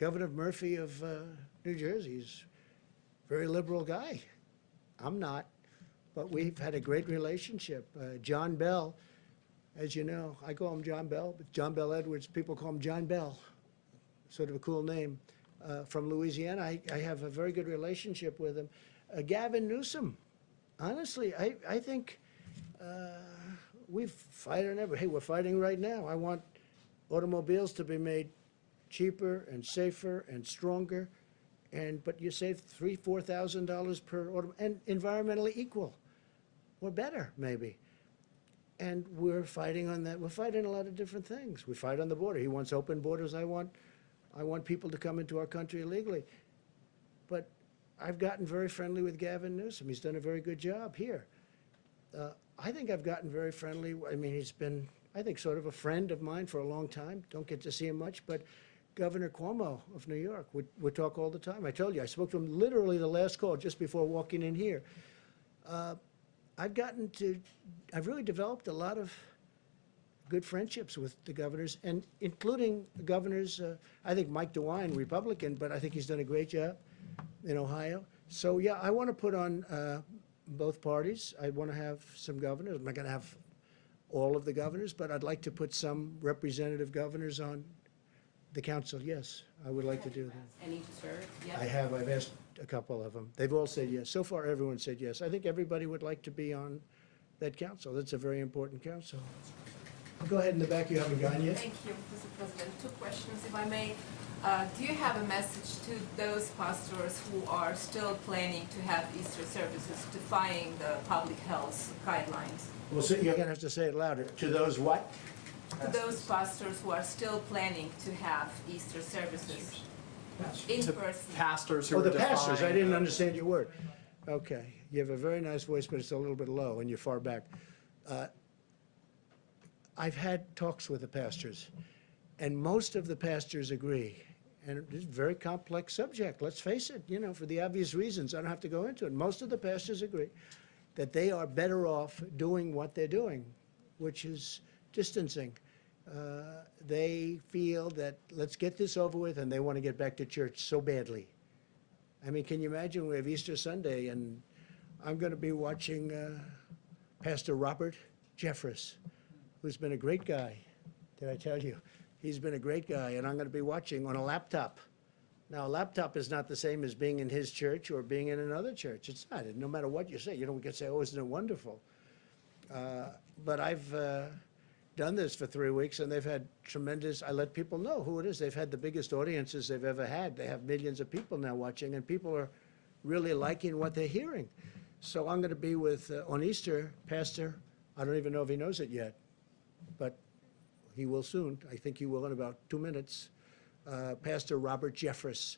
Governor Murphy of New Jersey is a very liberal guy. I'm not, but we've had a great relationship. John Bell, as you know, I call him John Bell, but John Bell Edwards, people call him John Bell, sort of a cool name, from Louisiana. I have a very good relationship with him. Gavin Newsom, honestly, I think we fight on every, hey, we're fighting right now. I want automobiles to be made cheaper and safer and stronger, but you save $3,000–4,000 per auto, and environmentally equal, or better, maybe. And we're fighting on that. We're fighting a lot of different things. We fight on the border. He wants open borders. I want people to come into our country illegally. But I've gotten very friendly with Gavin Newsom. He's done a very good job here. I think I've gotten very friendly. I mean, he's been, I think, sort of a friend of mine for a long time. Don't get to see him much, but Governor Cuomo of New York, we talk all the time. I told you, I spoke to him literally the last call just before walking in here. I've really developed a lot of good friendships with the governors, and including governors, I think Mike DeWine, Republican, but I think he's done a great job in Ohio. So yeah, I want to put on both parties. I want to have some governors. I'm not going to have all of the governors, but I'd like to put some representative governors on the council. Yes, I would like to do that. Any to serve? Yes. I have. I've asked a couple of them. They've all said yes. So far, everyone said yes. I think everybody would like to be on that council. That's a very important council. Go ahead in the back. You haven't gone yet. Thank you, Mr. President. Two questions, if I may. Do you have a message to those pastors who are still planning to have Easter services, defying the public health guidelines? Well, so you're going to have to say it louder. To those what? To those pastors who are still planning to have Easter services in To person. pastors who Oh, are the pastors. I defying, didn't understand your word. Okay. You have a very nice voice, but it's a little bit low, and you're far back. I've had talks with the pastors, and most of the pastors agree. And it's a very complex subject, let's face it, you know, for the obvious reasons. I don't have to go into it. Most of the pastors agree that they are better off doing what they're doing, which is distancing. They feel that let's get this over with, and they want to get back to church so badly. I mean, can you imagine we have Easter Sunday, and I'm going to be watching Pastor Robert Jeffress, who's been a great guy. Did I tell you? He's been a great guy, and I'm going to be watching on a laptop. Now, a laptop is not the same as being in his church or being in another church. It's not. No matter what you say, you don't get to say, oh, isn't it wonderful? But I've done this for 3 weeks, and they've had tremendous, I let people know who it is. They've had the biggest audiences they've ever had. They have millions of people now watching, and people are really liking what they're hearing. So I'm going to be with, on Easter, Pastor, I don't even know if he knows it yet, but he will soon. I think he will in about 2 minutes. Pastor Robert Jeffress.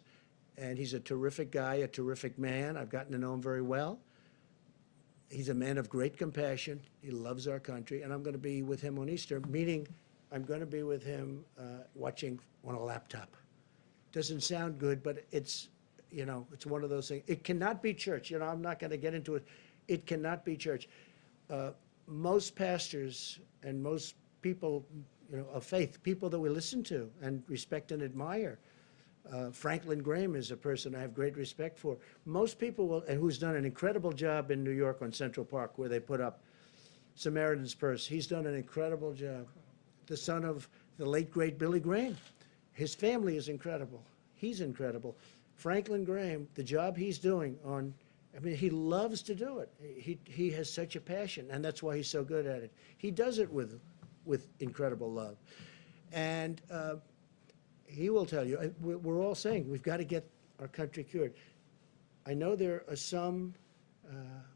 And he's a terrific guy, a terrific man. I've gotten to know him very well. He's a man of great compassion. He loves our country. And I'm going to be with him on Easter, meaning I'm going to be with him watching on a laptop. Doesn't sound good, but it's, you know, it's one of those things. It cannot be church. You know, I'm not going to get into it. It cannot be church. Most pastors and most people, you know, of faith, people that we listen to and respect and admire. Franklin Graham is a person I have great respect for. Most people will, and who's done an incredible job in New York on Central Park, where they put up Samaritan's Purse. He's done an incredible job. The son of the late, great Billy Graham. His family is incredible. He's incredible. Franklin Graham, the job he's doing on, I mean, he loves to do it. He has such a passion, and that's why he's so good at it. He does it with incredible love. And he will tell you, we're all saying we've got to get our country cured. I know there are some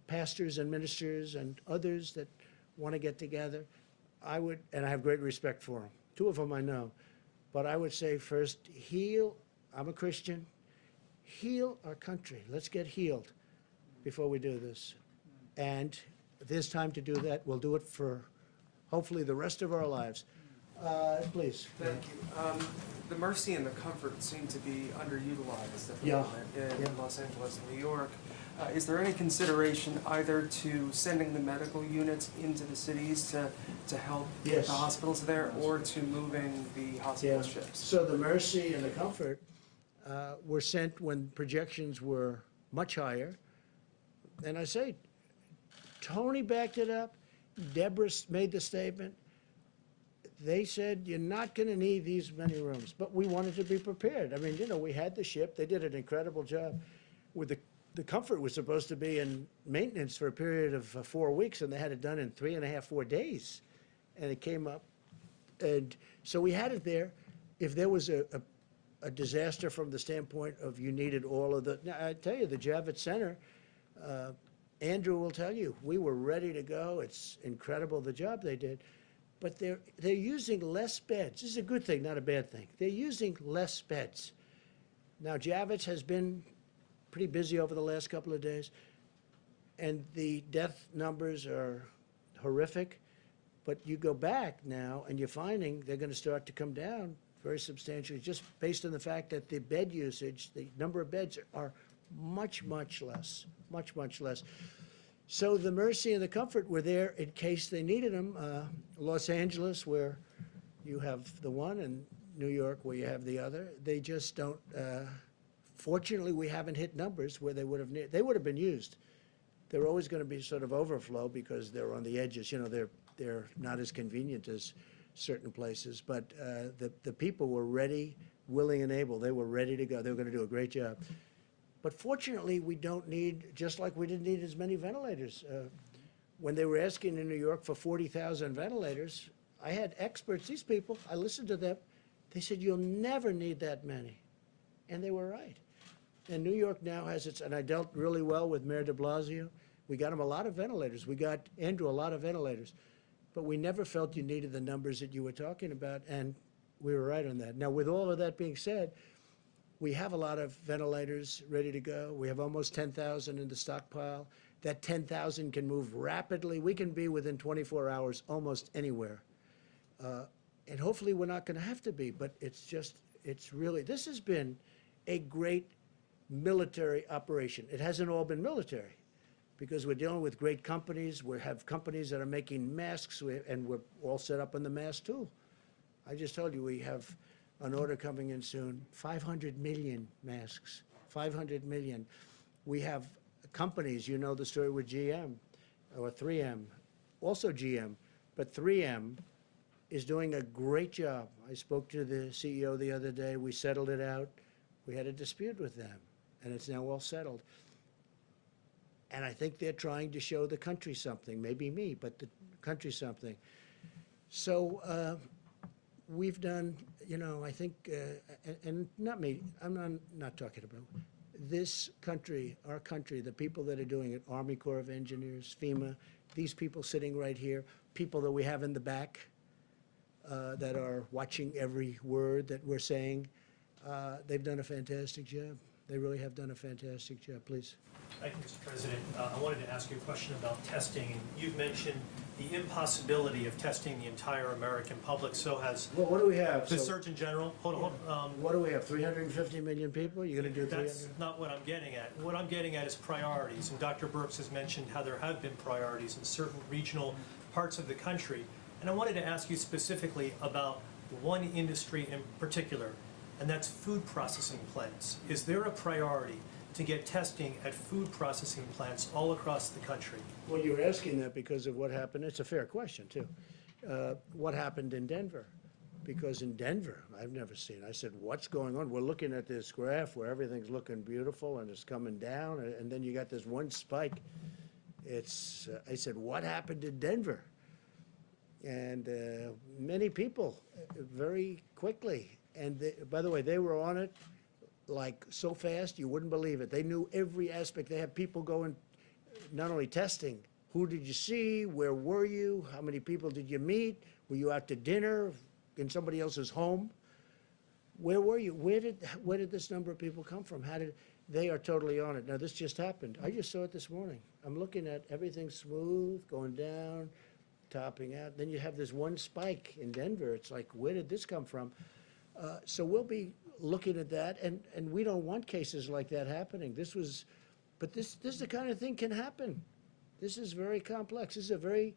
pastors and ministers and others that want to get together. I would, and I have great respect for them. Two of them I know. But I would say first, heal. I'm a Christian. Heal our country. Let's get healed before we do this. And if there's time to do that, we'll do it for hopefully the rest of our lives. Please. Thank you. The Mercy and the Comfort seem to be underutilized at the Yeah. moment in Los Angeles and New York. Is there any consideration either to sending the medical units into the cities to help Yes. the hospitals there, or to moving the hospital ships? So the Mercy and the Comfort were sent when projections were much higher. And I say, Tony backed it up. Deborah made the statement. They said, you're not going to need these many rooms. But we wanted to be prepared. I mean, you know, we had the ship. They did an incredible job. With the Comfort was supposed to be in maintenance for a period of 4 weeks, and they had it done in 3.5, 4 days. And it came up. And so we had it there. If there was a disaster from the standpoint of you needed all of the, now, I tell you, the Javits Center, Andrew will tell you, we were ready to go. It's incredible the job they did. But they're using less beds. This is a good thing, not a bad thing. They're using less beds. Now, Javits has been pretty busy over the last couple of days, and the death numbers are horrific. But you go back now, and you're finding they're going to start to come down very substantially, just based on the fact that the bed usage, the number of beds are much, much less, much, much less. So the mercy and the comfort were there in case they needed them. Los Angeles, where you have the one, and New York, where you have the other, they just don't. Fortunately, we haven't hit numbers where they would have been used. They're always going to be sort of overflow because they're on the edges. You know, they're not as convenient as certain places. But the people were ready, willing, and able. They were ready to go. They were going to do a great job. But fortunately, we don't need, just like we didn't need as many ventilators. When they were asking in New York for 40,000 ventilators, I had experts, these people, I listened to them. They said, you'll never need that many. And they were right. And New York now has its, and I dealt really well with Mayor de Blasio. We got him a lot of ventilators. We got Andrew a lot of ventilators. But we never felt you needed the numbers that you were talking about, and we were right on that. Now, with all of that being said, we have a lot of ventilators ready to go. We have almost 10,000 in the stockpile. That 10,000 can move rapidly. We can be within 24 hours almost anywhere. And hopefully we're not going to have to be, but it's really, this has been a great military operation. It hasn't all been military because we're dealing with great companies. We have companies that are making masks, and we're all set up on the mask too. I just told you we have an order coming in soon, 500 million masks, 500 million. We have companies, you know the story with GM or 3M, also GM, but 3M is doing a great job. I spoke to the CEO the other day. We settled it out. We had a dispute with them, and it's now all settled. And I think they're trying to show the country something, maybe me, but the country something. So we've done, you know, I think, and not me, I'm not talking about this country, our country, the people that are doing it, Army Corps of Engineers, FEMA, these people sitting right here, people that we have in the back that are watching every word that we're saying, they've done a fantastic job. They really have done a fantastic job. Please. Thank you, Mr. President. I wanted to ask you a question about testing. You've mentioned the impossibility of testing the entire American public. So has what do we have? The Surgeon General. Hold on. What do we have? 350 million people? You're going to do 300? That's not what I'm getting at. What I'm getting at is priorities. And Dr. Birx has mentioned how there have been priorities in certain regional parts of the country. And I wanted to ask you specifically about one industry in particular, and that's food processing plants. Is there a priority to get testing at food processing plants all across the country? Well, you're asking that because of what happened. It's a fair question, too. What happened in Denver? Because in Denver, I've never seen, I said, what's going on? We're looking at this graph where everything's looking beautiful and it's coming down, and then you got this one spike. I said, what happened in Denver? And many people, very quickly, and by the way, they were on it like so fast you wouldn't believe it. They knew every aspect. They had people going, not only testing, who did you see, where were you, how many people did you meet, were you out to dinner, in somebody else's home, where were you, where did this number of people come from, they are totally on it. Now this just happened. I just saw it this morning. I'm looking at everything smooth, going down, topping out. Then you have this one spike in Denver. It's like, where did this come from? So we'll be looking at that, and we don't want cases like that happening. But this is the kind of thing can happen. This is very complex. This is a very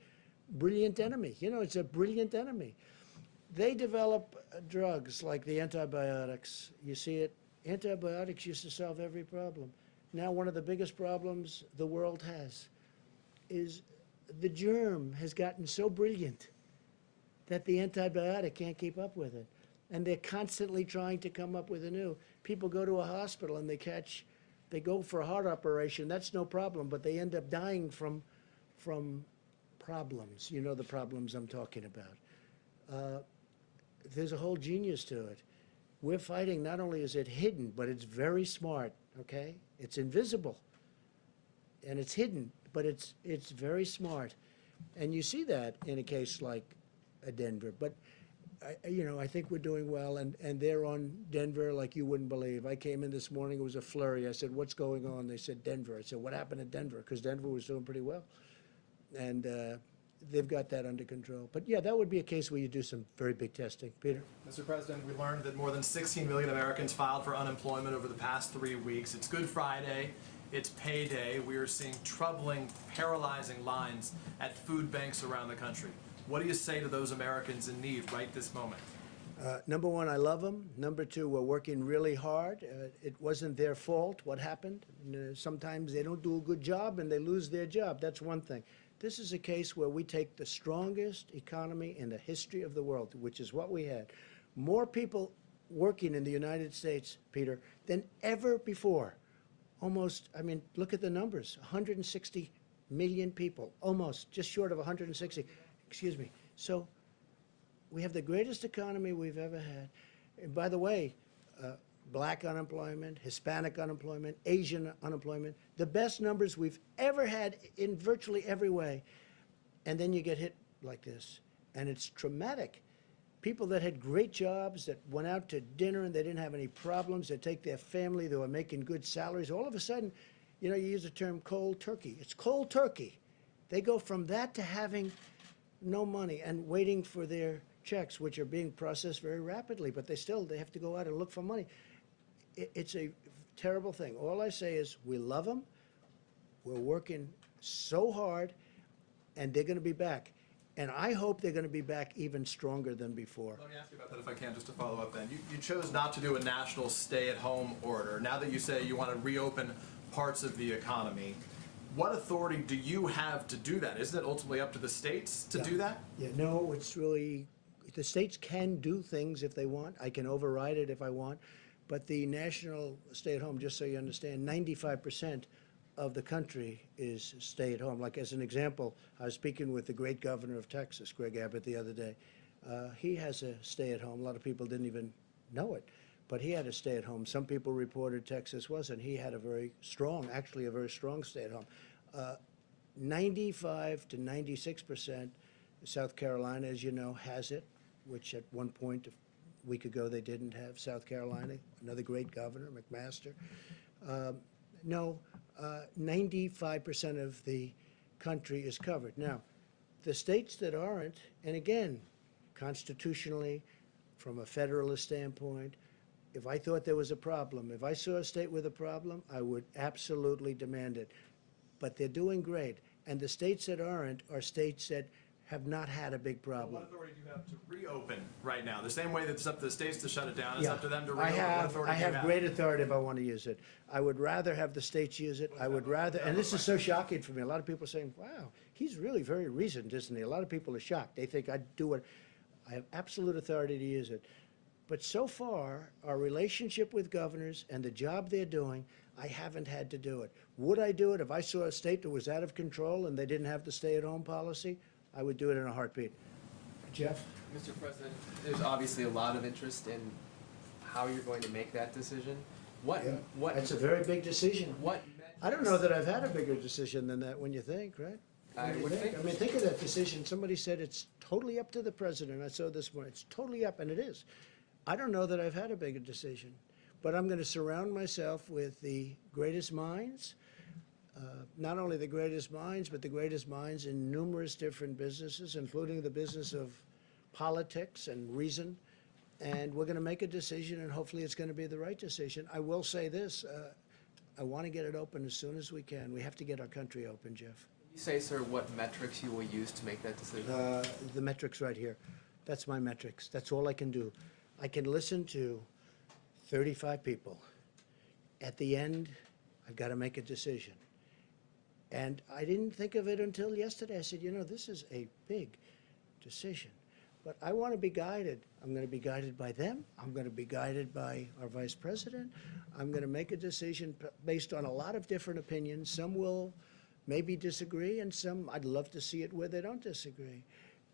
brilliant enemy. You know, it's a brilliant enemy. They develop drugs like the antibiotics. You see it. Antibiotics used to solve every problem. Now one of the biggest problems the world has is the germ has gotten so brilliant that the antibiotic can't keep up with it. And they're constantly trying to come up with a new. People go to a hospital and they go for a heart operation. That's no problem, but they end up dying from problems. You know the problems I'm talking about. There's a whole genius to it. We're fighting, not only is it hidden, but it's very smart, okay? It's invisible, and it's hidden, but it's very smart. And you see that in a case like Denver. But I think we're doing well, and they're on Denver like you wouldn't believe. I came in this morning, it was a flurry. I said, what's going on? They said, Denver. I said, what happened at Denver? Because Denver was doing pretty well. And they've got that under control. But yeah, that would be a case where you do some very big testing. Peter? Mr. President, we learned that more than 16 million Americans filed for unemployment over the past 3 weeks. It's Good Friday. It's payday. We are seeing troubling, paralyzing lines at food banks around the country. What do you say to those Americans in need right this moment? Number one, I love them. Number two, we're working really hard. It wasn't their fault what happened. Sometimes they don't do a good job and they lose their job. That's one thing. This is a case where we take the strongest economy in the history of the world, which is what we had. More people working in the United States, Peter, than ever before. Almost, I mean, look at the numbers, 160 million people, almost, just short of 160, excuse me. So we have the greatest economy we've ever had. And by the way, black unemployment, Hispanic unemployment, Asian unemployment, the best numbers we've ever had in virtually every way. And then you get hit like this. And it's traumatic. People that had great jobs, that went out to dinner and they didn't have any problems, they take their family, they were making good salaries, all of a sudden, you use the term cold turkey. It's cold turkey. They go from that to having no money and waiting for their checks, which are being processed very rapidly, but they have to go out and look for money. It's a terrible thing. All I say is we love them, we're working so hard, and they're going to be back. And I hope they're going to be back even stronger than before. Let me ask you about that if I can, just to follow up then. You chose not to do a national stay-at-home order. Now that you say you want to reopen parts of the economy, what authority do you have to do that? Isn't it ultimately up to the states to do that? Yeah, no, it's really, the states can do things if they want. I can override it if I want. But the national stay-at-home, just so you understand, 95% of the country is stay-at-home. Like as an example, I was speaking with the great governor of Texas, Greg Abbott, the other day. He has a stay-at-home. A lot of people didn't even know it, but he had a stay-at-home. Some people reported Texas wasn't. He had a very strong stay-at-home. 95 to 96%, South Carolina, as you know, has it, which at one point, a week ago, they didn't have South Carolina. Another great governor, McMaster. 95% of the country is covered. Now, the states that aren't, and again, constitutionally, from a federalist standpoint, if I thought there was a problem, if I saw a state with a problem, I would absolutely demand it. But they're doing great. And the states that aren't are states that have not had a big problem. What authority do you have to reopen right now? The same way that it's up to the states to shut it down, it's up to them to reopen. What authority I do you have great authority if I want to use it. I would rather have the states use it. I would rather, and this is so shocking for me. A lot of people are saying, wow, he's really very reasoned, isn't he? A lot of people are shocked. They think I'd do it. I have absolute authority to use it. But so far, our relationship with governors and the job they're doing, I haven't had to do it. Would I do it if I saw a state that was out of control and they didn't have the stay-at-home policy? I would do it in a heartbeat. Jeff? Mr. President, there's obviously a lot of interest in how you're going to make that decision. It's a very big decision. I don't know that I've had a bigger decision than that when you think, right? I would think. I mean, think of that decision. Somebody said it's totally up to the president. I saw this morning. It's totally up, and it is. I don't know that I've had a bigger decision, but I'm going to surround myself with the greatest minds, not only the greatest minds, but the greatest minds in numerous different businesses, including the business of politics and reason. And we're going to make a decision, and hopefully it's going to be the right decision. I will say this. I want to get it open as soon as we can. We have to get our country open, Jeff. Can you say, sir, what metrics you will use to make that decision? The metrics right here. That's my metrics. That's all I can do. I can listen to 35 people. At the end, I've got to make a decision. And I didn't think of it until yesterday. I said, this is a big decision. But I want to be guided. I'm going to be guided by them. I'm going to be guided by our vice president. I'm going to make a decision based on a lot of different opinions. Some will maybe disagree, and some I'd love to see it where they don't disagree.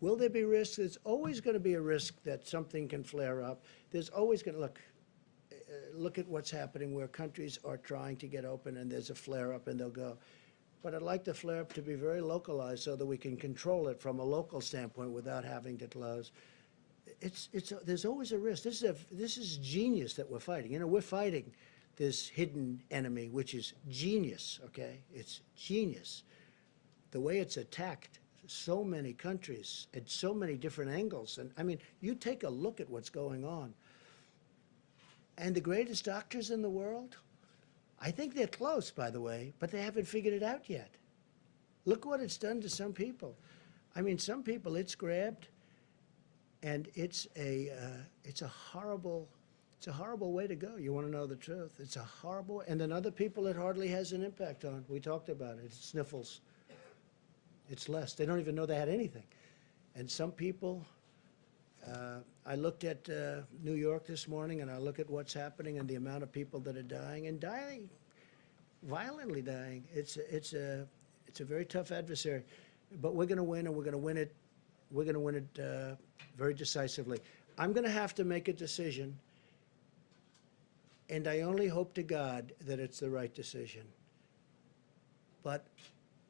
Will there be risks? There's always going to be a risk that something can flare up. There's always going to, look at what's happening where countries are trying to get open and there's a flare up and they'll go. But I'd like the flare up to be very localized so that we can control it from a local standpoint without having to close. there's always a risk. This is genius that we're fighting. You know, we're fighting this hidden enemy, which is genius, okay? It's genius. The way it's attacked so many countries at so many different angles. And I mean, you take a look at what's going on. And the greatest doctors in the world, I think they're close, by the way, but they haven't figured it out yet. Look what it's done to some people. I mean, some people it's grabbed, and it's a horrible way to go. You want to know the truth? It's a horrible, and then other people it hardly has an impact on. We talked about it. It's sniffles. It's less. They don't even know they had anything. And some people, I looked at New York this morning, and I look at what's happening and the amount of people that are dying, and dying, violently dying. It's a very tough adversary, but we're going to win, and we're going to win it. We're going to win it very decisively. I'm going to have to make a decision, and I only hope to God that it's the right decision. But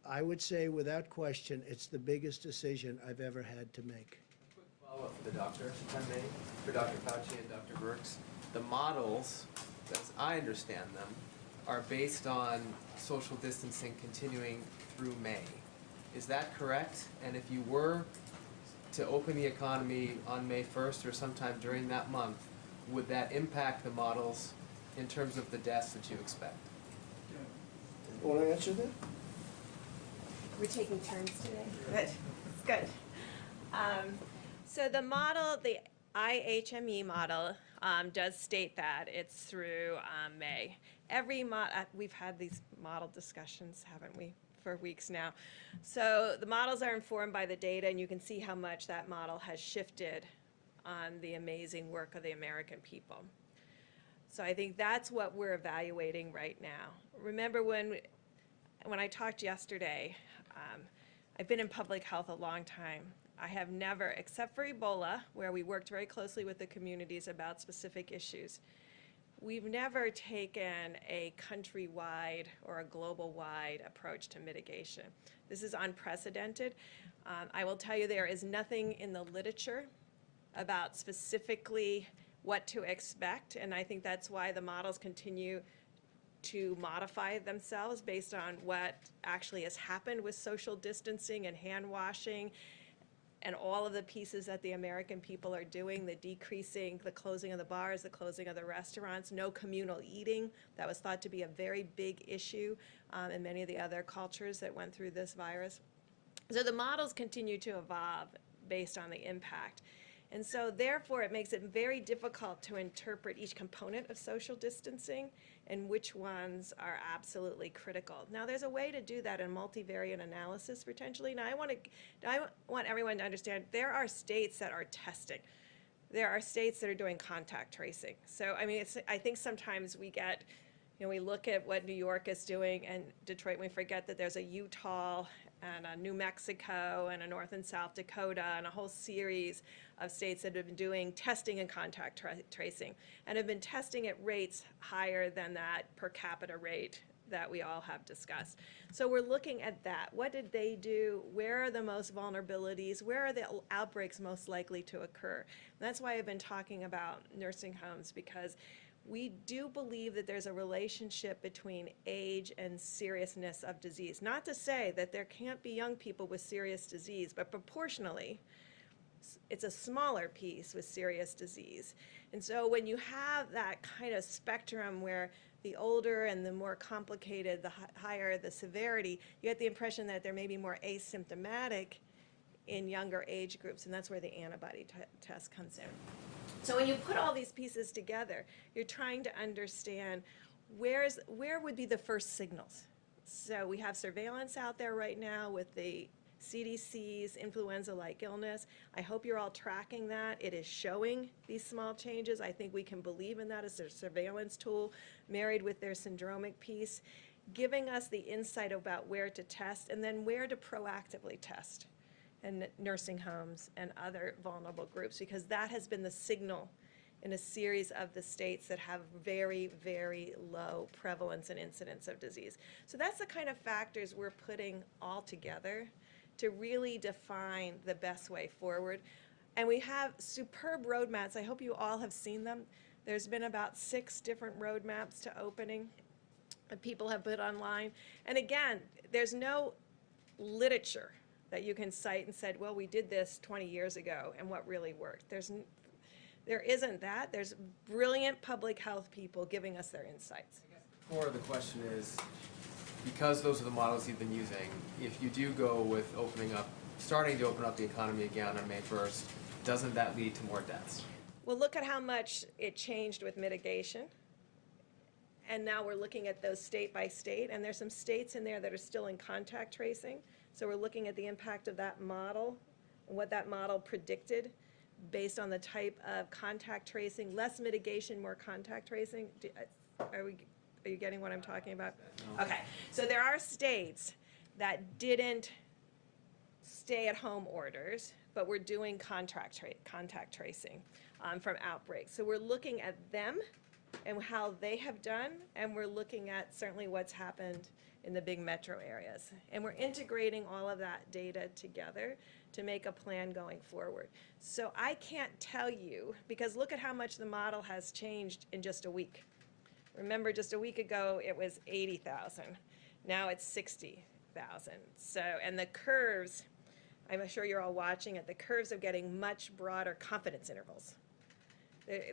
I would say, without question, it's the biggest decision I've ever had to make. Quick follow-up for the doctor, if I may, for Dr. Fauci and Dr. Birx. The models, as I understand them, are based on social distancing continuing through May. Is that correct? And if you were to open the economy on May 1st or sometime during that month, would that impact the models in terms of the deaths that you expect? Want to answer that? We're taking turns today. Good. It's good. So the model, the IHME model, does state that it's through May. We've had these model discussions, haven't we, for weeks now. So the models are informed by the data, and you can see how much that model has shifted on the amazing work of the American people. So I think that's what we're evaluating right now. Remember when I talked yesterday, I've been in public health a long time. I have never, except for Ebola, where we worked very closely with the communities about specific issues, we've never taken a countrywide or a global-wide approach to mitigation. This is unprecedented. I will tell you there is nothing in the literature about specifically what to expect, and I think that's why the models continue to modify themselves based on what actually has happened with social distancing and hand washing and all of the pieces that the American people are doing, the decreasing, the closing of the bars, the closing of the restaurants, no communal eating. That was thought to be a very big issue in many of the other cultures that went through this virus. So the models continue to evolve based on the impact. And so therefore it makes it very difficult to interpret each component of social distancing and which ones are absolutely critical. Now there's a way to do that in multivariate analysis potentially. Now I want everyone to understand there are states that are testing. There are states that are doing contact tracing. So I mean, I think sometimes we get, we look at what New York is doing and Detroit, and we forget that there's a Utah and a New Mexico and a North and South Dakota and a whole series of states that have been doing testing and contact tracing and have been testing at rates higher than that per capita rate that we all have discussed. So we're looking at that. What did they do? Where are the most vulnerabilities? Where are the outbreaks most likely to occur? And that's why I've been talking about nursing homes, because we do believe that there's a relationship between age and seriousness of disease. Not to say that there can't be young people with serious disease, but proportionally, it's a smaller piece with serious disease. And so when you have that kind of spectrum where the older and the more complicated, the higher the severity, you get the impression that there may be more asymptomatic in younger age groups, and that's where the antibody test comes in. So when you put all these pieces together, you're trying to understand where would be the first signals. So we have surveillance out there right now with the CDC's influenza-like illness. I hope you're all tracking that. It is showing these small changes. I think we can believe in that as a surveillance tool married with their syndromic piece, giving us the insight about where to test and then where to proactively test in nursing homes and other vulnerable groups, because that has been the signal in a series of the states that have very, very low prevalence and incidence of disease. So that's the kind of factors we're putting all together to really define the best way forward. And we have superb roadmaps. I hope you all have seen them. There's been about 6 different roadmaps to opening that people have put online. And again, there's no literature that you can cite and said, well, we did this 20 years ago and what really worked. There isn't that. There's brilliant public health people giving us their insights. Core of the question is, because those are the models you've been using, if you do go with starting to open up the economy again on May 1st, doesn't that lead to more deaths? Well, look at how much it changed with mitigation. And now we're looking at those state by state, and there's some states in there that are still in contact tracing. So we're looking at the impact of that model and what that model predicted based on the type of contact tracing, less mitigation, more contact tracing. Are you getting what I'm talking about? No. Okay, so there are states that didn't stay-at-home orders, but we're doing contact tracing from outbreaks. So we're looking at them and how they have done, and we're looking at certainly what's happened in the big metro areas. And we're integrating all of that data together to make a plan going forward. So I can't tell you, because look at how much the model has changed in just a week. Remember, just a week ago, it was 80,000. Now it's 60,000. So, and the curves, I'm sure you're all watching it, the curves are getting much broader confidence intervals.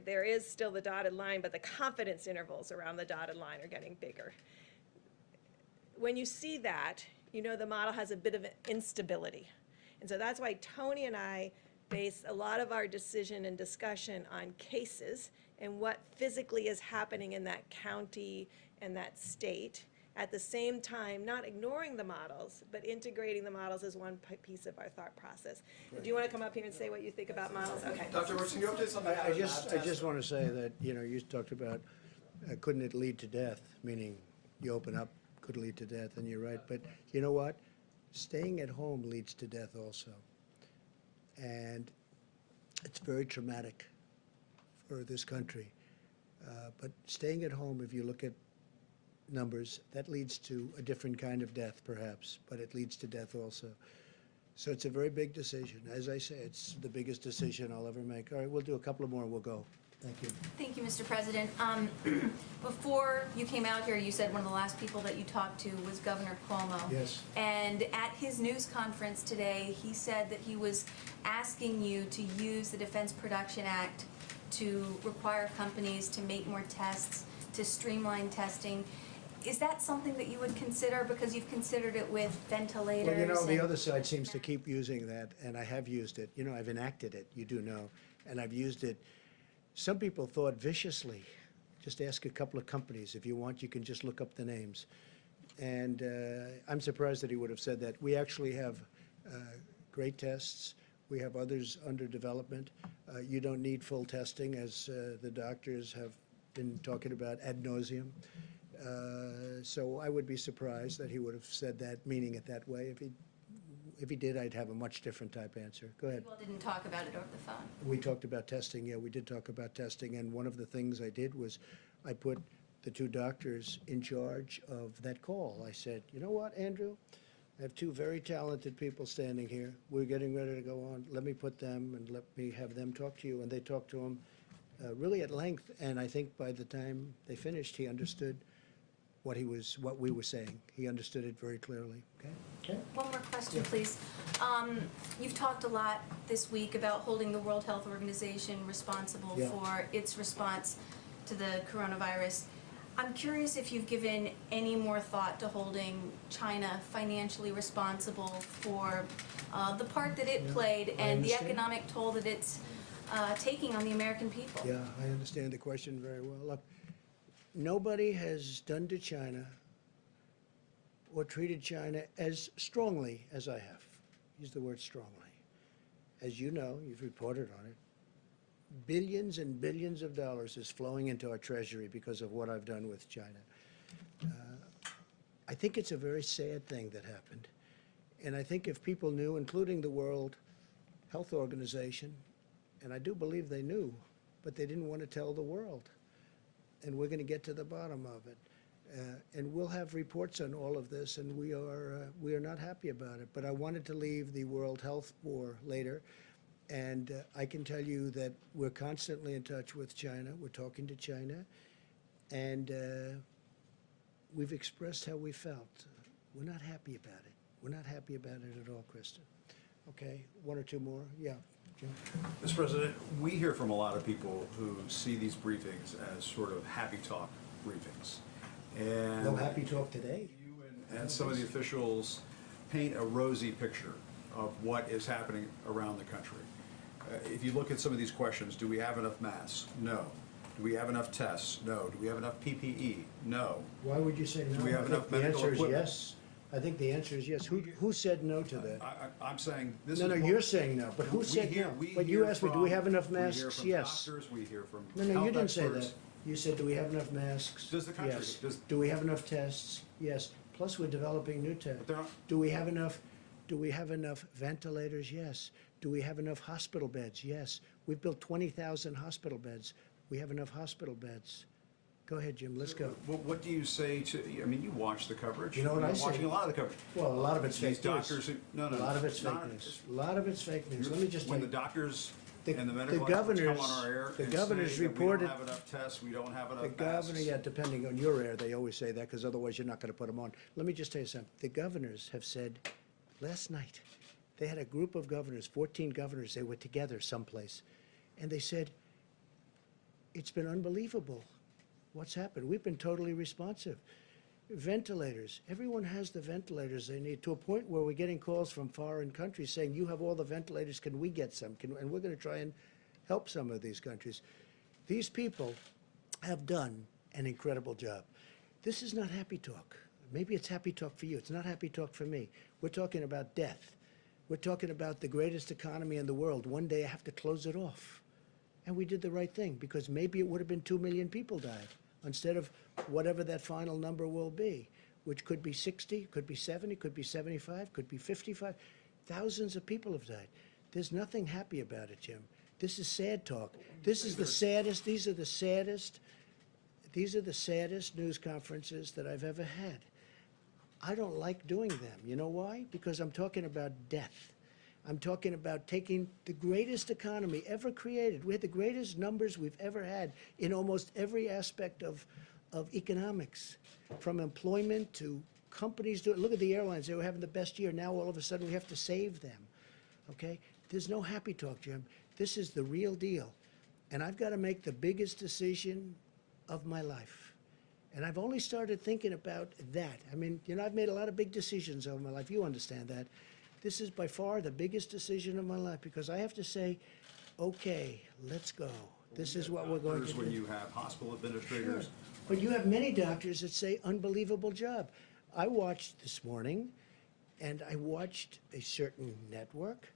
There is still the dotted line, but the confidence intervals around the dotted line are getting bigger. When you see that, you know the model has a bit of an instability. And so that's why Tony and I base a lot of our decision and discussion on cases and what physically is happening in that county and that state. At the same time, not ignoring the models, but integrating the models as one piece of our thought process. Right. Do you want to come up here and say what you think about models? Okay. Dr. Works, can you update something? I just want to say that, you talked about couldn't it lead to death, meaning you open up, could lead to death, and you're right. But you know what? Staying at home leads to death also. And it's very traumatic for this country. But staying at home, if you look at numbers, that leads to a different kind of death, perhaps, but it leads to death also. So it's a very big decision. As I say, it's the biggest decision I'll ever make. All right, we'll do a couple of more and we'll go. Thank you. Thank you, Mr. President. Before you came out here, you said one of the last people that you talked to was Governor Cuomo. Yes. And at his news conference today, he said that he was asking you to use the Defense Production Act to require companies to make more tests, to streamline testing. Is that something that you would consider, because you've considered it with ventilators? Well, the other side seems to keep using that, and I have used it. I've enacted it, you do know, and I've used it. Some people thought viciously. Just ask a couple of companies. If you want, you can just look up the names. And I'm surprised that he would have said that. We actually have great tests. We have others under development. You don't need full testing, as the doctors have been talking about ad nauseum. So I would be surprised that he would have said that, meaning it that way. If he did, I'd have a much different type answer. Go ahead. You all didn't talk about it over the phone. We talked about testing. Yeah, we did talk about testing. And one of the things I did was I put the 2 doctors in charge of that call. I said, you know what, Andrew? I have 2 very talented people standing here. We're getting ready to go on. Let me put them and let me have them talk to you. And they talked to him really at length. And I think by the time they finished, he understood what we were saying. He understood it very clearly. Okay. One more question, please. You've talked a lot this week about holding the World Health Organization responsible for its response to the coronavirus. I'm curious if you've given any more thought to holding China financially responsible for the part that it played and the economic toll that it's taking on the American people. Yeah, I understand the question very well. Look, nobody has done to China or treated China as strongly as I have. Use the word strongly. As you know, you've reported on it. Billions and billions of dollars is flowing into our treasury because of what I've done with China. I think it's a very sad thing that happened. And I think if people knew, including the World Health Organization, and I do believe they knew, but they didn't want to tell the world. And we're going to get to the bottom of it. And we'll have reports on all of this, and we are not happy about it. But I wanted to leave the World Health war later. And I can tell you that we're constantly in touch with China. We're talking to China. And we've expressed how we felt. We're not happy about it. We're not happy about it at all, Kristen. Okay, one or two more? Yeah, Jim? Mr. President, we hear from a lot of people who see these briefings as sort of happy talk briefings. And No happy talk today? and some of the officials paint a rosy picture of what is happening around the country. If you look at some of these questions, do we have enough masks? No. Do we have enough tests? No. Do we have enough PPE? No. Why would you say no? Do we have I enough think the medical answer is equipment? yes. I think the answer is yes. Who said no to that? I'm saying this No, is. no, what- you're saying no, but who we said hear- no? we But you hear asked me, do we from- have enough We hear masks? from Yes. doctors, we hear from No, no, you health didn't say experts. that. You said, do we have enough masks? Does the country- Yes. does- Do we have enough tests? Yes. Plus, we're developing new tests. they're not- Do we have enough ventilators? Yes. Do we have enough hospital beds? Yes. We've built 20,000 hospital beds. We have enough hospital beds. Go ahead, Jim, let's go. What do you say to, I mean, you watch the coverage. You know what I You're say? watching a lot of the coverage. Well, a lot of it's These fake news. doctors, no, no. A lot of it's fake not- news. A lot of it's fake news. Let me just When tell the you. doctors The- and the the medical experts come governors- on our air the and governors say that we reported- don't have enough tests, we don't have The enough governor, masks. yeah, depending on your air, they always say that, because otherwise you're not going to put them on. Let me just tell you something. The governors have said, last night, they had a group of governors, 14 governors, they were together someplace, and they said, it's been unbelievable what's happened. We've been totally responsive. Ventilators, everyone has the ventilators they need, to a point where we're getting calls from foreign countries saying, you have all the ventilators, can we get some? And we're going to try and help some of these countries. These people have done an incredible job. This is not happy talk. Maybe it's happy talk for you. It's not happy talk for me. We're talking about death. We're talking about the greatest economy in the world. One day I have to close it off. And we did the right thing, because maybe it would have been 2 million people died instead of whatever that final number will be, which could be 60, could be 70, could be 75, could be 55. Thousands of people have died. There's nothing happy about it, Jim. This is sad talk. This is the saddest, these are the saddest news conferences that I've ever had. I don't like doing them. You know why? Because I'm talking about death. I'm talking about taking the greatest economy ever created. We had the greatest numbers we've ever had in almost every aspect of economics, from employment to companies doing. Look at the airlines. They were having the best year. Now all of a sudden we have to save them. Okay? There's no happy talk, Jim. This is the real deal. And I've got to make the biggest decision of my life. And I've only started thinking about that. I mean, you know, I've made a lot of big decisions over my life. You understand that. This is by far the biggest decision of my life, because I have to say, okay, let's go. This is what we're going to do. When you have hospital administrators. Sure. But you have many doctors that say, unbelievable job. I watched this morning, and I watched a certain network,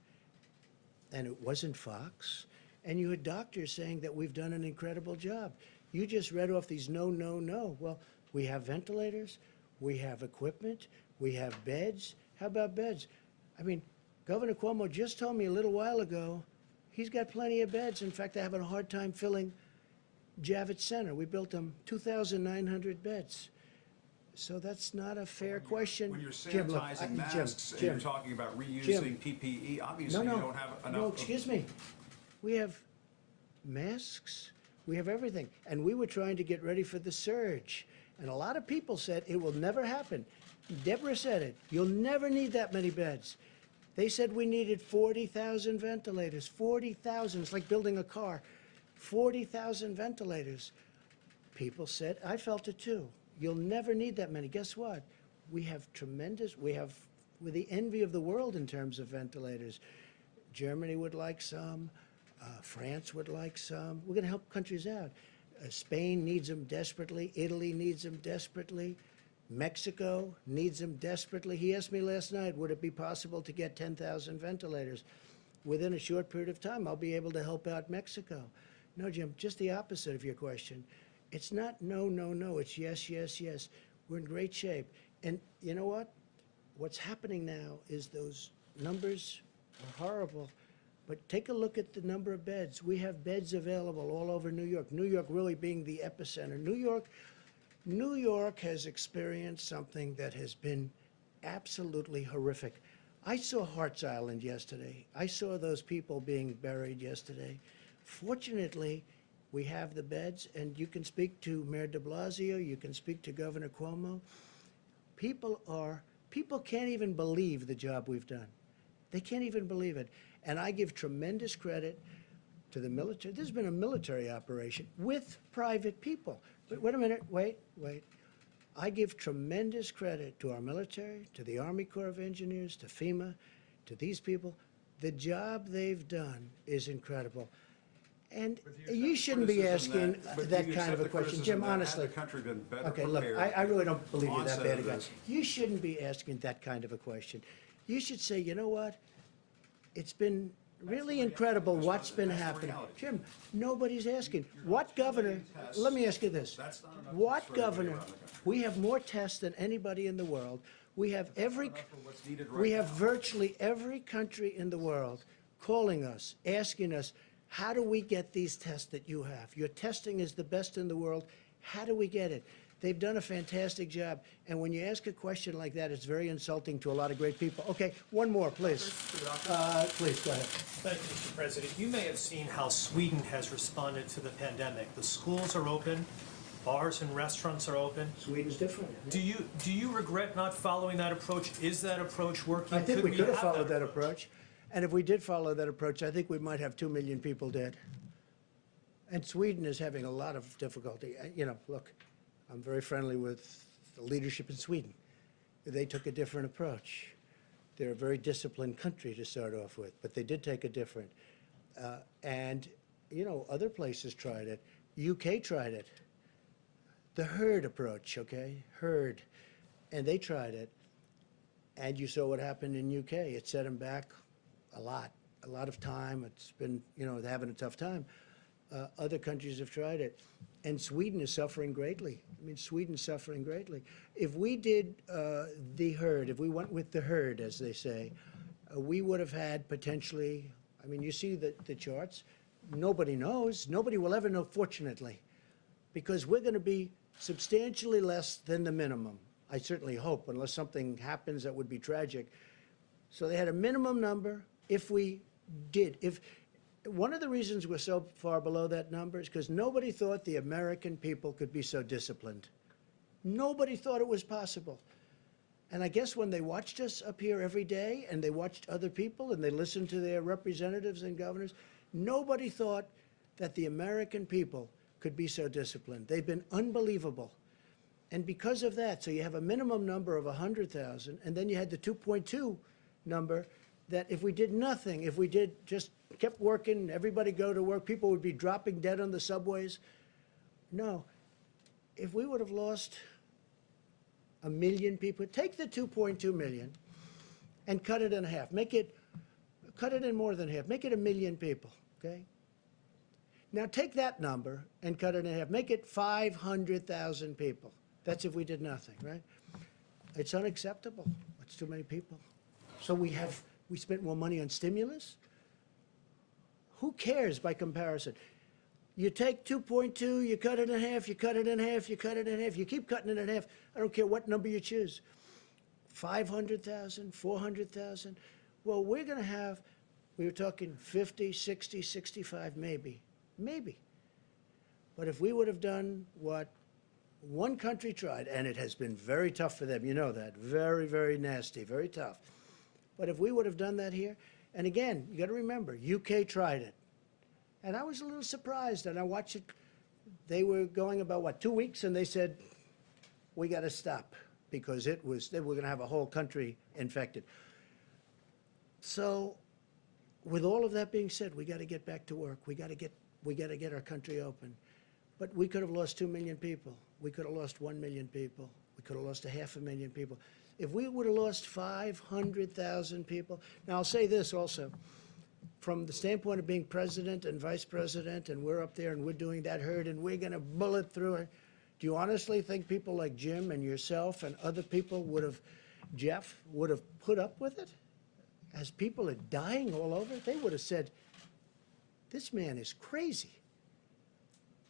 and it wasn't Fox, and you had doctors saying that we've done an incredible job. You just read off these no, no, no. Well, we have ventilators, we have equipment, we have beds. How about beds? I mean, Governor Cuomo just told me a little while ago, he's got plenty of beds. In fact, they're having a hard time filling Javits Center. We built them 2,900 beds. So that's not a fair question. When you're Jim, look, sanitizing Jim, masks and Jim, you're talking about reusing Jim. PPE, obviously you No, don't have enough. no, of- excuse me. We have masks, we have everything. And we were trying to get ready for the surge. And a lot of people said it will never happen. Deborah said it, you'll never need that many beds. They said we needed 40,000 ventilators, 40,000, it's like building a car. 40,000 ventilators. People said, I felt it too. You'll never need that many. Guess what? We're the envy of the world in terms of ventilators. Germany would like some. France would like some. We're going to help countries out. Spain needs them desperately. Italy needs them desperately. Mexico needs them desperately. He asked me last night, would it be possible to get 10,000 ventilators? Within a short period of time, I'll be able to help out Mexico. No, Jim, just the opposite of your question. It's not no, no, no. It's yes, yes, yes. We're in great shape. And you know what? What's happening now is those numbers are horrible. But take a look at the number of beds. We have beds available all over New York. New York really being the epicenter. New York has experienced something that has been absolutely horrific. I saw Hart's Island yesterday. I saw those people being buried yesterday. Fortunately, we have the beds, and you can speak to Mayor de Blasio, you can speak to Governor Cuomo. People can't even believe the job we've done. They can't even believe it. And I give tremendous credit to the military. There's been a military operation with private people. Wait a minute, wait. I give tremendous credit to our military, to the Army Corps of Engineers, to FEMA, to these people. The job they've done is incredible. And you shouldn't be asking that kind of a question. Jim, honestly. Had the country been better Okay, look, prepared I really don't believe you're that onset bad a of guy. this? You shouldn't be asking that kind of a question. You should say, you know what? It's been really incredible what's been happening. Jim, nobody's asking. What governor, let me ask you this. What governor, we have more tests than anybody in the world. We have virtually every country in the world calling us, asking us, how do we get these tests that you have? Your testing is the best in the world. How do we get it? They've done a fantastic job. And when you ask a question like that, it's very insulting to a lot of great people. Okay, one more, please. Please, go ahead. Thank you, Mr. President. You may have seen how Sweden has responded to the pandemic. The schools are open, bars and restaurants are open. Sweden's different. Do you regret not following that approach? Is that approach working? I think we could have have followed that approach. And if we did follow that approach, I think we might have 2 million people dead. And Sweden is having a lot of difficulty. You know, look, I'm very friendly with the leadership in Sweden. They took a different approach. They're a very disciplined country to start off with, but they did take a different. And, you know, other places tried it. UK tried it. The herd approach, okay? Herd. And they tried it. And you saw what happened in UK. It set them back a lot of time. It's been, you know, having a tough time. Other countries have tried it. And Sweden is suffering greatly. I mean, Sweden's suffering greatly. If we did the herd, if we went with the herd, as they say, we would have had potentially, I mean, you see the charts. Nobody knows. Nobody will ever know, fortunately, because we're going to be substantially less than the minimum. I certainly hope, unless something happens that would be tragic. So they had a minimum number. If we did, one of the reasons we're so far below that number is because nobody thought the American people could be so disciplined. Nobody thought it was possible. And I guess when they watched us up here every day and they watched other people and they listened to their representatives and governors, nobody thought that the American people could be so disciplined. They've been unbelievable. And because of that, so you have a minimum number of 100,000, and then you had the 2.2 number that if we did nothing, if we did just kept working, everybody go to work, people would be dropping dead on the subways. No. If we would have lost 1 million people, take the 2.2 million and cut it in half. Cut it in more than half. Make it 1 million people, okay? Now take that number and cut it in half. Make it 500,000 people. That's if we did nothing, right? It's unacceptable. It's too many people. So we spent more money on stimulus? Who cares by comparison? You take 2.2, you cut it in half, you cut it in half, you cut it in half, you keep cutting it in half. I don't care what number you choose. 500,000, 400,000. Well, we're going to have, we were talking 50, 60, 65, maybe. Maybe. But if we would have done what one country tried, and it has been very tough for them, you know that, very, very nasty, very tough. But if we would have done that here, and again, you got to remember, UK tried it. And I was a little surprised, and I watched it. They were going about, what, 2 weeks, and they said, we got to stop, because they were going to have a whole country infected. So with all of that being said, we got to get back to work. We got to get our country open. But we could have lost 2 million people. We could have lost 1 million people. We could have lost 500,000 people. If we would have lost 500,000 people, now I'll say this also, from the standpoint of being president and vice president, and we're up there and we're doing that herd and we're going to bullet through it, do you honestly think people like Jim and yourself and other people Jeff, would have put up with it? As people are dying all over, they would have said, this man is crazy.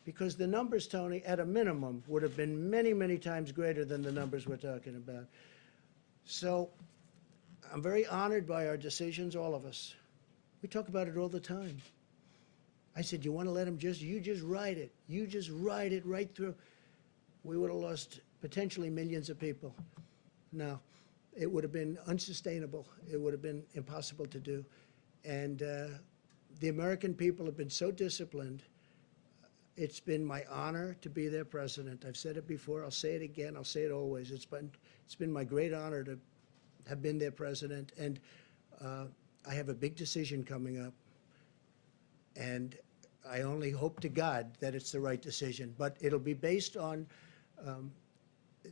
Because the numbers, Tony, at a minimum, would have been many, many times greater than the numbers we're talking about. So I'm very honored by our decisions, all of us. We talk about it all the time. I said, you want to let him you just ride it. You just ride it right through. We would have lost potentially millions of people. No, it would have been unsustainable. It would have been impossible to do. And the American people have been so disciplined. It's been my honor to be their president. I've said it before. I'll say it again. I'll say it always. It's been my great honor to have been their president. And I have a big decision coming up. And I only hope to God that it's the right decision. But it'll be based on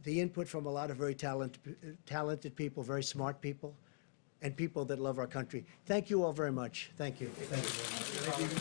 the input from a lot of very talented people, very smart people, and people that love our country. Thank you all very much. Thank you. Thank you very much. Thank you.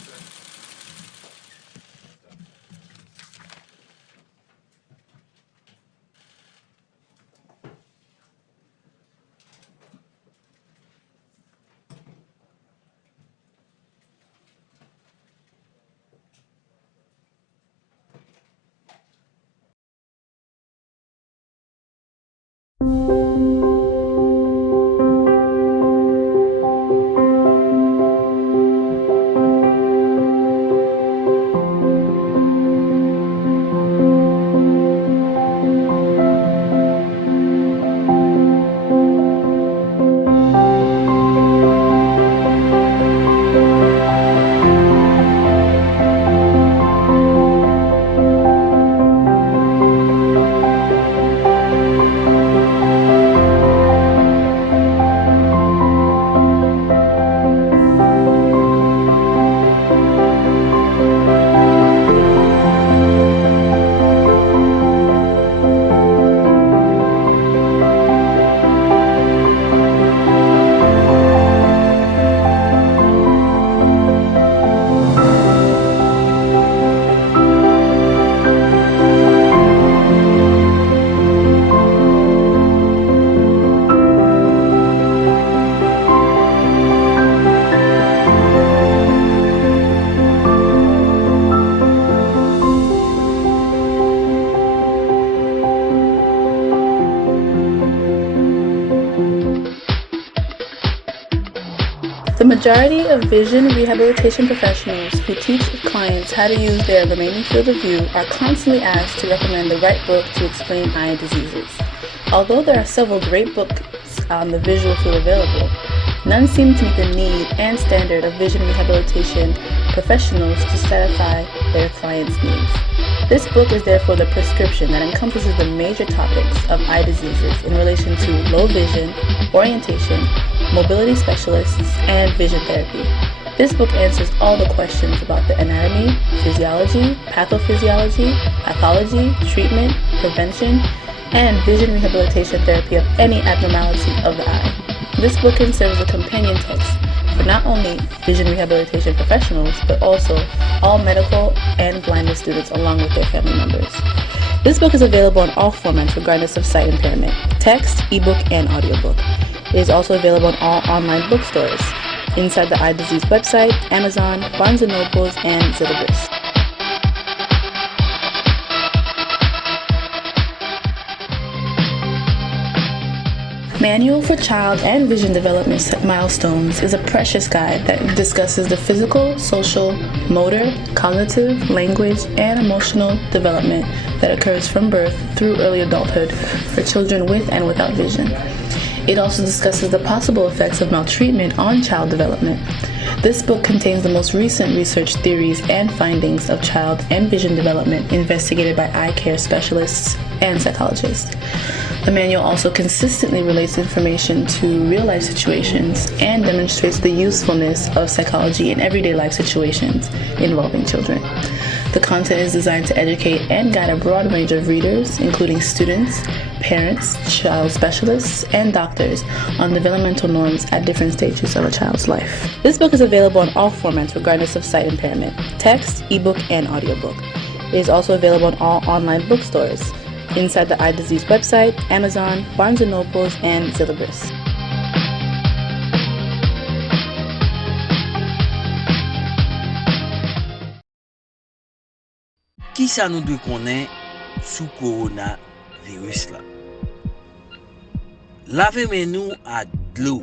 The majority of vision rehabilitation professionals who teach clients how to use their remaining field of view are constantly asked to recommend the right book to explain eye diseases. Although there are several great books on the visual field available, none seem to meet the need and standard of vision rehabilitation professionals to satisfy their clients' needs. This book is therefore the prescription that encompasses the major topics of eye diseases in relation to low vision, orientation, mobility specialists, and vision therapy. This book answers all the questions about the anatomy, physiology, pathophysiology, pathology, treatment, prevention, and vision rehabilitation therapy of any abnormality of the eye. This book can serve as a companion text for not only vision rehabilitation professionals, but also all medical and blindness students along with their family members. This book is available in all formats regardless of sight impairment, text, ebook, and audiobook. It is also available in all online bookstores, inside the Eye Disease website, Amazon, Barnes & Nobles, and Zilibris. Manual for Child and Vision Development Milestones is a precious guide that discusses the physical, social, motor, cognitive, language, and emotional development that occurs from birth through early adulthood for children with and without vision. It also discusses the possible effects of maltreatment on child development. This book contains the most recent research theories and findings of child and vision development investigated by eye care specialists and psychologists. The manual also consistently relates information to real-life situations and demonstrates the usefulness of psychology in everyday life situations involving children. The content is designed to educate and guide a broad range of readers, including students, parents, child specialists, and doctors on developmental norms at different stages of a child's life. This book is available in all formats regardless of sight impairment, text, ebook, and audiobook. It is also available in all online bookstores, inside the Eye Disease website, Amazon, Barnes & Nobles, and Zilibris. Ki sa nou dwe konnen sou coronavirus la? Lave men nou a l'eau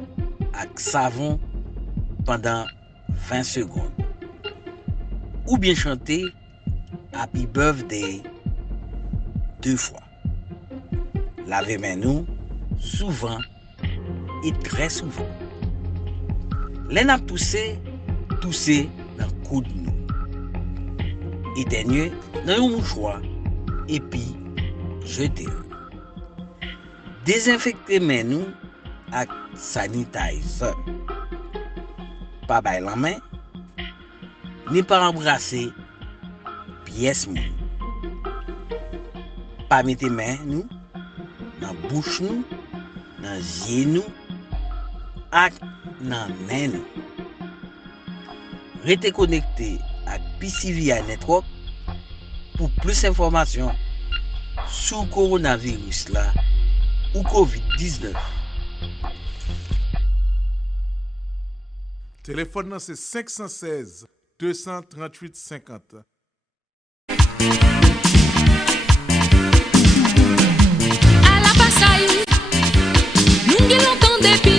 avec savon pendant 20 secondes. Ou bien chanter Happy Birthday 2 fois. Laver mains nous souvent et très souvent. L'en a toussé dans le coude nous. Éteignez dans un mouchoir et puis jetez. Désinfecter mains nous avec sanitizer. Pas bailler la main, ni pas embrasser pièce moun. Pas mettre main nous dans bouche nous, dans yeux nous, ak dans main nous. Restez connecté à PCVI Network pour plus d'informations sur le coronavirus là ou COVID-19. Téléphone c'est 516 238 50. À la passaille, nous l'entendons depuis